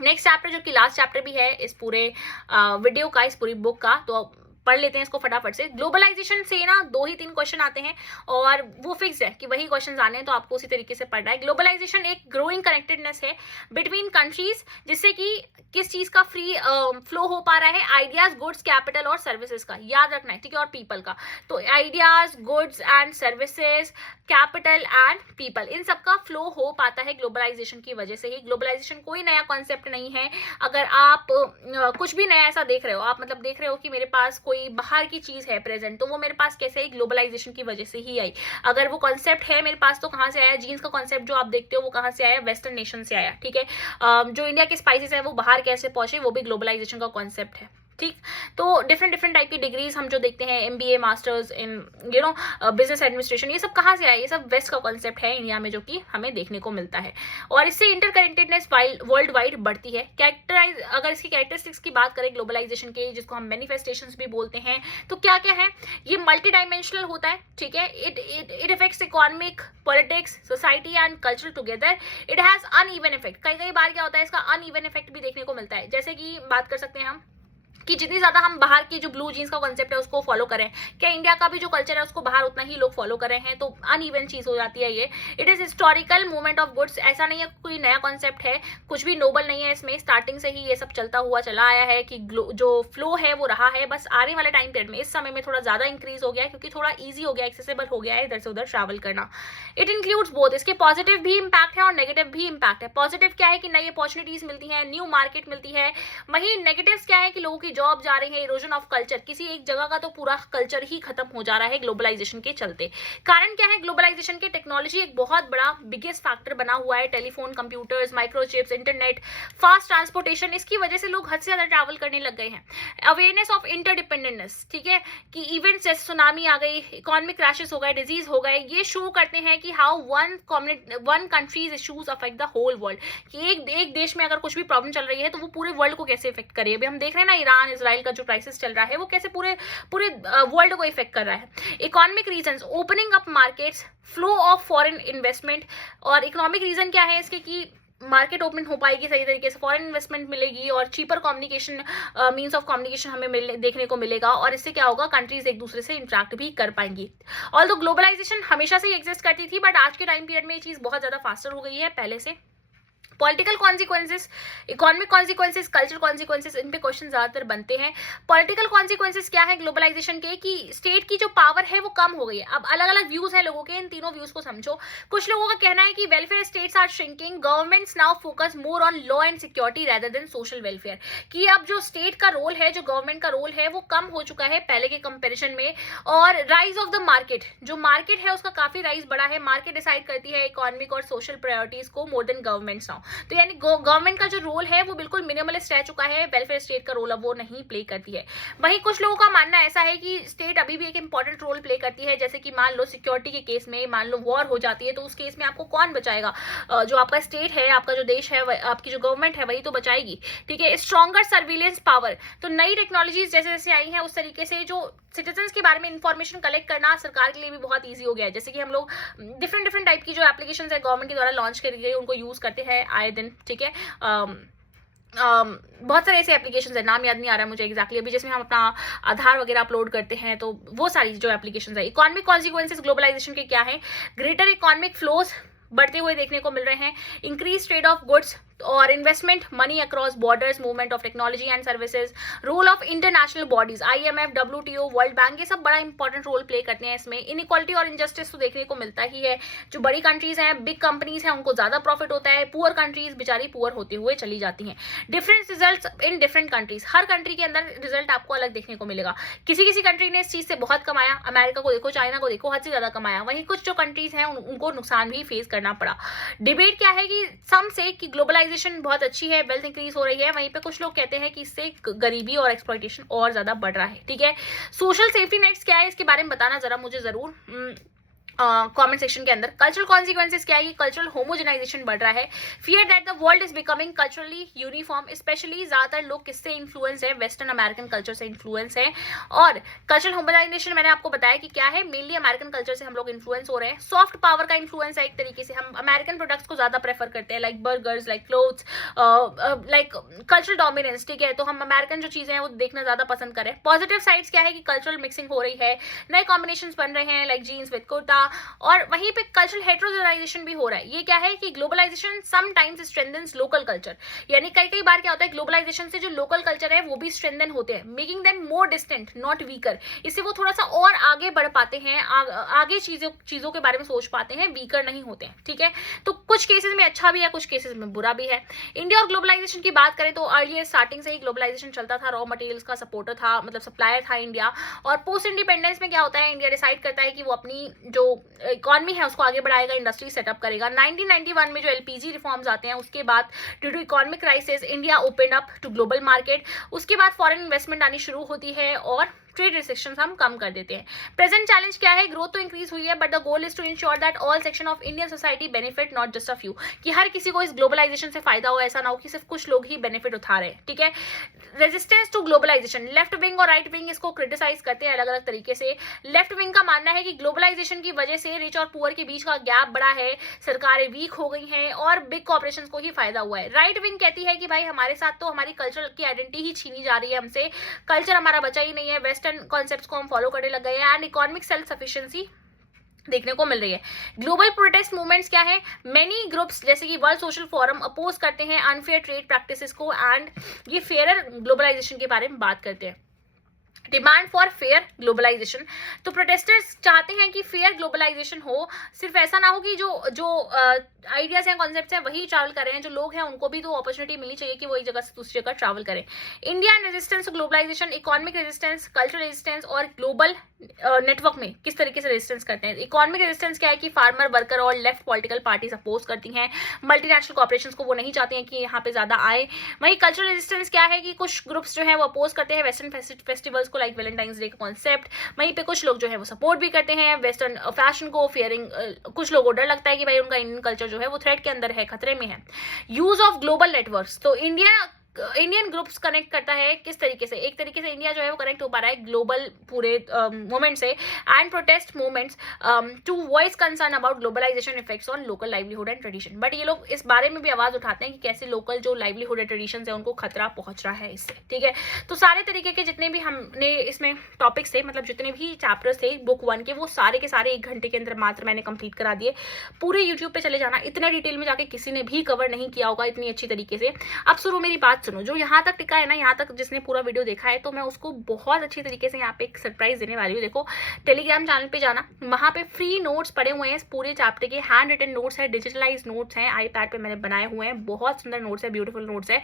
नेक्स्ट चैप्टर जो कि लास्ट चैप्टर भी है इस पूरे वीडियो का, इस पूरी बुक का, तो पढ़ लेते हैं इसको फटाफट से। ग्लोबलाइजेशन से ना 2 ही 3 क्वेश्चन आते हैं और वो फिक्स है कि वही क्वेश्चन आने हैं, तो आपको उसी तरीके से पढ़ना है। ग्लोबलाइजेशन एक ग्रोइंग कनेक्टेडनेस है बिटवीन कंट्रीज, जिससे कि किस चीज का फ्री फ्लो हो पा रहा है, आइडियाज, गुड्स, कैपिटल और सर्विसेज का, याद रखना है, ठीक है, और पीपल का। तो ideas, goods and services, capital and people, इन सबका फ्लो हो पाता है ग्लोबलाइजेशन की वजह से ही। ग्लोबलाइजेशन कोई नया कॉन्सेप्ट नहीं है। अगर आप कुछ भी नया ऐसा देख रहे हो, आप मतलब देख रहे हो कि मेरे पास कोई बाहर की चीज है प्रेजेंट, तो वो मेरे पास कैसे आई, ग्लोबलाइजेशन की वजह से ही आई। अगर वो कॉन्सेप्ट है मेरे पास तो कहाँ से आया, जीन्स का कॉन्सेप्ट जो आप देखते हो वो कहाँ से आया, वेस्टर्न नेशन से आया, ठीक है। जो इंडिया के स्पाइसेस है वो बाहर कैसे पहुंचे, वो भी ग्लोबलाइजेशन का कॉन्सेप्ट है, ठीक। तो डिफरेंट टाइप की डिग्रीज हम जो देखते हैं, MBA, masters in business administration, ये सब कहाँ से आया, ये सब वेस्ट का कॉन्सेप्ट है इंडिया में, जो कि हमें देखने को मिलता है। और इससे इंटरकनेक्टेडनेस वर्ल्ड वाइड बढ़ती है। कैरेक्टराइज अगर इसकी कैरेक्टरिस्टिक्स की बात करें ग्लोबलाइजेशन के, जिसको हम मैनिफेस्टेशंस भी बोलते हैं, तो क्या क्या है, ये मल्टी डायमेंशनल होता है, ठीक है। It effects economic, politics, society and culture together. It has uneven effect. कई बार क्या होता है, इसका अनइवन इफेक्ट भी देखने को मिलता है। जैसे कि बात कर सकते हैं हम कि जितनी ज्यादा हम बाहर की जो ब्लू जीन्स का कॉन्सेप्ट है उसको फॉलो करें, क्या इंडिया का भी जो कल्चर है उसको बाहर उतना ही लोग फॉलो कर रहे हैं, तो अनइवन चीज हो जाती है ये। It is historical movement of goods. ऐसा नहीं है कोई नया कॉन्सेप्ट है, कुछ भी नोबल नहीं है इसमें, स्टार्टिंग से ही ये सब चलता हुआ चला आया है कि जो फ्लो है वो रहा है। बस आने वाले टाइम पीरियड में इस समय में थोड़ा ज्यादा इंक्रीज हो गया है, क्योंकि थोड़ा ईजी हो गया, एक्सेसिबल हो गया है इधर से उधर ट्रैवल करना। It includes both. इसके पॉजिटिव भी इम्पैक्ट है और नेगेटिव भी इम्पैक्ट है। पॉजिटिव क्या है कि नई अपॉर्चुनिटीज मिलती है, न्यू मार्केट मिलती है। वहीं नेगेटिव क्या है कि लोगों की जॉब जा रही है, इरोजन ऑफ कल्चर, किसी एक जगह का तो पूरा कल्चर ही खत्म हो जा रहा है ग्लोबलाइजेशन के चलते। कारण क्या है ग्लोबलाइजेशन के, टेक्नोलॉजी एक बहुत बड़ा बिगेस्ट फैक्टर बना हुआ है। Telephone, computers, microchips, internet, fast transportation, इसकी वजह से लोग हद से ज्यादा ट्रैवल करने लग गए हैं। अवेयरनेस ऑफ इंटरडिपेंडेंटनेस, ठीक है, कि इवेंट्स जैसे सुनामी आ गई, इकोनॉमिक क्रैशेस हो गए, डिजीज हो गए, ये शो करते हैं कि how one countries issues affect the whole world, कि एक देश में अगर कुछ भी प्रॉब्लम चल रही है तो वो पूरे वर्ल्ड को कैसे इफेक्ट करे। अभी हम देख रहे हैं ना, ईरान इसराइल का जो क्राइसिस चल रहा है वो कैसे पूरे वर्ल्ड को इफेक्ट कर रहा है। Economic reasons, opening up markets, flow of foreign investment. और इकोनॉमिक रीजन क्या है इसके, कि मार्केट ओपन हो पाएगी सही तरीके से, फॉरेन इन्वेस्टमेंट मिलेगी और cheaper communication, means of communication हमें देखने को मिलेगा। और इससे क्या होगा, कंट्रीज एक दूसरे से इंटरेक्ट भी कर पाएंगी। ऑल्दो ग्लोबलाइजेशन हमेशा से ही एग्जिस्ट करती थी, बट आज के टाइम पीरियड में ये चीज बहुत ज्यादा फास्टर हो गई है पहले से। Political consequences, economic consequences, cultural consequences, इन पे क्वेश्चन ज्यादातर बनते हैं। पॉलिटिकल कॉन्सिक्वेंसेस क्या है ग्लोबलाइजेशन के, कि स्टेट की जो पावर है वो कम हो गई है। अब अलग अलग व्यूज है लोगों के, इन तीनों व्यूज को समझो। कुछ लोगों का कहना है कि welfare states are shrinking, governments now focus more on law and security rather than social welfare, कि अब जो स्टेट का रोल है, जो गवर्नमेंट का रोल है, वो कम हो चुका है पहले के कंपेरिजन में। और राइज ऑफ द मार्केट, जो मार्केट है उसका काफी राइज बढ़ा है। मार्केट डिसाइड करती है इकोनॉमिक और सोशल प्रायोरिटीज को मोर देन गवर्नमेंट्स नाउ। तो यानी गवर्नमेंट का जो रोल है वो बिल्कुल मिनिमलिस्ट रह चुका है, वेलफेयर स्टेट का रोल अब वो नहीं प्ले करती है। वहीं कुछ लोगों का मानना ऐसा है कि स्टेट अभी भी एक इंपॉर्टेंट रोल प्ले करती है, जैसे कि मान लो सिक्योरिटी के केस में, मान लो वॉर हो जाती है, तो उस केस में आपको कौन बचाएगा, जो आपका स्टेट है, आपका जो देश है, आपकी जो गवर्नमेंट है वही तो बचाएगी, ठीक है। स्ट्रॉन्गर सर्विलेंस पावर, तो नई टेक्नोलॉजीज जैसे जैसे आई हैं उस तरीके से जो सिटीजन्स के बारे में इंफॉर्मेशन कलेक्ट करना सरकार के लिए भी बहुत ईजी हो गया है। जैसे कि हम लोग डिफरेंट टाइप की जो एप्लीकेशन है गवर्नमेंट के द्वारा लॉन्च करी गई उनको यूज करते हैं आए दिन, ठीक है। बहुत सारे ऐसे एप्लीकेशंस है, नाम याद नहीं आ रहा है मुझे एग्जैक्टली अभी, जिसमें हम अपना आधार वगैरह अपलोड करते हैं, तो वो सारी जो एप्लीकेशंस है। इकोनॉमिक कॉन्सिक्वेंसेस ग्लोबलाइजेशन के क्या है, ग्रेटर इकोनॉमिक फ्लोज बढ़ते हुए देखने को मिल रहे हैं, इंक्रीज ट्रेड ऑफ गुड्स और investment, money across borders, movement of technology and services, role of international bodies, IMF, WTO, world bank, ये सब बड़ा इंपॉर्टेंट रोल प्ले करते हैं इसमें। इनइक्वालिटी और इनजस्टिस तो देखने को मिलता ही है, जो बड़ी कंट्रीज हैं, बिग कंपनीज हैं, उनको ज्यादा प्रॉफिट होता है, पुअर कंट्रीज बेचारी पुअर होते हुए चली जाती हैं। Different results in different countries, her country के अंदर रिजल्ट आपको अलग देखने को मिलेगा। किसी कंट्री ने इस चीज से बहुत कमाया, अमेरिका को देखो, चाइना को देखो, हद से ज्यादा कमाया। वहीं कुछ जो कंट्रीज हैं उनको नुकसान भी फेस करना पड़ा। डिबेट क्या है कि सम से कि ग्लोबलाइजेशन बहुत अच्छी है, वेल्थ इंक्रीज हो रही है, वहीं पे कुछ लोग कहते हैं कि इससे गरीबी और एक्सप्लॉइटेशन और ज्यादा बढ़ रहा है, ठीक है। सोशल सेफ्टी नेट्स क्या है, इसके बारे में बताना जरा मुझे जरूर कमेंट सेक्शन के अंदर। कल्चरल कॉन्सिक्वेंसेस क्या है, कि कल्चरल होमोजेनाइजेशन बढ़ रहा है, fear that the world is becoming culturally uniform, specially ज्यादातर लोग किससे इन्फ्लुएंस है, वेस्टर्न अमेरिकन कल्चर से इन्फ्लुएंस है। और कल्चरल होमोजेनाइजेशन मैंने आपको बताया कि क्या है, मेनली अमेरिकन कल्चर से हम लोग इन्फ्लुएंस हो रहे हैं। सॉफ्ट पावर का इन्फ्लुएंस है एक तरीके से, हम अमेरिकन प्रोडक्ट्स को ज्यादा प्रेफर करते हैं, like burgers, like clothes, like cultural dominance, ठीक है। तो हम अमेरिकन जो चीजें हैं वो देखना ज्यादा पसंद करें। पॉजिटिव साइड्स क्या है, कि कल्चरल मिक्सिंग हो रही है, नए कॉम्बिनेशन बन रहे हैं, लाइक जीन्स विद कुर्ता, और वहीं पे कल्चरल हेट्रोजेनाइजेशन भी हो रहा है। ये क्या है कि globalisation sometimes strengthens local culture, यानी कई कई बार क्या होता है ग्लोबलाइजेशन से जो लोकल कल्चर है वो भी स्ट्रेंथन होते हैं, making them more distant not weaker. इससे वो थोड़ा सा और आगे बढ़ पाते हैं, आगे चीजों के बारे में सोच पाते हैं, वीकर नहीं होते हैं। ठीक है, तो कुछ केसेस में अच्छा भी है, कुछ केसेस में बुरा भी है। इंडिया और ग्लोबलाइजेशन की बात करें तो अर्लियर स्टार्टिंग से ही ग्लोबलाइजेशन चलता था, रॉ मटेरियल्स का सपोर्टर था, मतलब सप्लायर था इंडिया। और पोस्ट इंडिपेंडेंस में क्या होता है, इंडिया डिसाइड करता है कि वो अपनी जो इकोनॉमी है उसको आगे बढ़ाएगा, इंडस्ट्री सेटअप करेगा। 1991 में जो एलपीजी रिफॉर्म्स आते हैं उसके बाद due to economic crisis India open up to global market. उसके बाद फॉरेन इन्वेस्टमेंट आनी शुरू होती है और ट्रेड रिस्ट्रिक्शंस हम कम कर देते हैं। प्रेजेंट चैलेंज क्या है, ग्रोथ तो इंक्रीज हुई है but the goal is to ensure that all section of Indian society benefit not just a few, कि हर किसी को इस ग्लोबलाइजेशन से फायदा हो, ऐसा ना हो कि सिर्फ कुछ लोग ही बेनिफिट उठा रहे हैं। ठीक है, resistance to globalisation, left wing और राइट विंग इसको क्रिटिसाइज करते हैं अलग अलग तरीके से। लेफ्ट विंग का मानना है कि ग्लोबलाइजेशन की वजह से रिच और पुअर के बीच का गैप बढ़ा है, सरकारें वीक हो गई हैं और बिग कॉर्पोरेशंस को ही फायदा हुआ है। राइट विंग कहती है कि भाई हमारे साथ तो हमारी कल्चर की आइडेंटिटी ही छीनी जा रही है हमसे, कल्चर हमारा बचा ही नहीं है, वेस्टर्न कॉन्सेप्ट्स को हम फॉलो करने लग गए हैं एंड इकोनॉमिक सेल्फ सफिशिएंसी देखने को मिल रही है। ग्लोबल प्रोटेस्ट मूवमेंट्स क्या है, मेनी ग्रुप्स जैसे कि वर्ल्ड सोशल फोरम अपोज करते हैं अनफेयर ट्रेड प्रैक्टिसेस को एंड ये फेयर ग्लोबलाइजेशन के बारे में बात करते हैं। डिमांड फॉर फेयर ग्लोबलाइजेशन, तो प्रोटेस्टर्स चाहते हैं कि फेयर ग्लोबलाइजेशन हो, सिर्फ ऐसा ना हो कि जो आइडियाज हैं, कॉन्सेप्ट्स हैं वही ट्रैवल कर रहे हैं, जो लोग हैं उनको भी तो अपॉर्चुनिटी मिलनी चाहिए कि वो एक जगह से दूसरी जगह ट्रैवल करें। India resistance to globalisation, economic resistance, cultural resistance और ग्लोबल नेटवर्क में किस तरीके से रेजिस्टेंस करते हैं। इकोनॉमिक रेजिस्टेंस क्या है कि फार्मर, वर्कर और लेफ्ट पॉलिटिकल पार्टीज अपोज करती हैं, मल्टीनेशनल कॉर्पोरेशंस को वो नहीं चाहते हैं कि यहाँ पे ज्यादा आए। वहीं कल्चरल रेजिस्टेंस क्या है कि कुछ ग्रुप्स जो है वो अपोज करते हैं वेस्टर्न फेस्टिवल्स को, लाइक वैलेंटाइंस डे का कॉन्सेप्ट। वहीं पे कुछ लोग जो है वो सपोर्ट भी करते हैं वेस्टर्न फैशन को, फियरिंग कुछ लोगों को डर लगता है कि भाई उनका इंडियन कल्चर जो है वो थ्रेट के अंदर है, खतरे में है। यूज ऑफ ग्लोबल नेटवर्क्स, तो इंडियन ग्रुप्स कनेक्ट करता है किस तरीके से, एक तरीके से इंडिया जो है वो कनेक्ट हो पा रहा है ग्लोबल पूरे मूवमेंट से and protest movements to voice concern about globalisation effects on local livelihood and tradition. But ये लोग इस बारे में भी आवाज उठाते हैं कि कैसे लोकल जो लाइवलीहुड एंड ट्रेडिशन है उनको खतरा पहुंच रहा है इससे। ठीक है, तो सारे तरीके के जितने भी हमने इसमें टॉपिक्स थे, मतलब जितने भी चैप्टर्स थे बुक 1 के, वो सारे के सारे 1 घंटे के अंदर मात्र मैंने कंप्लीट करा दिए। पूरे यूट्यूब पे चले जाना, इतना डिटेल में जाके किसी ने भी कवर नहीं किया होगा इतनी अच्छी तरीके से। अब सुनो मेरी बात सुनो, जो यहाँ तक टिका है ना, यहाँ तक जिसने पूरा वीडियो देखा है, तो मैं उसको बहुत अच्छी तरीके से यहाँ पे एक सरप्राइज देने वाली हूँ। देखो टेलीग्राम चैनल पे जाना, वहां पे फ्री नोट्स पड़े हुए हैं पूरे चैप्टर के, हैंड रिटन नोट्स है, डिजिटलाइज नोट्स हैं, आईपैड पे मैंने बनाए हुए हैं, बहुत सुंदर नोट्स है, ब्यूटीफुल नोट्स है।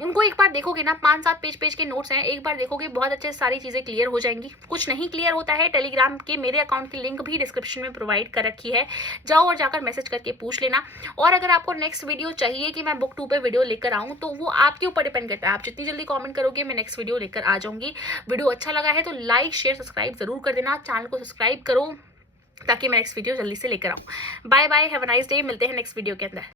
उनको एक बार देखोगे ना, 5-7 पेज के नोट्स हैं, एक बार देखोगे बहुत अच्छे सारी चीजें क्लियर हो जाएंगी। कुछ नहीं क्लियर होता है, टेलीग्राम के मेरे अकाउंट की लिंक भी डिस्क्रिप्शन में प्रोवाइड कर रखी है, जाओ और जाकर मैसेज करके पूछ लेना। और अगर आपको नेक्स्ट वीडियो चाहिए कि मैं बुक 2 पे वीडियो लेकर आऊँ, तो वो आपके ऊपर डिपेंड करता है, आप जितनी जल्दी कमेंट करोगे मैं नेक्स्ट वीडियो लेकर आ जाऊंगी। वीडियो अच्छा लगा है तो लाइक शेयर सब्सक्राइब जरूर कर देना, चैनल को सब्सक्राइब करो ताकि मैं नेक्स्ट वीडियो जल्दी से लेकर आऊं। Bye bye, have a nice day, मिलते हैं नेक्स्ट वीडियो के अंदर।